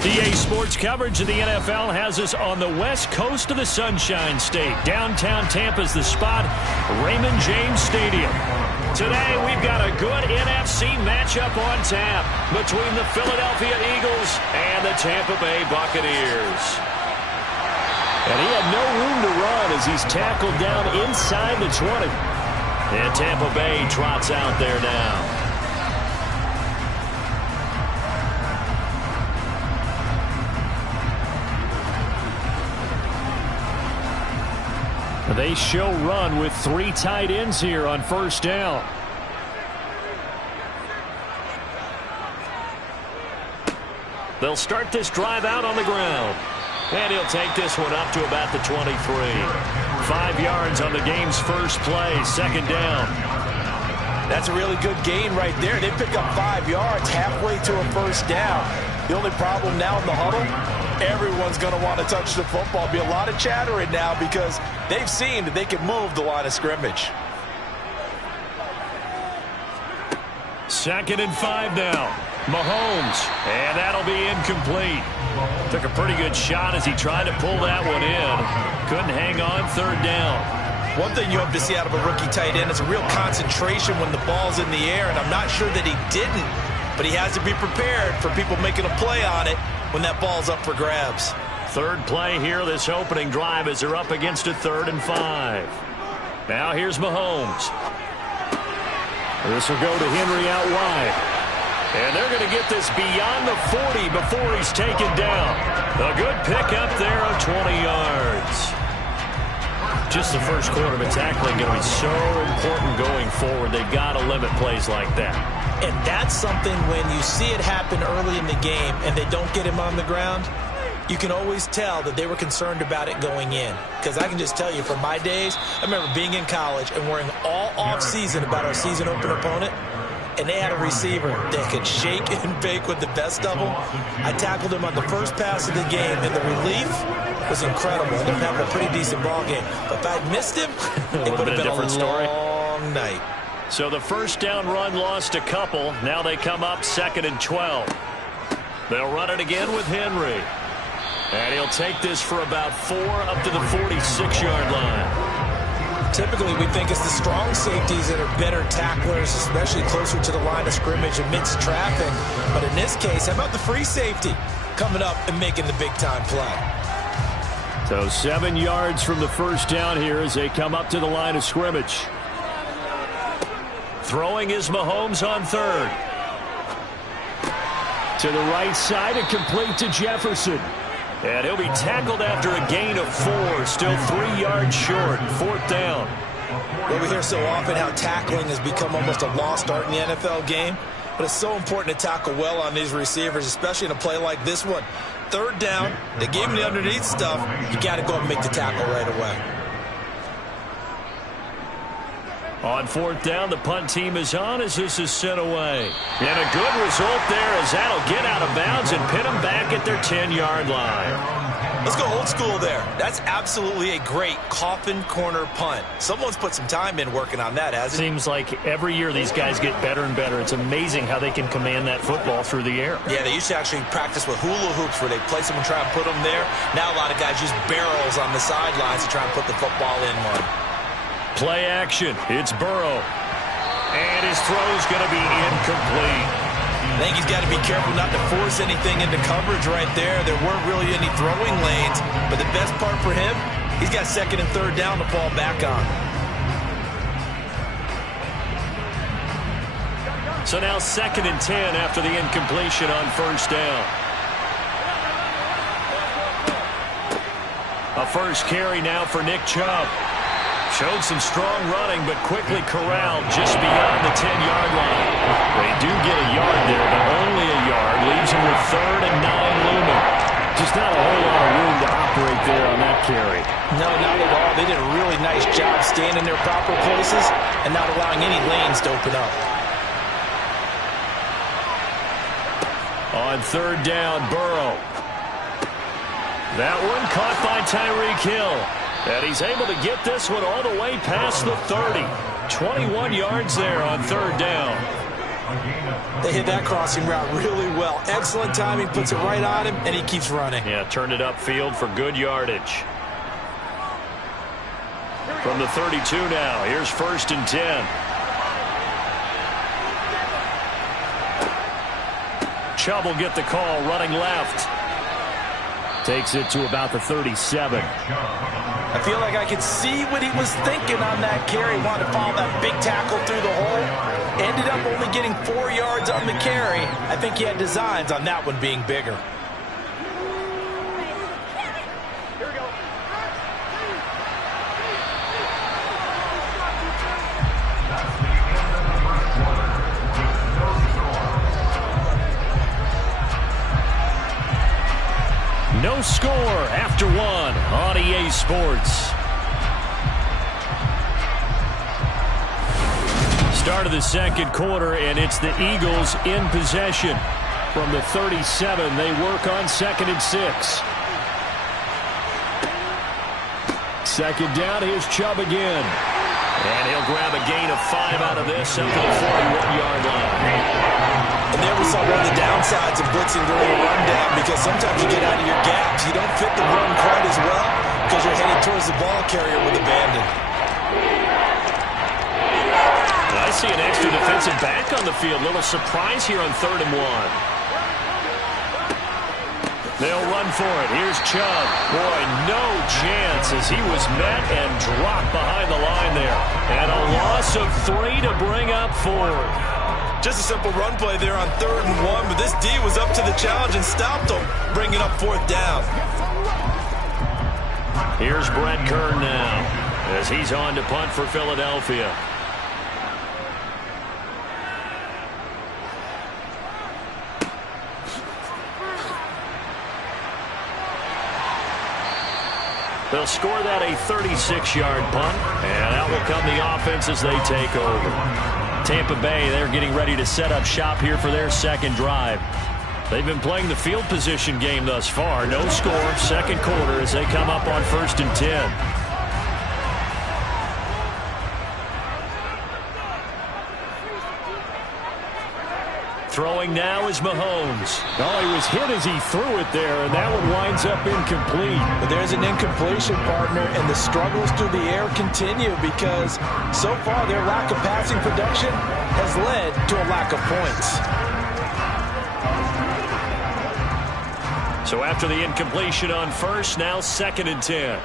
EA Sports coverage of the NFL has us on the west coast of the Sunshine State. Downtown Tampa's the spot, Raymond James Stadium. Today, we've got a good NFC matchup on tap between the Philadelphia Eagles and the Tampa Bay Buccaneers. And he had no room to run as he's tackled down inside the 20. And Tampa Bay trots out there now. They show run with 3 tight ends here on first down. They'll start this drive out on the ground. And he'll take this one up to about the 23. 5 yards on the game's first play, second down. That's a really good gain right there. They pick up 5 yards halfway to a first down. The only problem now in the huddle, everyone's going to want to touch the football. Be a lot of chattering now because they've seen that they can move the line of scrimmage. 2nd and 5 now. Mahomes, and that'll be incomplete. Took a pretty good shot as he tried to pull that one in. Couldn't hang on, 3rd down. One thing you hope to see out of a rookie tight end is a real concentration when the ball's in the air, and I'm not sure that he didn't, but he has to be prepared for people making a play on it when that ball's up for grabs. 3rd play here, this opening drive, as they're up against a 3rd and 5. Now here's Mahomes. This will go to Henry out wide. And they're going to get this beyond the 40 before he's taken down. A good pickup there of 20 yards. Just the first quarter, but tackling going to be so important going forward. They've got to limit plays like that. And that's something when you see it happen early in the game and they don't get him on the ground, you can always tell that they were concerned about it going in. Because I can just tell you from my days, I remember being in college and worrying all off-season about our season opener opponent, and they had a receiver that could shake and bake with the best of them. I tackled him on the first pass of the game, and the relief was incredible. Ended up having a pretty decent ball game. But if I'd missed him, it would have been a different story. Long night. So the first down run lost a couple. Now they come up 2nd and 12. They'll run it again with Henry. And he'll take this for about 4 up to the 46-yard line. Typically, we think it's the strong safeties that are better tacklers, especially closer to the line of scrimmage amidst traffic. But in this case, how about the free safety coming up and making the big-time play? So 7 yards from the first down here as they come up to the line of scrimmage. Throwing is Mahomes on 3rd. To the right side and complete to Jefferson. And he'll be tackled after a gain of 4. Still 3 yards short. 4th down. Well, we hear so often how tackling has become almost a lost art in the NFL game. But it's so important to tackle well on these receivers, especially in a play like this one. 3rd down, they gave him the underneath stuff. You got to go and make the tackle right away. On 4th down, the punt team is on as this is sent away. And a good result there as that'll get out of bounds and pin them back at their 10-yard line. Let's go old school there. That's absolutely a great coffin corner punt. Someone's put some time in working on that, hasn't it? Seems like every year these guys get better and better. It's amazing how they can command that football through the air. Yeah, they used to actually practice with hula hoops where they place them and try and put them there. Now a lot of guys use barrels on the sidelines to try and put the football in one. Play action. It's Burrow. And his throw's going to be incomplete. I think he's got to be careful not to force anything into coverage right there. There weren't really any throwing lanes, but the best part for him, he's got 2nd and 3rd down to fall back on. So now 2nd and 10 after the incompletion on 1st down. A first carry now for Nick Chubb. Showed some strong running, but quickly corralled just beyond the 10-yard line. They do get a yard there, but only a yard. Leaves him with 3rd and 9 looming. Just not a whole lot of room to operate there on that carry. No, not at all. They did a really nice job staying in their proper places and not allowing any lanes to open up. On 3rd down, Burrow. That one caught by Tyreek Hill. And he's able to get this one all the way past the 30. 21 yards there on 3rd down. They hit that crossing route really well. Excellent timing, puts it right on him, and he keeps running. Yeah, turned it upfield for good yardage. From the 32 now, here's 1st and 10. Chubb will get the call, running left. Takes it to about the 37. I feel like I could see what he was thinking on that carry. Wanted to follow that big tackle through the hole. Ended up only getting 4 yards on the carry. I think he had designs on that one being bigger. No score after 1 on EA Sports. Start of the second quarter, and it's the Eagles in possession. From the 37, they work on 2nd and 6. Second down, here's Chubb again. And he'll grab a gain of 5 out of this up to the 41-yard line. And there we saw one of the downsides of blitzing during a rundown, because sometimes you get out of your gaps. You don't fit the run quite as well because you're headed towards the ball carrier with abandon. I see an extra defensive back on the field. Little surprise here on 3rd and 1. They'll run for it. Here's Chubb. Boy, no chance as he was met and dropped behind the line there. And a loss of 3 to bring up 4. Just a simple run play there on 3rd and 1, but this D was up to the challenge and stopped him, bringing up 4th down. Here's Brett Kern now as he's on to punt for Philadelphia. They'll score that a 36-yard punt, and out will come the offense as they take over. Tampa Bay, they're getting ready to set up shop here for their second drive. They've been playing the field position game thus far. No score, second quarter as they come up on 1st and 10. Throwing now is Mahomes. Oh, he was hit as he threw it there, and that one winds up incomplete. But there's an incompletion, partner, and the struggles through the air continue because so far their lack of passing production has led to a lack of points. So after the incompletion on 1st, now 2nd and 10.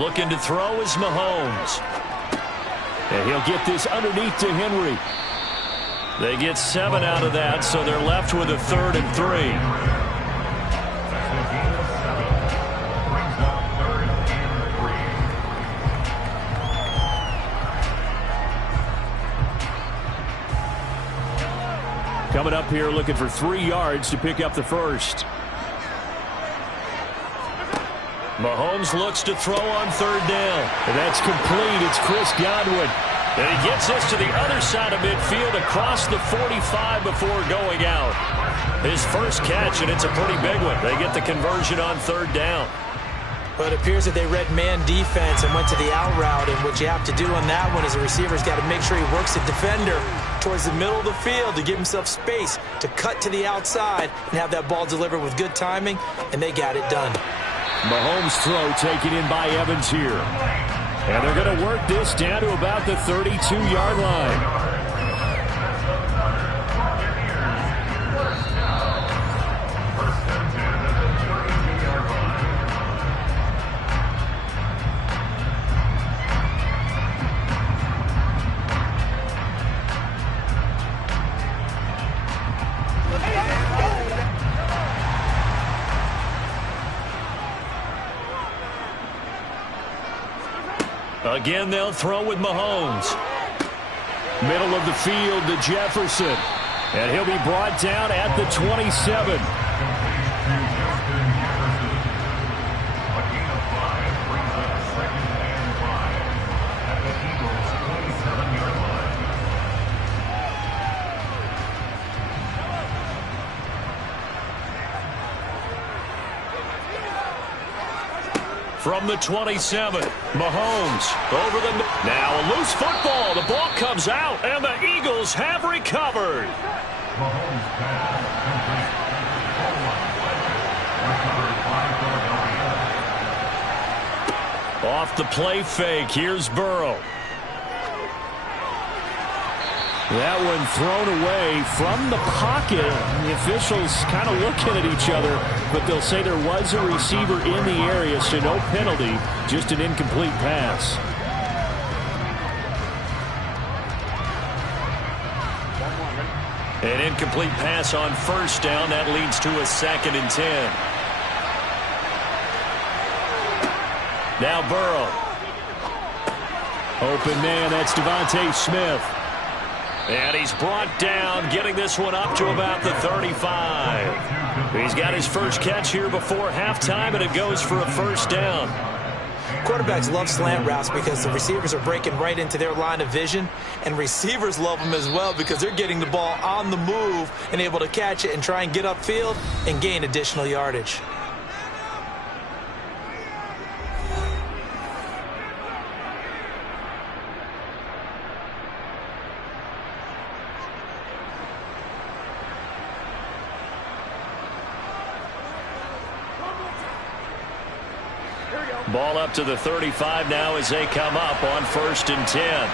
Looking to throw is Mahomes. And he'll get this underneath to Henry. They get 7 out of that, so they're left with a 3rd and 3. Coming up here looking for 3 yards to pick up the first. Mahomes looks to throw on 3rd down. And that's complete. It's Chris Godwin. And he gets this to the other side of midfield across the 45 before going out. His first catch, and it's a pretty big one. They get the conversion on 3rd down. But it appears that they read man defense and went to the out route, and what you have to do on that one is the receiver's got to make sure he works the defender towards the middle of the field to give himself space to cut to the outside and have that ball delivered with good timing, and they got it done. Mahomes' throw taken in by Evans here. And they're going to work this down to about the 32-yard line. Again, they'll throw with Mahomes. Middle of the field to Jefferson. And he'll be brought down at the 27. From the 27, Mahomes over the... Now a loose football. The ball comes out, and the Eagles have recovered. Mahomes pass complete. Goal line play. Recovered by Philadelphia. Off the play fake, here's Burrow. That one thrown away from the pocket. The officials kind of looking at each other, but they'll say there was a receiver in the area, so no penalty, just an incomplete pass. An incomplete pass on first down. That leads to a 2nd and 10. Now Burrow. Open man, that's Devontae Smith. And he's brought down, getting this one up to about the 35. He's got his first catch here before halftime, and it goes for a first down. Quarterbacks love slant routes because the receivers are breaking right into their line of vision, and receivers love them as well because they're getting the ball on the move and able to catch it and try and get upfield and gain additional yardage. Ball up to the 35 now as they come up on 1st and 10.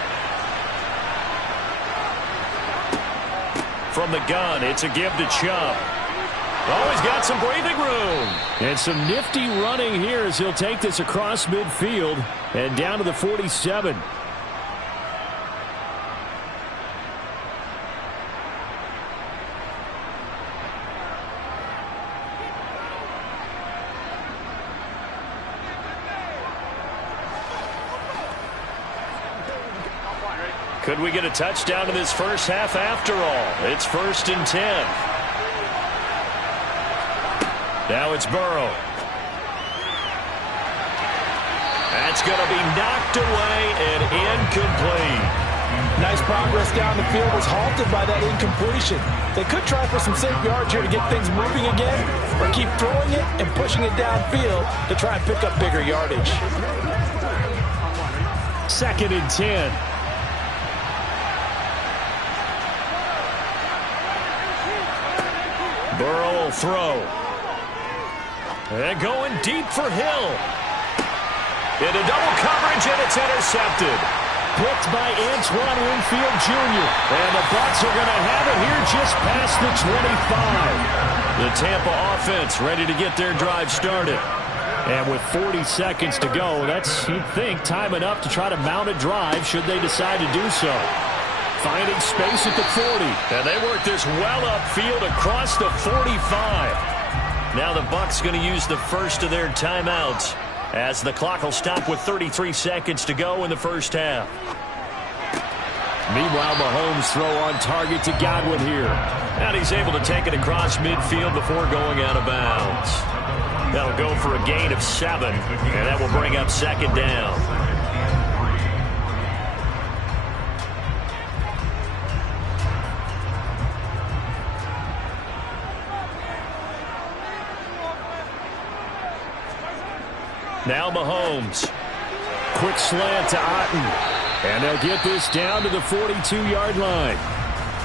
From the gun, it's a give to Chubb. Oh, he's got some breathing room. And some nifty running here as he'll take this across midfield and down to the 47. Could we get a touchdown in this first half after all? It's 1st and 10. Now it's Burrow. That's going to be knocked away and incomplete. Nice progress down the field was halted by that incompletion. They could try for some safe yards here to get things moving again, or keep throwing it and pushing it downfield to try and pick up bigger yardage. 2nd and 10. Burrow will throw. And going deep for Hill. Into double coverage, and it's intercepted. Picked by Antoine Winfield Jr. And the Bucs are going to have it here just past the 25. The Tampa offense ready to get their drive started. And with 40 seconds to go, that's, you'd think, time enough to try to mount a drive should they decide to do so. Finding space at the 40. And they work this well upfield across the 45. Now the Bucs going to use the first of their timeouts as the clock will stop with 33 seconds to go in the first half. Meanwhile, Mahomes throw on target to Godwin here. And he's able to take it across midfield before going out of bounds. That'll go for a gain of 7, and that will bring up 2nd down. Now Mahomes. Quick slant to Otten. And they'll get this down to the 42-yard line.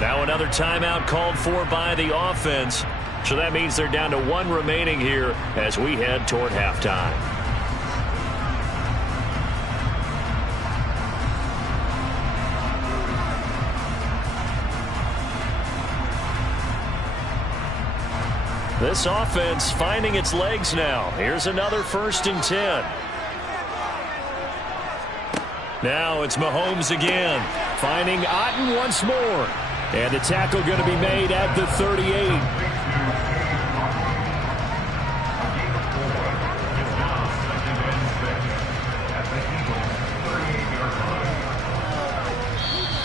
Now another timeout called for by the offense. So that means they're down to 1 remaining here as we head toward halftime. This offense finding its legs now. Here's another 1st and 10. Now it's Mahomes again. Finding Otten once more. And the tackle going to be made at the 38.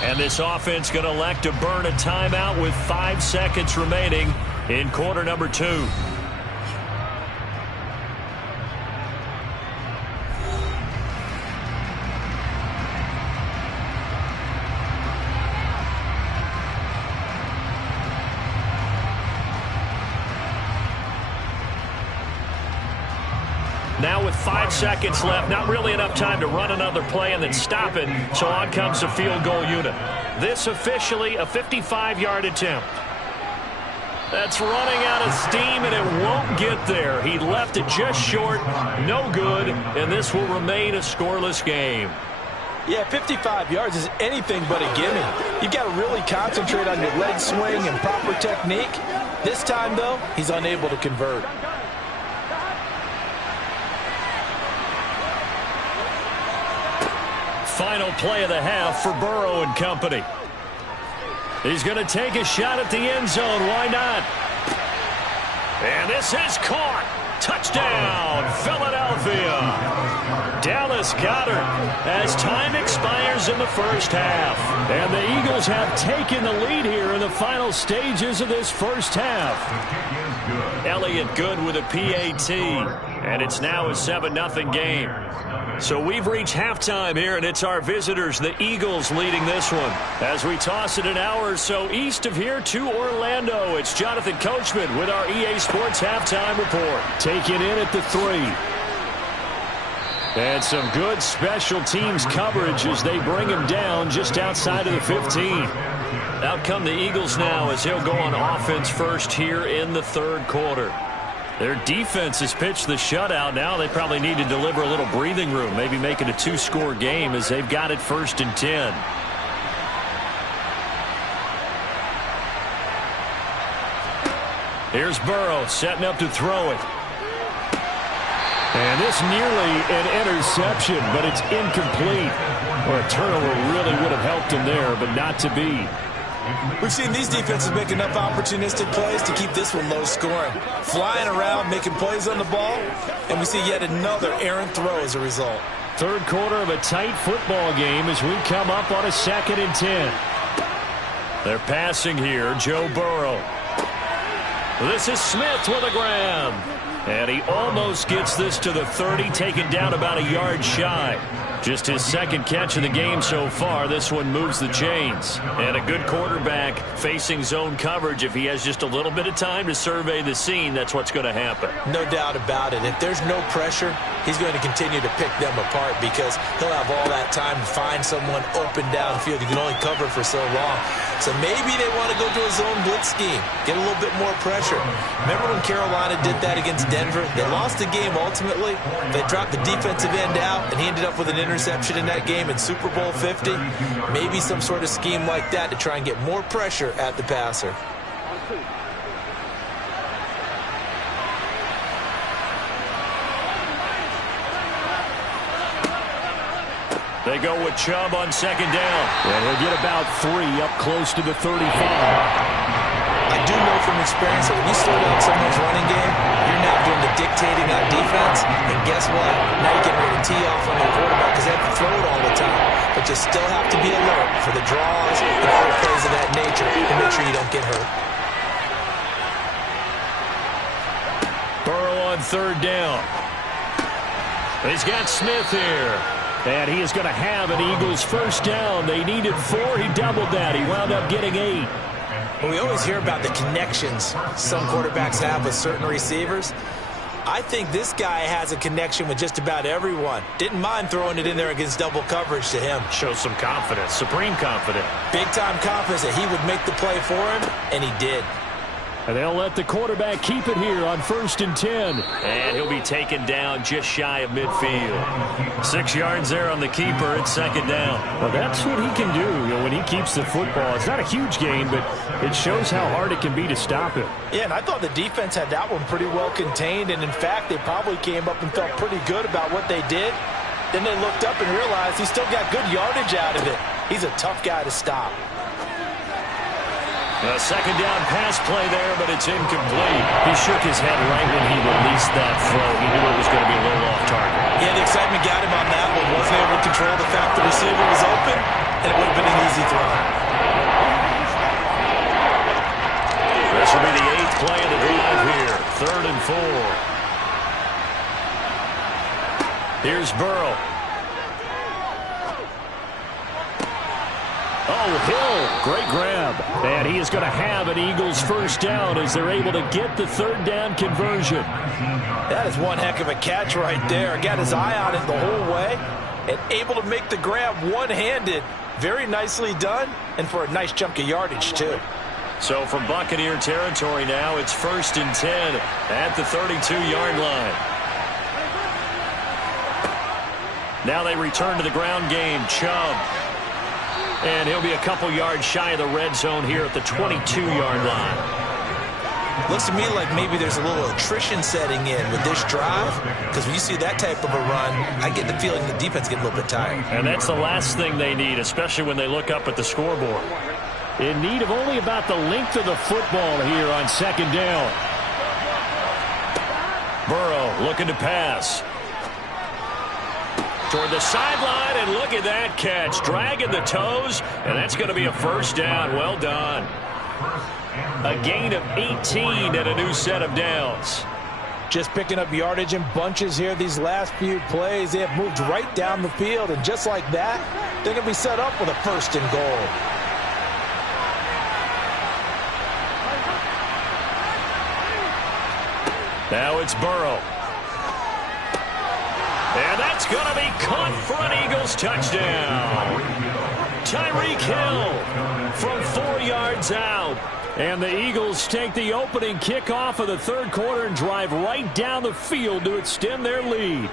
And this offense going to elect to burn a timeout with 5 seconds remaining in quarter number 2. Now with 5 seconds left, not really enough time to run another play and then stop it, so on comes the field goal unit. This officially a 55-yard attempt. That's running out of steam, and it won't get there. He left it just short, no good, and this will remain a scoreless game. Yeah, 55 yards is anything but a gimme. You've got to really concentrate on your leg swing and proper technique. This time, though, he's unable to convert. Final play of the half for Burrow and company. He's going to take a shot at the end zone. Why not? And this is caught. Touchdown, Philadelphia. Dallas Goedert as time expires in the first half. And the Eagles have taken the lead here in the final stages of this first half. Elliott good with a PAT. And it's now a 7-0 game. So we've reached halftime here, and it's our visitors, the Eagles, leading this one. As we toss it an hour or so east of here to Orlando, it's Jonathan Coachman with our EA Sports Halftime Report. Taking in at the 3. And some good special teams coverage as they bring him down just outside of the 15. Out come the Eagles now as he'll go on offense first here in the third quarter. Their defense has pitched the shutout. Now they probably need to deliver a little breathing room, maybe make it a 2-score game as they've got it 1st and 10. Here's Burrow setting up to throw it. And this nearly an interception, but it's incomplete. Or a turnover really would have helped him there, but not to be. We've seen these defenses make enough opportunistic plays to keep this one low scoring. Flying around, making plays on the ball, and we see yet another errant throw as a result. Third quarter of a tight football game as we come up on a 2nd and 10. They're passing here, Joe Burrow. This is Smith with a grab. And he almost gets this to the 30, taken down about a yard shy. Just his 2nd catch of the game so far. This one moves the chains. And a good quarterback facing zone coverage. If he has just a little bit of time to survey the scene, that's what's going to happen. No doubt about it. If there's no pressure, he's going to continue to pick them apart because he'll have all that time to find someone open downfield. He can only cover for so long. So maybe they want to go to a zone blitz scheme, get a little bit more pressure. Remember when Carolina did that against Denver? They lost the game ultimately. They dropped the defensive end out, and he ended up with an interception in that game in Super Bowl 50. Maybe some sort of scheme like that to try and get more pressure at the passer. They go with Chubb on 2nd down. And he'll get about 3 up close to the 35. I do know from experience that when you slow down someone's running game, you're now doing the dictating on defense. And guess what? Now you're getting ready to tee off on the quarterback because they have to throw it all the time. But you still have to be alert for the draws and other plays of that nature to make sure you don't get hurt. Burrow on 3rd down. He's got Smith here. And he is going to have an Eagles 1st down. They needed 4. He doubled that. He wound up getting 8. Well, we always hear about the connections some quarterbacks have with certain receivers. I think this guy has a connection with just about everyone. Didn't mind throwing it in there against double coverage to him. Shows some confidence, supreme confidence. Big-time confidence that he would make the play for him, and he did. And they'll let the quarterback keep it here on 1st and 10. And he'll be taken down just shy of midfield. 6 yards there on the keeper at 2nd down. Well, that's what he can do, when he keeps the football. It's not a huge gain, but it shows how hard it can be to stop it. Yeah, and I thought the defense had that one pretty well contained. And, in fact, they probably came up and felt pretty good about what they did. Then they looked up and realized he still got good yardage out of it. He's a tough guy to stop. A 2nd down pass play there, but it's incomplete. He shook his head right when he released that throw. He knew it was going to be a little off target. Yeah, the excitement got him on that one. Wasn't able to control the fact the receiver was open, and it would have been an easy throw. This will be the 8th play of the drive here. 3rd and 4. Here's Burrow. Hill, great grab. And he is going to have an Eagles first down as they're able to get the third down conversion. That is one heck of a catch right there. Got his eye on it the whole way and able to make the grab one-handed. Very nicely done, and for a nice chunk of yardage, too. So from Buccaneer territory now, it's 1st and 10 at the 32-yard line. Now they return to the ground game. Chubb. And he'll be a couple yards shy of the red zone here at the 22-yard line. Looks to me like maybe there's a little attrition setting in with this drive, because when you see that type of a run, I get the feeling the defense gets a little bit tired. And that's the last thing they need, especially when they look up at the scoreboard. In need of only about the length of the football here on second down. Burrow looking to pass. Toward the sideline, and look at that catch. Dragging the toes, and that's going to be a first down. Well done. A gain of 18 and a new set of downs. Just picking up yardage in bunches here these last few plays. They have moved right down the field, and just like that, they're going to be set up with a 1st and goal. Now it's Burrow. And that's going to be caught for an Eagles touchdown. Tyreek Hill from 4 yards out. And the Eagles take the opening kickoff of the third quarter and drive right down the field to extend their lead.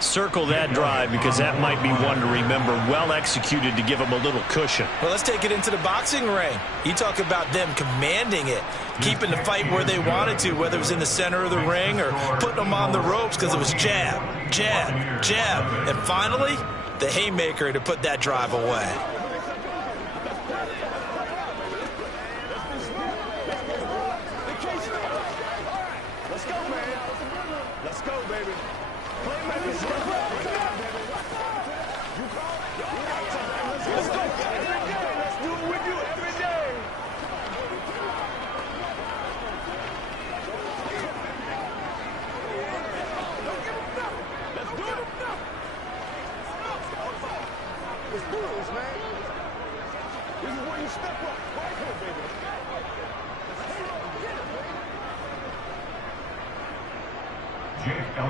Circle that drive because that might be one to remember. Well executed to give them a little cushion. Well, let's take it into the boxing ring. You talk about them commanding it, keeping the fight where they wanted to, whether it was in the center of the ring or putting them on the ropes because it was jab, jab, jab. And finally, the haymaker to put that drive away. Let's go, man. Let's go, baby. Playmakers, let's go. Let's go. Every day. Let's do it with you every day. Let's do it. Let's do this, man. This is where you step up. Right here, baby.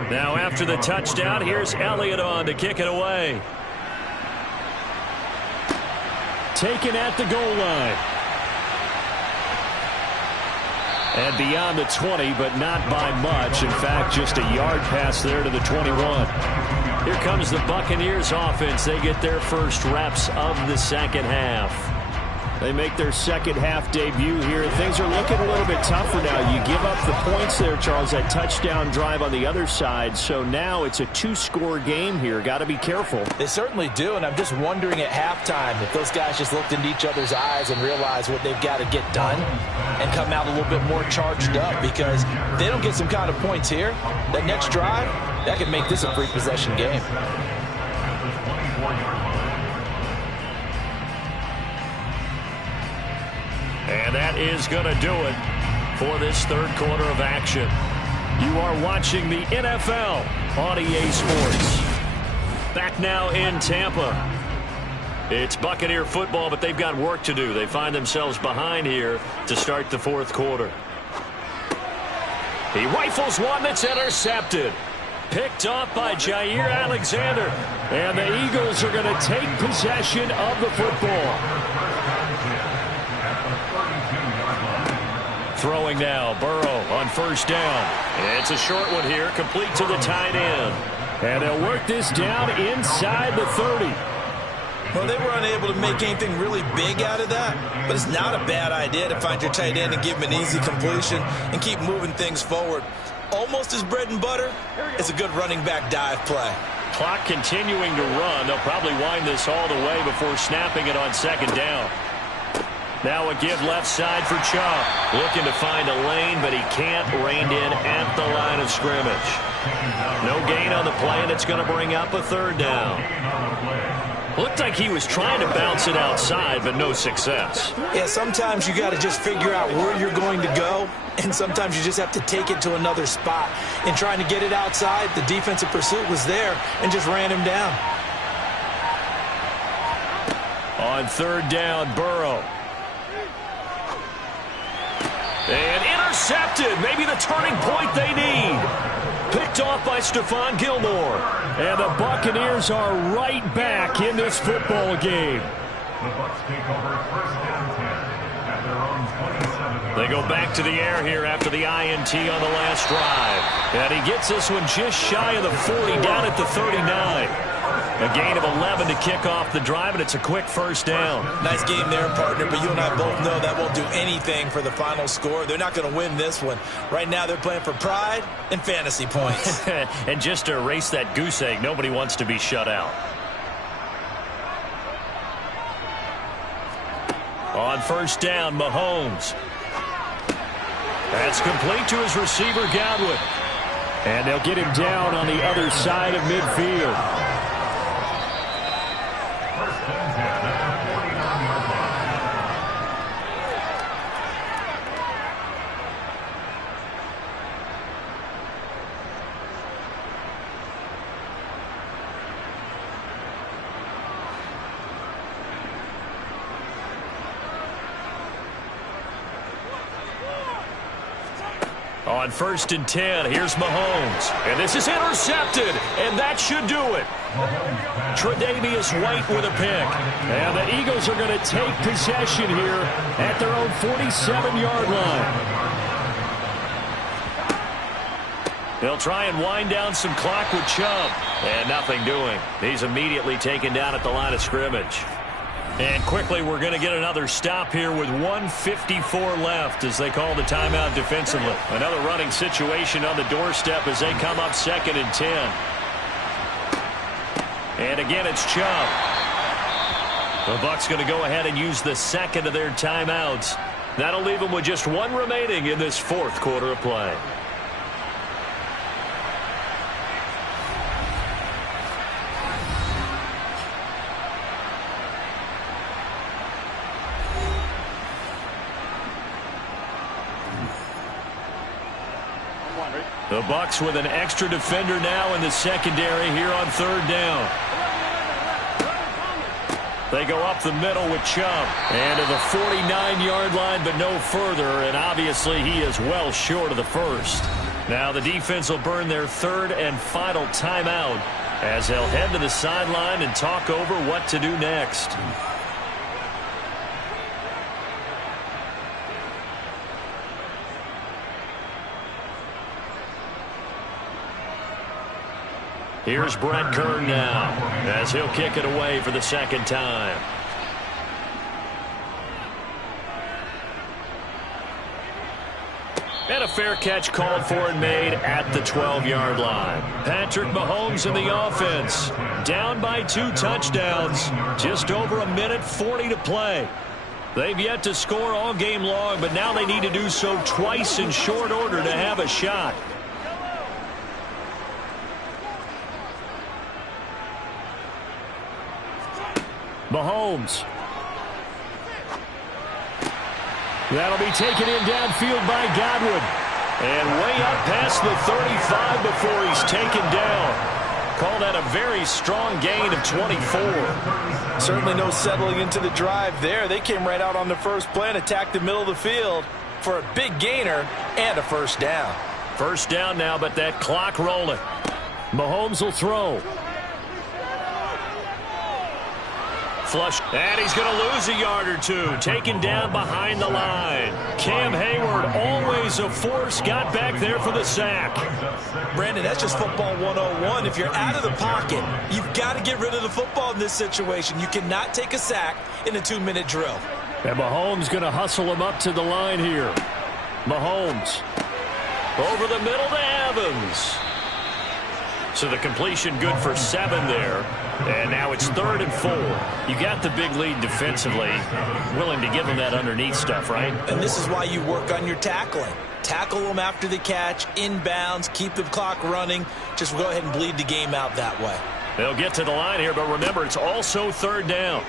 Now after the touchdown, here's Elliott on to kick it away. Taken at the goal line. And beyond the 20, but not by much. In fact, just a yard pass there to the 21. Here comes the Buccaneers offense. They get their first reps of the second half. They make their second half debut here. Things are looking a little bit tougher now. You give up the points there, Charles, that touchdown drive on the other side. So now it's a 2-score game here. Got to be careful. They certainly do, and I'm just wondering at halftime if those guys just looked into each other's eyes and realized what they've got to get done and come out a little bit more charged up, because if they don't get some kind of points here, that next drive, that could make this a free possession game. And that is going to do it for this third quarter of action. You are watching the NFL on EA Sports. Back now in Tampa. It's Buccaneer football, but they've got work to do. They find themselves behind here to start the fourth quarter. He rifles one that's intercepted. Picked off by Jair Alexander. And the Eagles are going to take possession of the football. Throwing now, Burrow on first down. It's a short one here, complete to the tight end. And they'll work this down inside the 30. Well, they were unable to make anything really big out of that, but it's not a bad idea to find your tight end and give him an easy completion and keep moving things forward. Almost as bread and butter, it's a good running back dive play. Clock continuing to run. They'll probably wind this all the way before snapping it on second down. Now a give left side for Chubb. Looking to find a lane, but he can't. Reined in at the line of scrimmage. No gain on the play, and it's going to bring up a third down. Looked like he was trying to bounce it outside, but no success. Yeah, sometimes you got to just figure out where you're going to go, and sometimes you just have to take it to another spot. In trying to get it outside, the defensive pursuit was there and just ran him down. On third down, Burrow. And intercepted. Maybe the turning point they need. Picked off by Stephon Gilmore. And the Buccaneers are right back in this football game. The Bucs take over first down 10 at their own 27. They go back to the air here after the INT on the last drive. And he gets this one just shy of the 40, down at the 39. A gain of 11 to kick off the drive, and it's a quick first down. Nice game there, partner, but you and I both know that won't do anything for the final score. They're not going to win this one. Right now they're playing for pride and fantasy points. And just to erase that goose egg, nobody wants to be shut out. On first down, Mahomes. That's complete to his receiver, Godwin. And they'll get him down on the other side of midfield. On first and 10, here's Mahomes. And this is intercepted, and that should do it. Tre'Davious White with a pick. And the Eagles are going to take possession here at their own 47-yard line. They'll try and wind down some clock with Chubb. And nothing doing. He's immediately taken down at the line of scrimmage. And quickly, we're going to get another stop here with 1:54 left as they call the timeout defensively. Another running situation on the doorstep as they come up second and 10. And again, it's Chubb. The Bucs going to go ahead and use the second of their timeouts. That'll leave them with just one remaining in this fourth quarter of play. The Bucs with an extra defender now in the secondary here on third down. They go up the middle with Chubb. And to the 49-yard line, but no further. And obviously he is well short of the first. Now the defense will burn their third and final timeout as they'll head to the sideline and talk over what to do next. Here's Brett Kern now as he'll kick it away for the second time. And a fair catch called for and made at the 12-yard line. Patrick Mahomes in the offense. Down by 2 touchdowns. Just over a minute 40 to play. They've yet to score all game long, but now they need to do so twice in short order to have a shot. Mahomes. That'll be taken in downfield by Godwin. And way up past the 35 before he's taken down. Call that a very strong gain of 24. Certainly no settling into the drive there. They came right out on the first play and attacked the middle of the field for a big gainer and a first down. First down now, but that clock rolling. Mahomes will throw. Flush, and he's going to lose a yard or two. Taken down behind the line. Cam Hayward, always a force, got back there for the sack. Brandon, that's just football 101. If you're out of the pocket, you've got to get rid of the football in this situation. You cannot take a sack in a 2-minute drill. And Mahomes going to hustle him up to the line here. Mahomes. Over the middle to Evans. So the completion good for 7 there. And now it's 3rd and 4. You got the big lead defensively. Willing to give them that underneath stuff, right? And this is why you work on your tackling. Tackle them after the catch, inbounds, keep the clock running. Just go ahead and bleed the game out that way. They'll get to the line here, but remember, it's also 3rd down.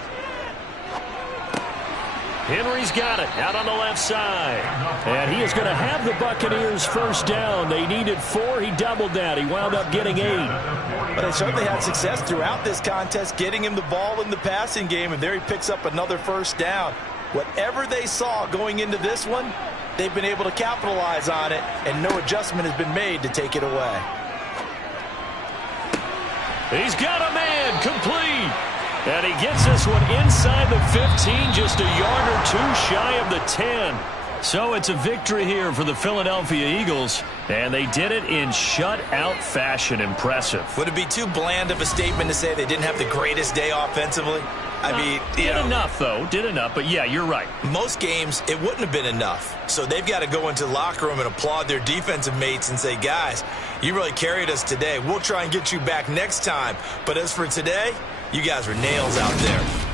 Henry's got it out on the left side. And he is going to have the Buccaneers first down. They needed 4. He doubled that. He wound up getting 8. But they certainly had success throughout this contest, getting him the ball in the passing game, and there he picks up another first down. Whatever they saw going into this one, they've been able to capitalize on it, and no adjustment has been made to take it away. He's got a man complete. And he gets this one inside the 15, just a yard or two shy of the 10. So it's a victory here for the Philadelphia Eagles, and they did it in shutout fashion. Impressive. Would it be too bland of a statement to say they didn't have the greatest day offensively? I mean, did enough, though. Did enough, but yeah, you're right. Most games, it wouldn't have been enough. So they've got to go into the locker room and applaud their defensive mates and say, guys, you really carried us today. We'll try and get you back next time. But as for today, you guys were nails out there.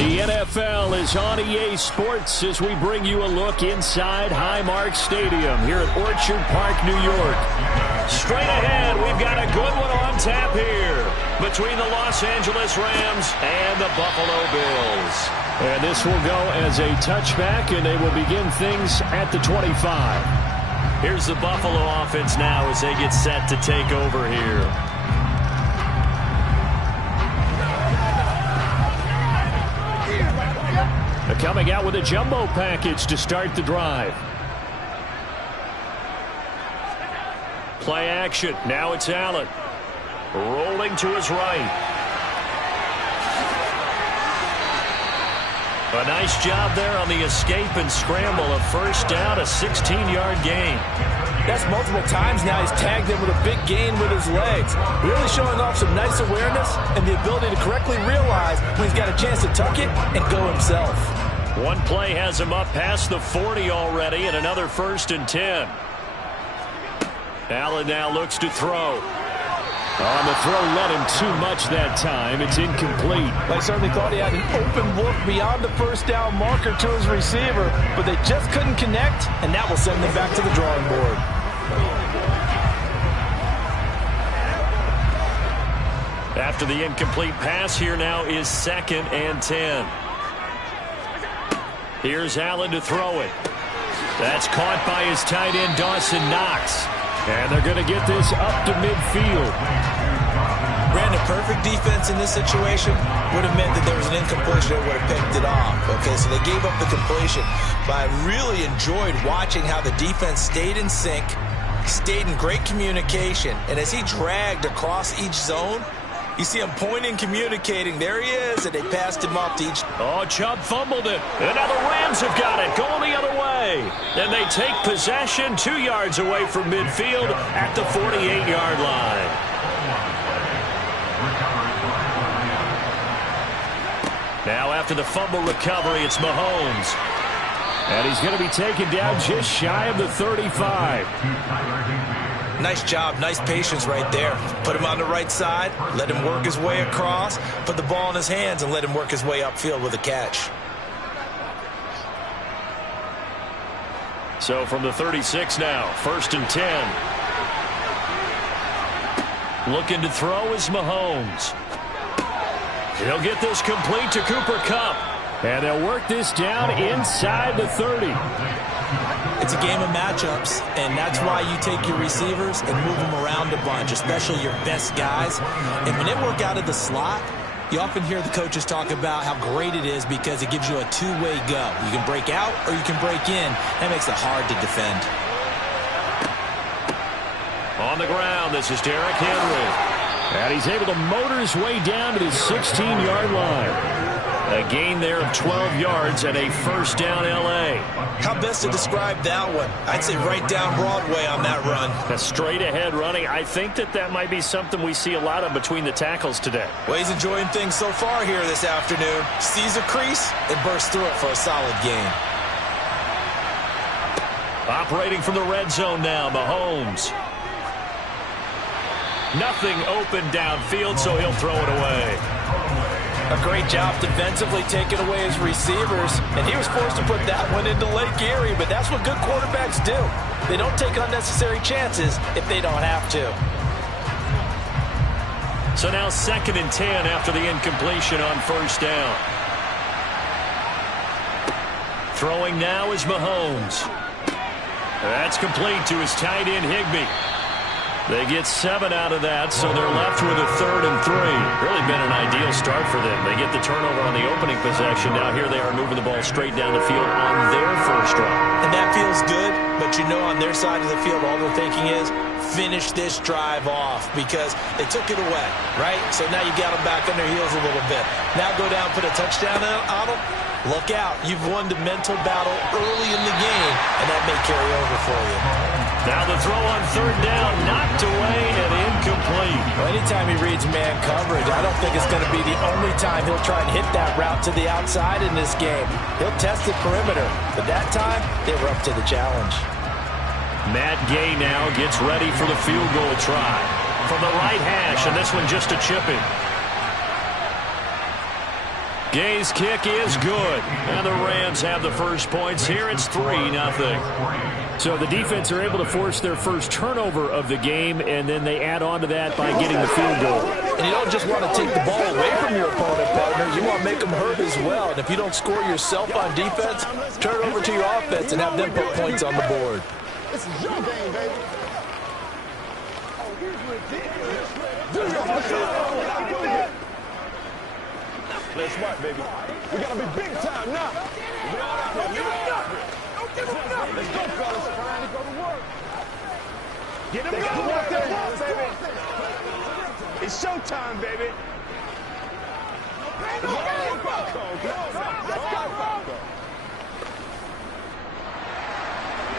The NFL is on EA Sports as we bring you a look inside Highmark Stadium here at Orchard Park, New York. Straight ahead, we've got a good one on tap here between the Los Angeles Rams and the Buffalo Bills. And this will go as a touchback, and they will begin things at the 25. Here's the Buffalo offense now as they get set to take over here. They're coming out with a jumbo package to start the drive. Play action. Now it's Allen. Rolling to his right. A nice job there on the escape and scramble. A first down, a 16-yard gain. That's multiple times now he's tagged him with a big gain with his legs. Really showing off some nice awareness and the ability to correctly realize when he's got a chance to tuck it and go himself. One play has him up past the 40 already, and another 1st and 10. Allen now looks to throw. On the throw, led him too much that time. It's incomplete. I certainly thought he had an open look beyond the first down marker to his receiver, but they just couldn't connect, and that will send them back to the drawing board. After the incomplete pass, here now is 2nd and 10. Here's Allen to throw it. That's caught by his tight end, Dawson Knox. And they're going to get this up to midfield. Brandon, perfect defense in this situation would have meant that there was an incompletion that would have picked it off. Okay, so they gave up the completion. But I really enjoyed watching how the defense stayed in sync, stayed in great communication. And as he dragged across each zone, you see him pointing, communicating. There he is, and they passed him off to each. Oh, Chubb fumbled it. And now the Rams have got it, going the other way. And they take possession 2 yards away from midfield at the 48-yard line. Now after the fumble recovery, it's Mahomes. And he's going to be taken down just shy of the 35. Nice job, nice patience right there. Put him on the right side, let him work his way across, put the ball in his hands, and let him work his way upfield with a catch. So from the 36 now, 1st and 10. Looking to throw is Mahomes. He'll get this complete to Cooper Kupp. And they'll work this down inside the 30. It's a game of matchups, and that's why you take your receivers and move them around a bunch, especially your best guys. And when they work out of the slot, you often hear the coaches talk about how great it is because it gives you a two-way go. You can break out or you can break in. That makes it hard to defend. On the ground, this is Derrick Henry. And he's able to motor his way down to the 16-yard line. A gain there of 12 yards and a 1st down L.A. How best to describe that one? I'd say right down Broadway on that run. A straight ahead running. I think that might be something we see a lot of between the tackles today. Well, he's enjoying things so far here this afternoon. Sees a crease and bursts through it for a solid gain. Operating from the red zone now, Mahomes. Nothing open downfield, so he'll throw it away. A great job defensively taking away his receivers, and he was forced to put that one into Lake Erie, but that's what good quarterbacks do. They don't take unnecessary chances if they don't have to. So now 2nd and 10 after the incompletion on 1st down. Throwing now is Mahomes. That's complete to his tight end, Higbee. They get 7 out of that, so they're left with a 3rd and 3. Really been an ideal start for them. They get the turnover on the opening possession. Now here they are moving the ball straight down the field on their first drive. And that feels good, but you know on their side of the field all they're thinking is finish this drive off because they took it away, right? So now you got them back on their heels a little bit. Now go down, put a touchdown on them. Look out. You've won the mental battle early in the game, and that may carry over for you. Now the throw on 3rd down, knocked away and incomplete. Well, anytime he reads man coverage, I don't think it's going to be the only time he'll try and hit that route to the outside in this game. He'll test the perimeter, but that time they were up to the challenge. Matt Gay now gets ready for the field goal try. From the right hash, and this one just a chip in. Gay's kick is good. And the Rams have the first points here. It's 3-0. So the defense are able to force their first turnover of the game, and then they add on to that by getting the field goal. And you don't just want to take the ball away from your opponent, partner. You want to make them hurt as well. And if you don't score yourself on defense, turn it over to your offense and have them put points on the board. This is your game, baby. Oh, here's ridiculous. Do your thing. Let's work, baby. We got to be big time now. Don't give him nothing. Don't give him nothing. Let's go, fellas. Trying to go to work. Get him going, baby. It's showtime, baby.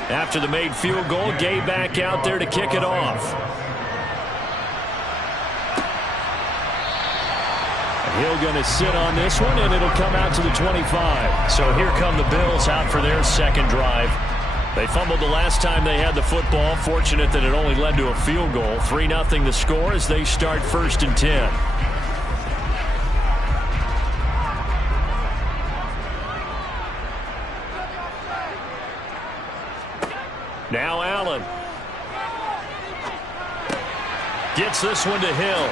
After the made field goal, Gay back out there to kick it off. He'll going to sit on this one, and it'll come out to the 25. So here come the Bills out for their second drive. They fumbled the last time they had the football. Fortunate that it only led to a field goal. 3-0 the score as they start 1st and 10. Now Allen. Gets this one to Hill.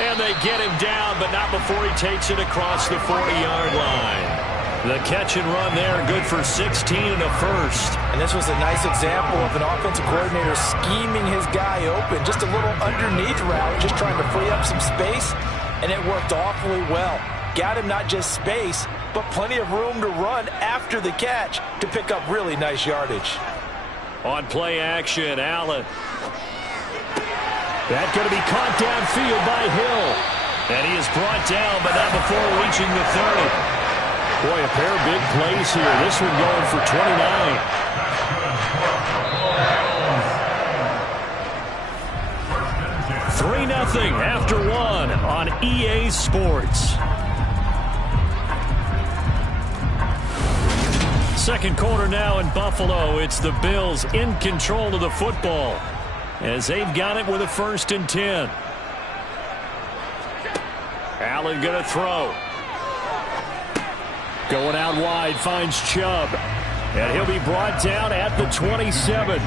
And they get him down, but not before he takes it across the 40-yard line. The catch and run there, good for 16 and a first. And this was a nice example of an offensive coordinator scheming his guy open. Just a little underneath route, just trying to free up some space, and it worked awfully well. Got him not just space, but plenty of room to run after the catch to pick up really nice yardage. On play action, Allen. That's going to be caught downfield by Hill. And he is brought down, but not before reaching the 30. Boy, a pair of big plays here. This one going for 29. 3-0 after one on EA Sports. Second quarter now in Buffalo. It's the Bills in control of the football as they've got it with a 1st and 10. Allen going to throw. Going out wide, finds Chubb. And he'll be brought down at the 27.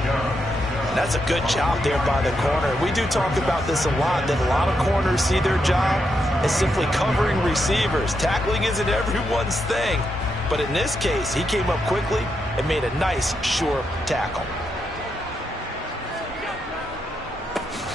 That's a good job there by the corner. We do talk about this a lot, that a lot of corners see their job as simply covering receivers. Tackling isn't everyone's thing. But in this case, he came up quickly and made a nice, sure tackle.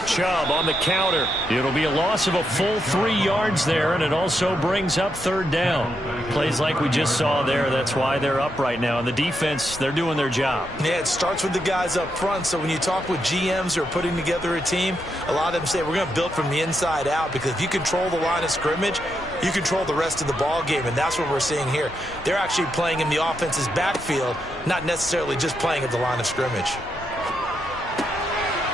Chubb on the counter. It'll be a loss of a full 3 yards there, and it also brings up 3rd down. Plays like we just saw there, that's why they're up right now. And the defense, they're doing their job. Yeah, it starts with the guys up front. So when you talk with GMs who are putting together a team, a lot of them say we're going to build from the inside out, because if you control the line of scrimmage, you control the rest of the ball game, and that's what we're seeing here. They're actually playing in the offense's backfield, not necessarily just playing at the line of scrimmage.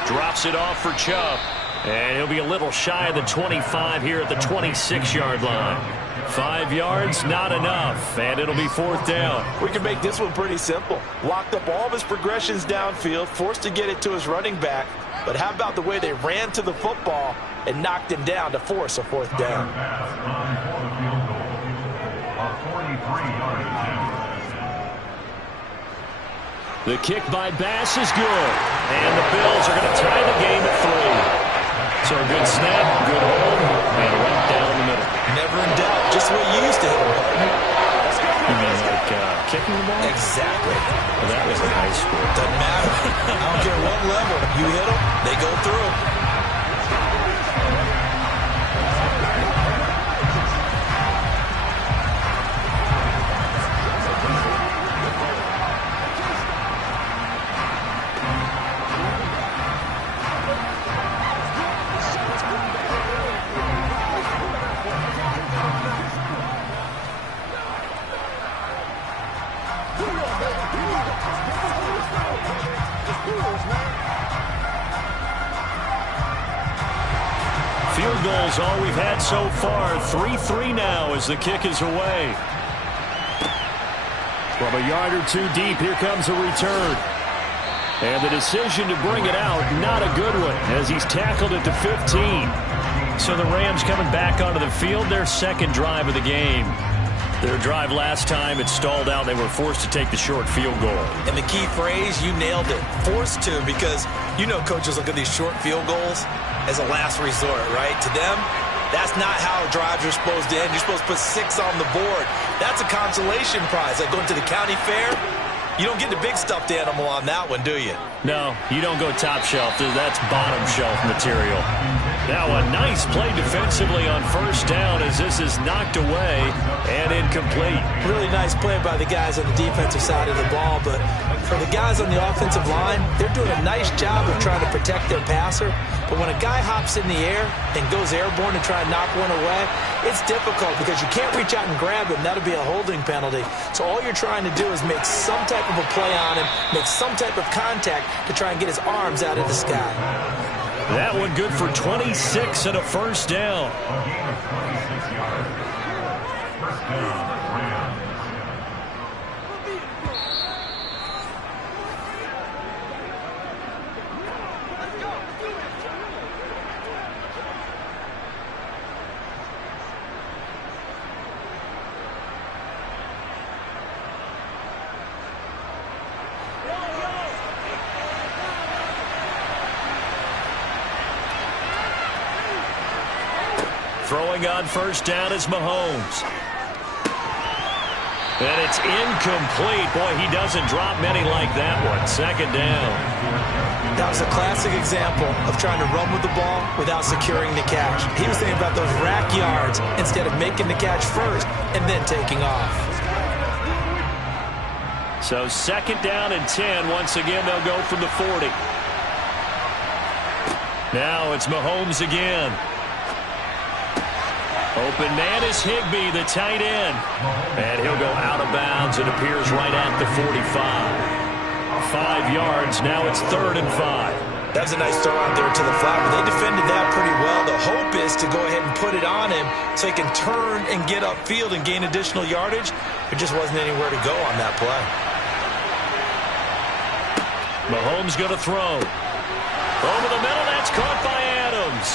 Drops it off for Chubb. And he'll be a little shy of the 25 here at the 26-yard line. 5 yards, not enough. And it'll be 4th down. We can make this one pretty simple. Locked up all of his progressions downfield, forced to get it to his running back. But how about the way they ran to the football and knocked him down to force a 4th down? The kick by Bass is good. And the Bills are going to tie the game at 3. So a good snap, good hold, and right down the middle. Never in doubt. Just the way you used to hit him, partner. You mean like kicking the ball? Exactly. Well, that was in high school. Doesn't matter. I don't care what level. You hit them, they go through. Field goals all we've had so far. 3-3 now as the kick is away. From a yard or two deep, here comes a return. And the decision to bring it out, not a good one, as he's tackled at the 15. So the Rams coming back onto the field, their second drive of the game. Their drive last time, it stalled out. They were forced to take the short field goal. And the key phrase, you nailed it, forced to, because you know coaches look at these short field goals as a last resort, right? To them, that's not how drives are supposed to end. You're supposed to put 6 on the board. That's a consolation prize. Like going to the county fair, you don't get the big stuffed animal on that one, do you? No, you don't go top shelf. That's bottom shelf material. Now a nice play defensively on first down as this is knocked away and incomplete. Really nice play by the guys on the defensive side of the ball, but for the guys on the offensive line, they're doing a nice job of trying to protect their passer. But when a guy hops in the air and goes airborne and try to knock one away, it's difficult because you can't reach out and grab him. That'll be a holding penalty. So all you're trying to do is make some type of a play on him, make some type of contact to try and get his arms out of the sky. That one good for 26 and a first down. A gain of 26 yards. First down, Rams. Throwing on first down is Mahomes. And it's incomplete. Boy, he doesn't drop many like that one. Second down. That was a classic example of trying to run with the ball without securing the catch. He was thinking about those rack yards instead of making the catch first and then taking off. So second down and 10. Once again, they'll go from the 40. Now it's Mahomes again. Open man is Higbee, the tight end. And he'll go out of bounds. It appears right at the 45. 5 yards. Now it's 3rd and 5. That was a nice throw out there to the flat, but they defended that pretty well. The hope is to go ahead and put it on him so he can turn and get upfield and gain additional yardage. There just wasn't anywhere to go on that play. Mahomes going to throw. Over the middle, that's caught by Adams.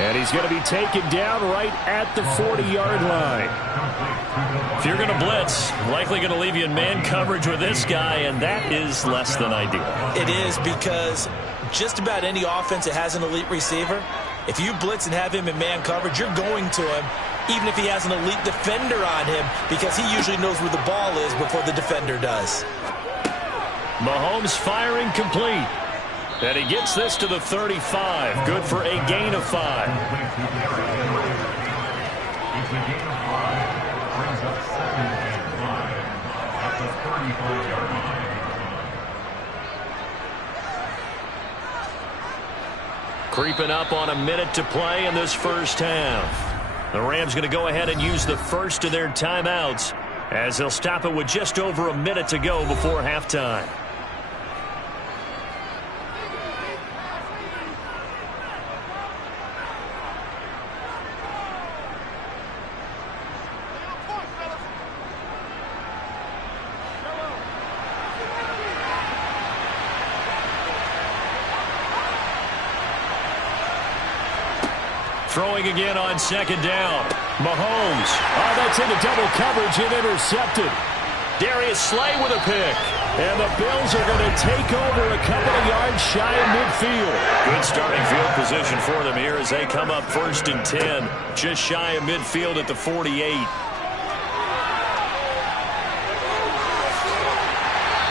And he's going to be taken down right at the 40-yard line. If you're going to blitz, likely going to leave you in man coverage with this guy, and that is less than ideal. It is, because just about any offense that has an elite receiver, if you blitz and have him in man coverage, you're going to him, even if he has an elite defender on him, because he usually knows where the ball is before the defender does. Mahomes firing complete. And he gets this to the 35. Good for a gain of 5. It's a gain of 5. Brings up 2nd and 5. At the 35-yard line. Creeping up on a minute to play in this first half. The Rams going to go ahead and use the first of their timeouts as they'll stop it with just over a minute to go before halftime. Throwing again on second down. Mahomes. Oh, that's into double coverage and intercepted. Darius Slay with a pick. And the Bills are going to take over a couple of yards shy of midfield. Good starting field position for them here as they come up 1st and 10. Just shy of midfield at the 48.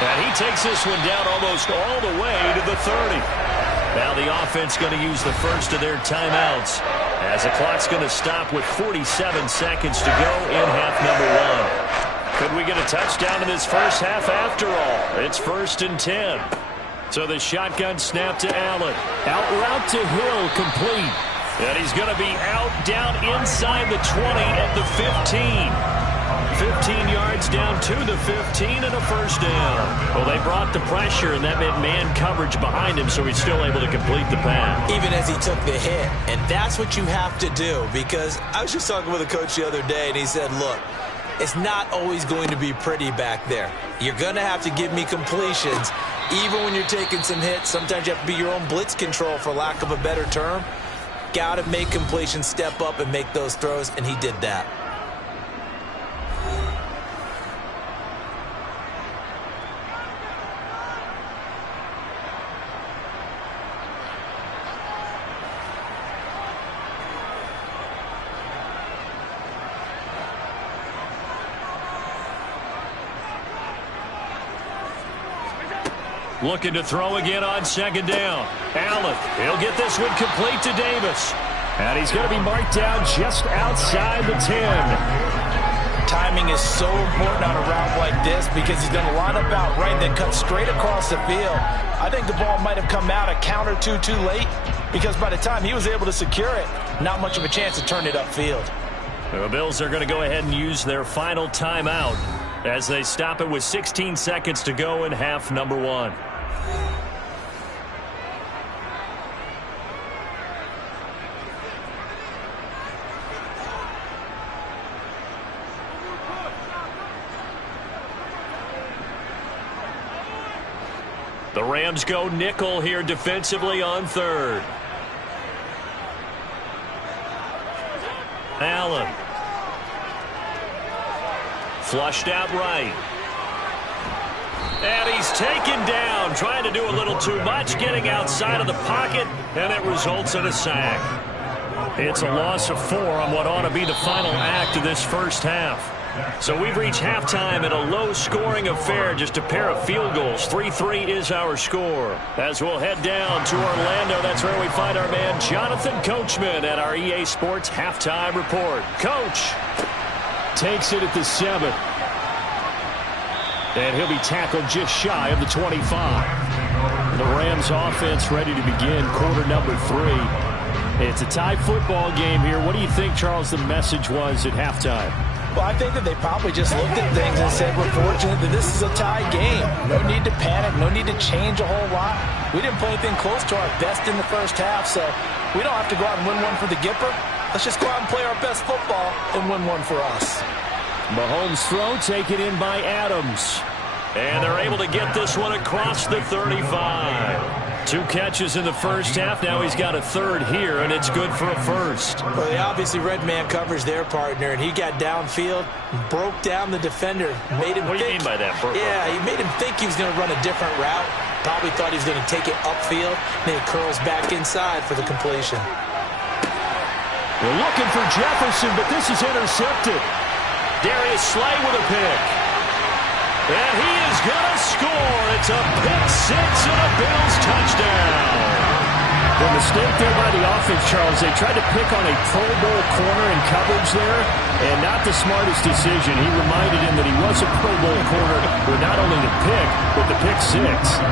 And he takes this one down almost all the way to the 30. Now the offense going to use the first of their timeouts as the clock's going to stop with 47 seconds to go in half number 1. Could we get a touchdown in this first half after all? It's 1st and 10. So the shotgun snap to Allen. Out route to Hill, complete. And he's going to be out down inside the 20 at the 15. 15 yards down to the 15 and a first down. Well, they brought the pressure, and that meant man coverage behind him, so he's still able to complete the pass. Even as he took the hit. And that's what you have to do, because I was just talking with a coach the other day, and he said, look, it's not always going to be pretty back there. You're going to have to give me completions. Even when you're taking some hits, sometimes you have to be your own blitz control, for lack of a better term. got to make completion, step up and make those throws, and he did that. Looking to throw again on second down. Allen, he'll get this one complete to Davis. And he's going to be marked down just outside the 10. Timing is so important on a route like this because he's going to line up out right and then cut straight across the field. I think the ball might have come out a count or two too late because by the time he was able to secure it, not much of a chance to turn it upfield. The Bills are going to go ahead and use their final timeout as they stop it with 16 seconds to go in half number 1. The Rams go nickel here defensively on third. Allen. Flushed out right. And he's taken down, trying to do a little too much, getting outside of the pocket, and it results in a sack. It's a loss of 4 on what ought to be the final act of this first half. So we've reached halftime in a low-scoring affair, just a pair of field goals. 3-3 is our score. As we'll head down to Orlando, that's where we find our man Jonathan Coachman at our EA Sports Halftime Report. Coach. Takes it at the 7. And he'll be tackled just shy of the 25. The Rams offense ready to begin quarter number 3. It's a tie football game here. What do you think, Charles, the message was at halftime? Well, I think that they probably just looked at things and said, we're fortunate that this is a tie game. No need to panic, no need to change a whole lot. We didn't play anything close to our best in the first half, so we don't have to go out and win one for the Gipper. Let's just go out and play our best football and win one for us. Mahomes' throw taken in by Adams. And they're able to get this one across the 35. 2 catches in the first half. Now he's got a third here, and it's good for a first. Well, they obviously red man covers their partner, and he got downfield, broke down the defender, made him What do you think, mean by that? Yeah, he made him think he was going to run a different route. Probably thought he was going to take it upfield. Then he curls back inside for the completion. We're looking for Jefferson, but this is intercepted. Darius Slay with a pick. And he is going to score. It's a pick 6 and a Bills touchdown. The mistake there by the offense, Charles. They tried to pick on a Pro Bowl corner in coverage there, and not the smartest decision. He reminded him that he was a Pro Bowl corner with not only the pick, but the pick 6.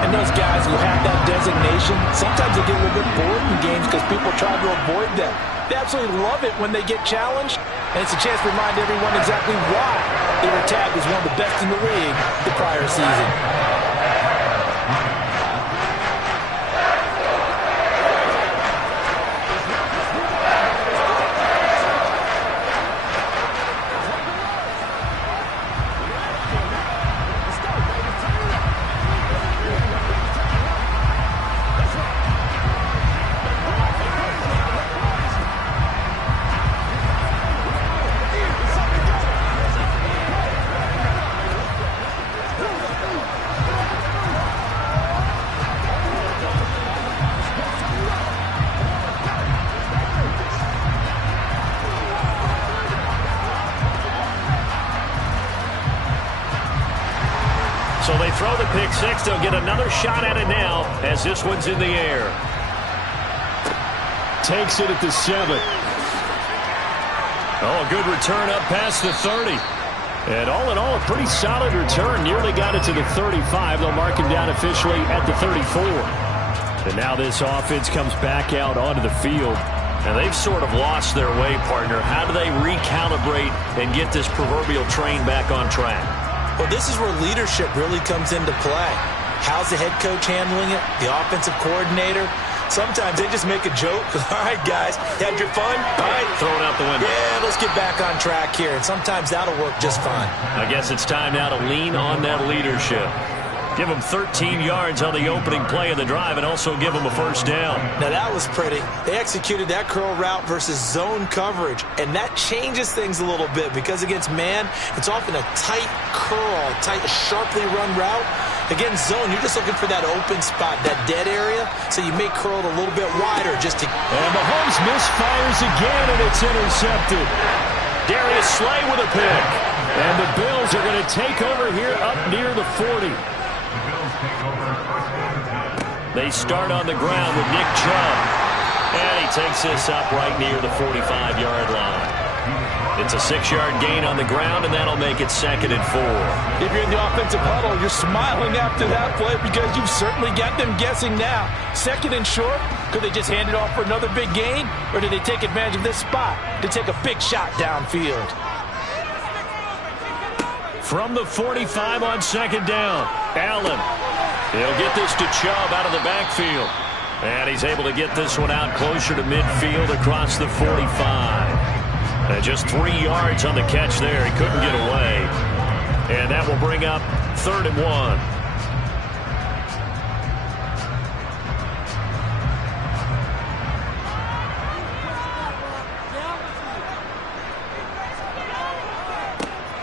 And those guys who have that designation, sometimes they get a little bit bored in games because people try to avoid them. They absolutely love it when they get challenged, and it's a chance to remind everyone exactly why they were tagged as one of the best in the league the prior season. So they throw the pick 6. They'll get another shot at it now as this one's in the air. Takes it at the 7. Oh, a good return up past the 30. And all in all, a pretty solid return. Nearly got it to the 35. They'll mark him down officially at the 34. And now this offense comes back out onto the field. And they've sort of lost their way, partner. How do they recalibrate and get this proverbial train back on track? Well, this is where leadership really comes into play. How's the head coach handling it? The offensive coordinator? Sometimes they just make a joke. All right, guys, had your fun? All right. Throw it out the window. Yeah, let's get back on track here. And sometimes that'll work just fine. I guess it's time now to lean on that leadership. Give them 13 yards on the opening play of the drive and also give them a first down. Now that was pretty. They executed that curl route versus zone coverage, and that changes things a little bit because against man, it's often a tight curl, tight, sharply run route. Against zone, you're just looking for that open spot, that dead area, so you may curl it a little bit wider just to... And Mahomes misfires again, and it's intercepted. Darius Slay with a pick. And the Bills are going to take over here up near the 40. They start on the ground with Nick Chubb. And he takes this up right near the 45-yard line. It's a 6-yard gain on the ground, and that'll make it 2nd and 4. If you're in the offensive huddle, you're smiling after that play because you've certainly got them guessing now. 2nd and short, could they just hand it off for another big gain? Or did they take advantage of this spot to take a big shot downfield? From the 45 on 2nd down, Allen. He'll get this to Chubb out of the backfield. And he's able to get this one out closer to midfield across the 45. And just 3 yards on the catch there. He couldn't get away. And that will bring up 3rd and 1.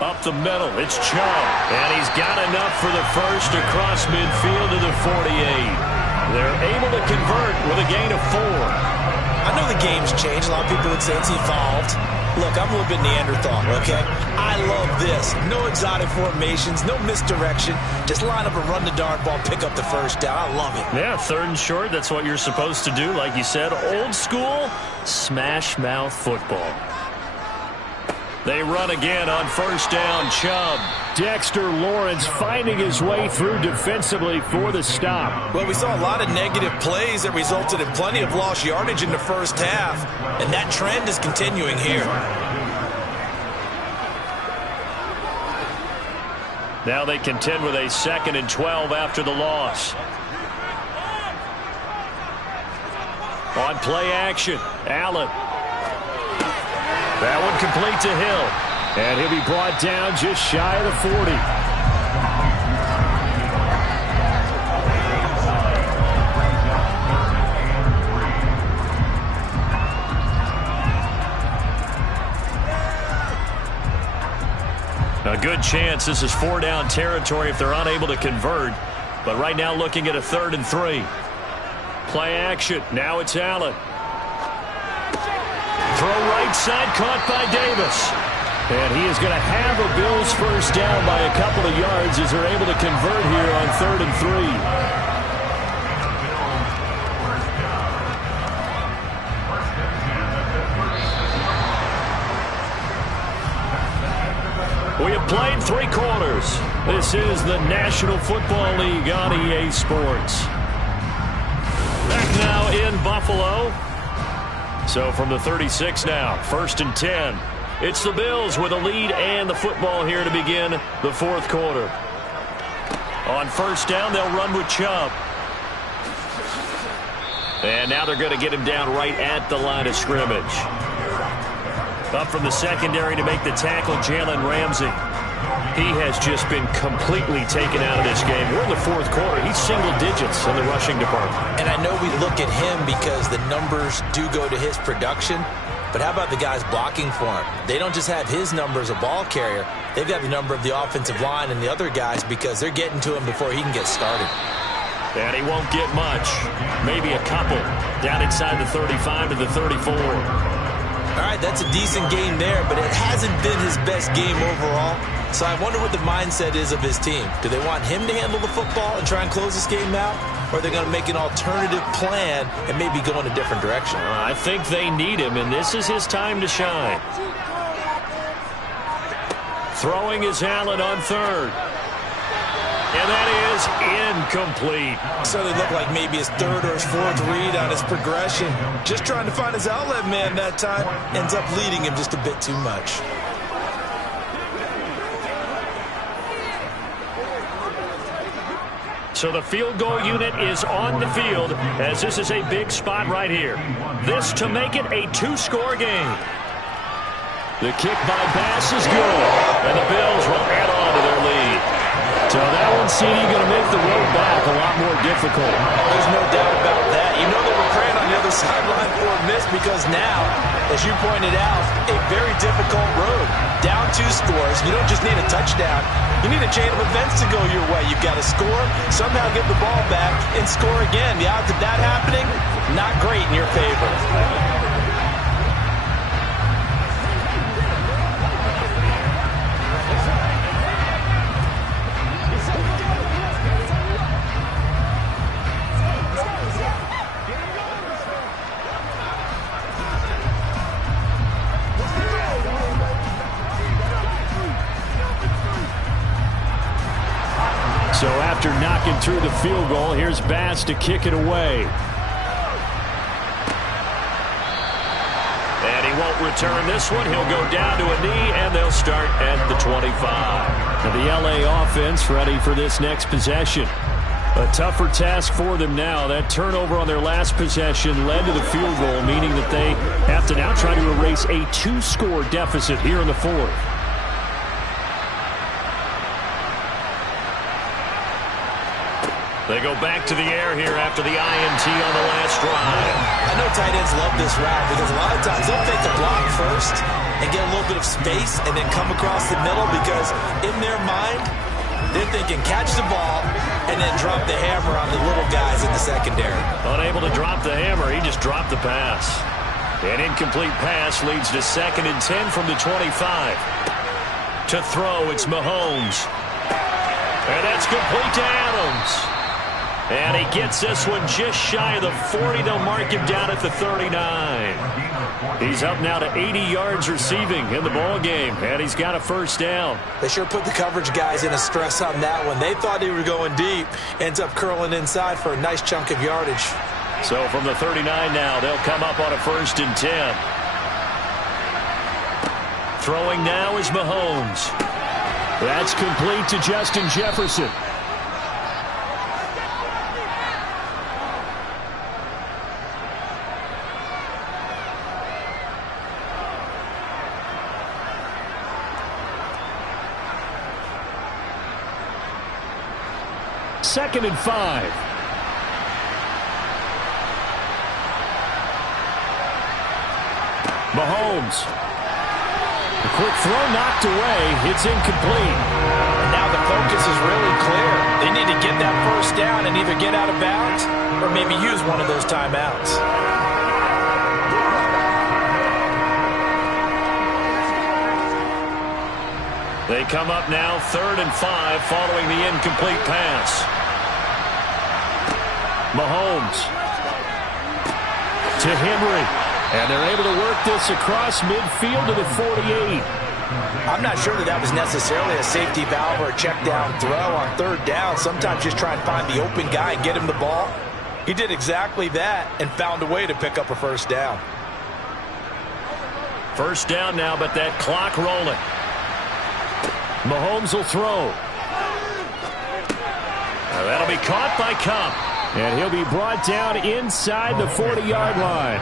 Up the middle, it's Chubb. And he's got enough for the first across midfield to the 48. They're able to convert with a gain of 4. I know the game's changed. A lot of people would say it's evolved. Look, I'm a little bit Neanderthal, okay? I love this. No exotic formations, no misdirection. Just line up and run the darn ball, pick up the first down. I love it. Yeah, 3rd and short, that's what you're supposed to do. Like you said, old school, smash mouth football. They run again on 1st down, Chubb. Dexter Lawrence finding his way through defensively for the stop. Well, we saw a lot of negative plays that resulted in plenty of lost yardage in the first half, and that trend is continuing here. Now they contend with a 2nd and 12 after the loss. On play action, Allen. That one complete to Hill. And he'll be brought down just shy of the 40. A good chance this is 4-down territory if they're unable to convert. But right now looking at a 3rd and 3. Play action. Now it's Allen. Throw right side, caught by Davis. And he is going to have a Bills first down by a couple of yards as they're able to convert here on 3rd and 3. We have played 3 quarters. This is the National Football League on EA Sports. Back now in Buffalo. So from the 36 now, 1st and 10. It's the Bills with a lead and the football here to begin the 4th quarter. On 1st down, they'll run with Chubb. And now they're going to get him down right at the line of scrimmage. Up from the secondary to make the tackle, Jalen Ramsey. He has just been completely taken out of this game. We're in the 4th quarter. He's single digits in the rushing department. And I know we look at him because the numbers do go to his production. But how about the guys blocking for him? They don't just have his number as a ball carrier. They've got the number of the offensive line and the other guys because they're getting to him before he can get started. And he won't get much. Maybe a couple. Down inside the 35 to the 34. All right, that's a decent game there, but it hasn't been his best game overall. So I wonder what the mindset is of his team. Do they want him to handle the football and try and close this game out? Or are they going to make an alternative plan and maybe go in a different direction? I think they need him, and this is his time to shine. Throwing is Allen on 3rd. And that is incomplete. So they look like maybe his 3rd or his 4th read on his progression. Just trying to find his outlet man that time. Ends up leading him just a bit too much. So the field goal unit is on the field as this is a big spot right here. This to make it a 2-score game. The kick by Bass is good, and the Bills will add on to their lead. So that one, CD, going to make the road back a lot more difficult. There's no doubt about that. You know they were praying on the other sideline for a miss because now, as you pointed out, a very difficult road. Down 2 scores. You don't just need a touchdown. You need a chain of events to go your way. You've got to score, somehow get the ball back, and score again. The odds of that happening, not great in your favor. So after knocking through the field goal, here's Bass to kick it away. And he won't return this one. He'll go down to a knee, and they'll start at the 25. Now the LA offense ready for this next possession. A tougher task for them now. That turnover on their last possession led to the field goal, meaning that they have to now try to erase a 2-score deficit here in the 4th. They go back to the air here after the INT on the last drive. I know tight ends love this route because a lot of times they'll take the block first and get a little bit of space and then come across the middle because in their mind, they're thinking catch the ball and then drop the hammer on the little guys in the secondary. Unable to drop the hammer, he just dropped the pass. An incomplete pass leads to 2nd and 10 from the 25. To throw, it's Mahomes. And that's complete to Adams. And he gets this one just shy of the 40. They'll mark him down at the 39. He's up now to 80 yards receiving in the ball game, and he's got a first down. They sure put the coverage guys in a stress on that one. They thought they were going deep. Ends up curling inside for a nice chunk of yardage. So from the 39 now, they'll come up on a 1st and 10. Throwing now is Mahomes. That's complete to Justin Jefferson. Second and 5. Mahomes. A quick throw knocked away. It's incomplete. And now the focus is really clear. They need to get that first down and either get out of bounds or maybe use one of those timeouts. They come up now 3rd and 5 following the incomplete pass. Mahomes to Henry. And they're able to work this across midfield to the 48. I'm not sure that was necessarily a safety valve or a check down throw on 3rd down. Sometimes just try and find the open guy and get him the ball. He did exactly that and found a way to pick up a first down. First down now, but that clock rolling. Mahomes will throw. That'll be caught by Kupp. And he'll be brought down inside the 40-yard line.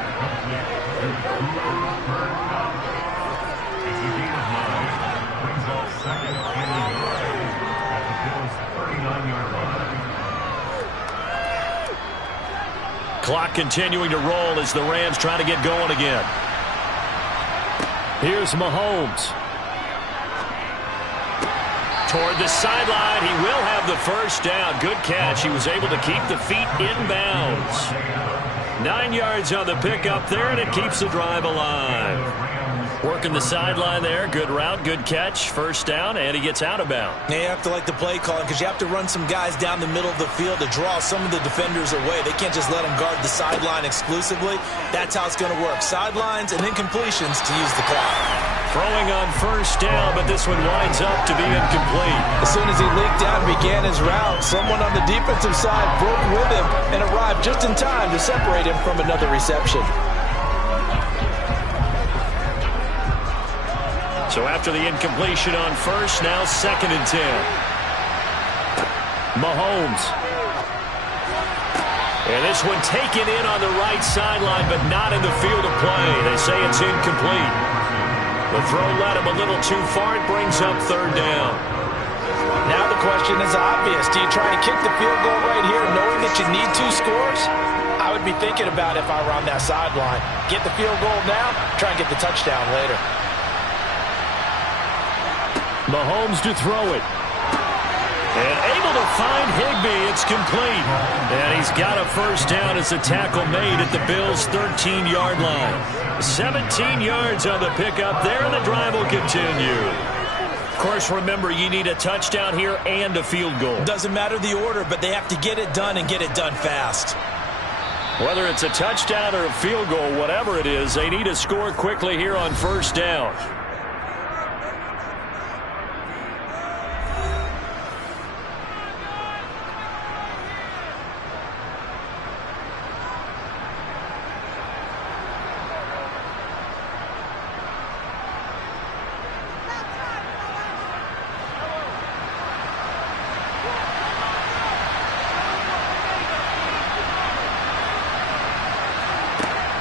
Clock continuing to roll as the Rams try to get going again. Here's Mahomes. Toward the sideline, he will have the first down. Good catch. He was able to keep the feet inbounds. 9 yards on the pickup there, and it keeps the drive alive. Working the sideline there. Good route, good catch. First down, and he gets out of bounds. Yeah, you have to like the play calling because you have to run some guys down the middle of the field to draw some of the defenders away. They can't just let them guard the sideline exclusively. That's how it's going to work. Sidelines and incompletions to use the clock. Throwing on first down, but this one winds up to be incomplete. As soon as he leaked out and began his route, someone on the defensive side broke with him and arrived just in time to separate him from another reception. So after the incompletion on first, now 2nd and 10. Mahomes. And this one taken in on the right sideline, but not in the field of play. They say it's incomplete. The throw led him a little too far. It brings up 3rd down. Now the question is obvious. Do you try to kick the field goal right here knowing that you need 2 scores? I would be thinking about if I were on that sideline. Get the field goal now, try and get the touchdown later. Mahomes to throw it. And able to find Higbee. It's complete. And he's got a first down as a tackle made at the Bills' 13-yard line. 17 yards on the pickup there, and the drive will continue. Of course, remember, you need a touchdown here and a field goal. Doesn't matter the order, but they have to get it done and get it done fast. Whether it's a touchdown or a field goal, whatever it is, they need to score quickly here on first down.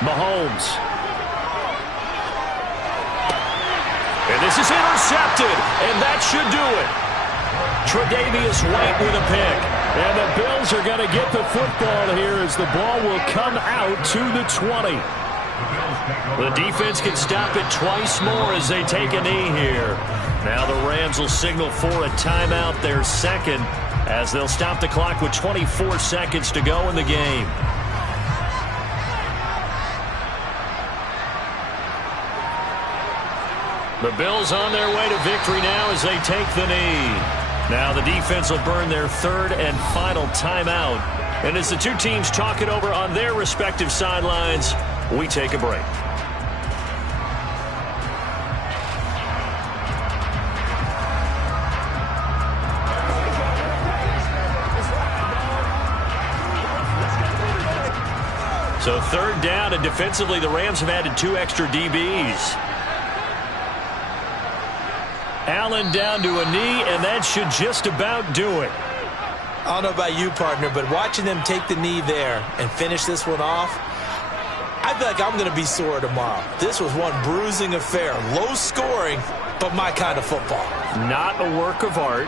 Mahomes. And this is intercepted, and that should do it. Tre'Davious White with a pick. And the Bills are going to get the football here as the ball will come out to the 20. The defense can stop it twice more as they take a knee here. Now the Rams will signal for a timeout, their second, as they'll stop the clock with 24 seconds to go in the game. The Bills on their way to victory now as they take the knee. Now the defense will burn their third and final timeout. And as the two teams talk it over on their respective sidelines, we take a break. So third down, and defensively the Rams have added 2 extra DBs. Allen down to a knee, and that should just about do it. I don't know about you, partner, but watching them take the knee there and finish this one off, I feel like I'm going to be sore tomorrow. This was one bruising affair. Low scoring, but my kind of football. Not a work of art,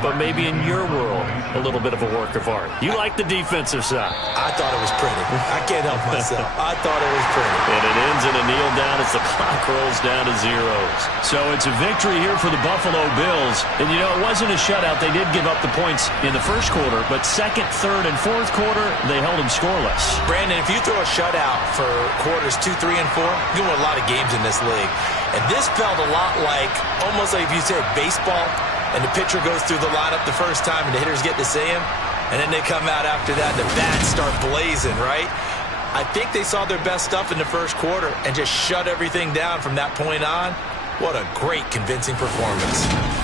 but maybe in your world, a little bit of a work of art. You like the defensive side. I thought it was pretty. I can't help myself. I thought it was pretty. And it ends in a kneel down as the clock rolls down to zeros. So it's a victory here for the Buffalo Bills. And, you know, it wasn't a shutout. They did give up the points in the first quarter, but second, third, and fourth quarter, they held them scoreless. Brandon, if you throw a shutout for quarters 2, 3, and 4, you win a lot of games in this league. And this felt a lot like, almost like if you said baseball, and the pitcher goes through the lineup the first time and the hitters get to see him, and then they come out after that and the bats start blazing, right? I think they saw their best stuff in the first quarter and just shut everything down from that point on. What a great, convincing performance.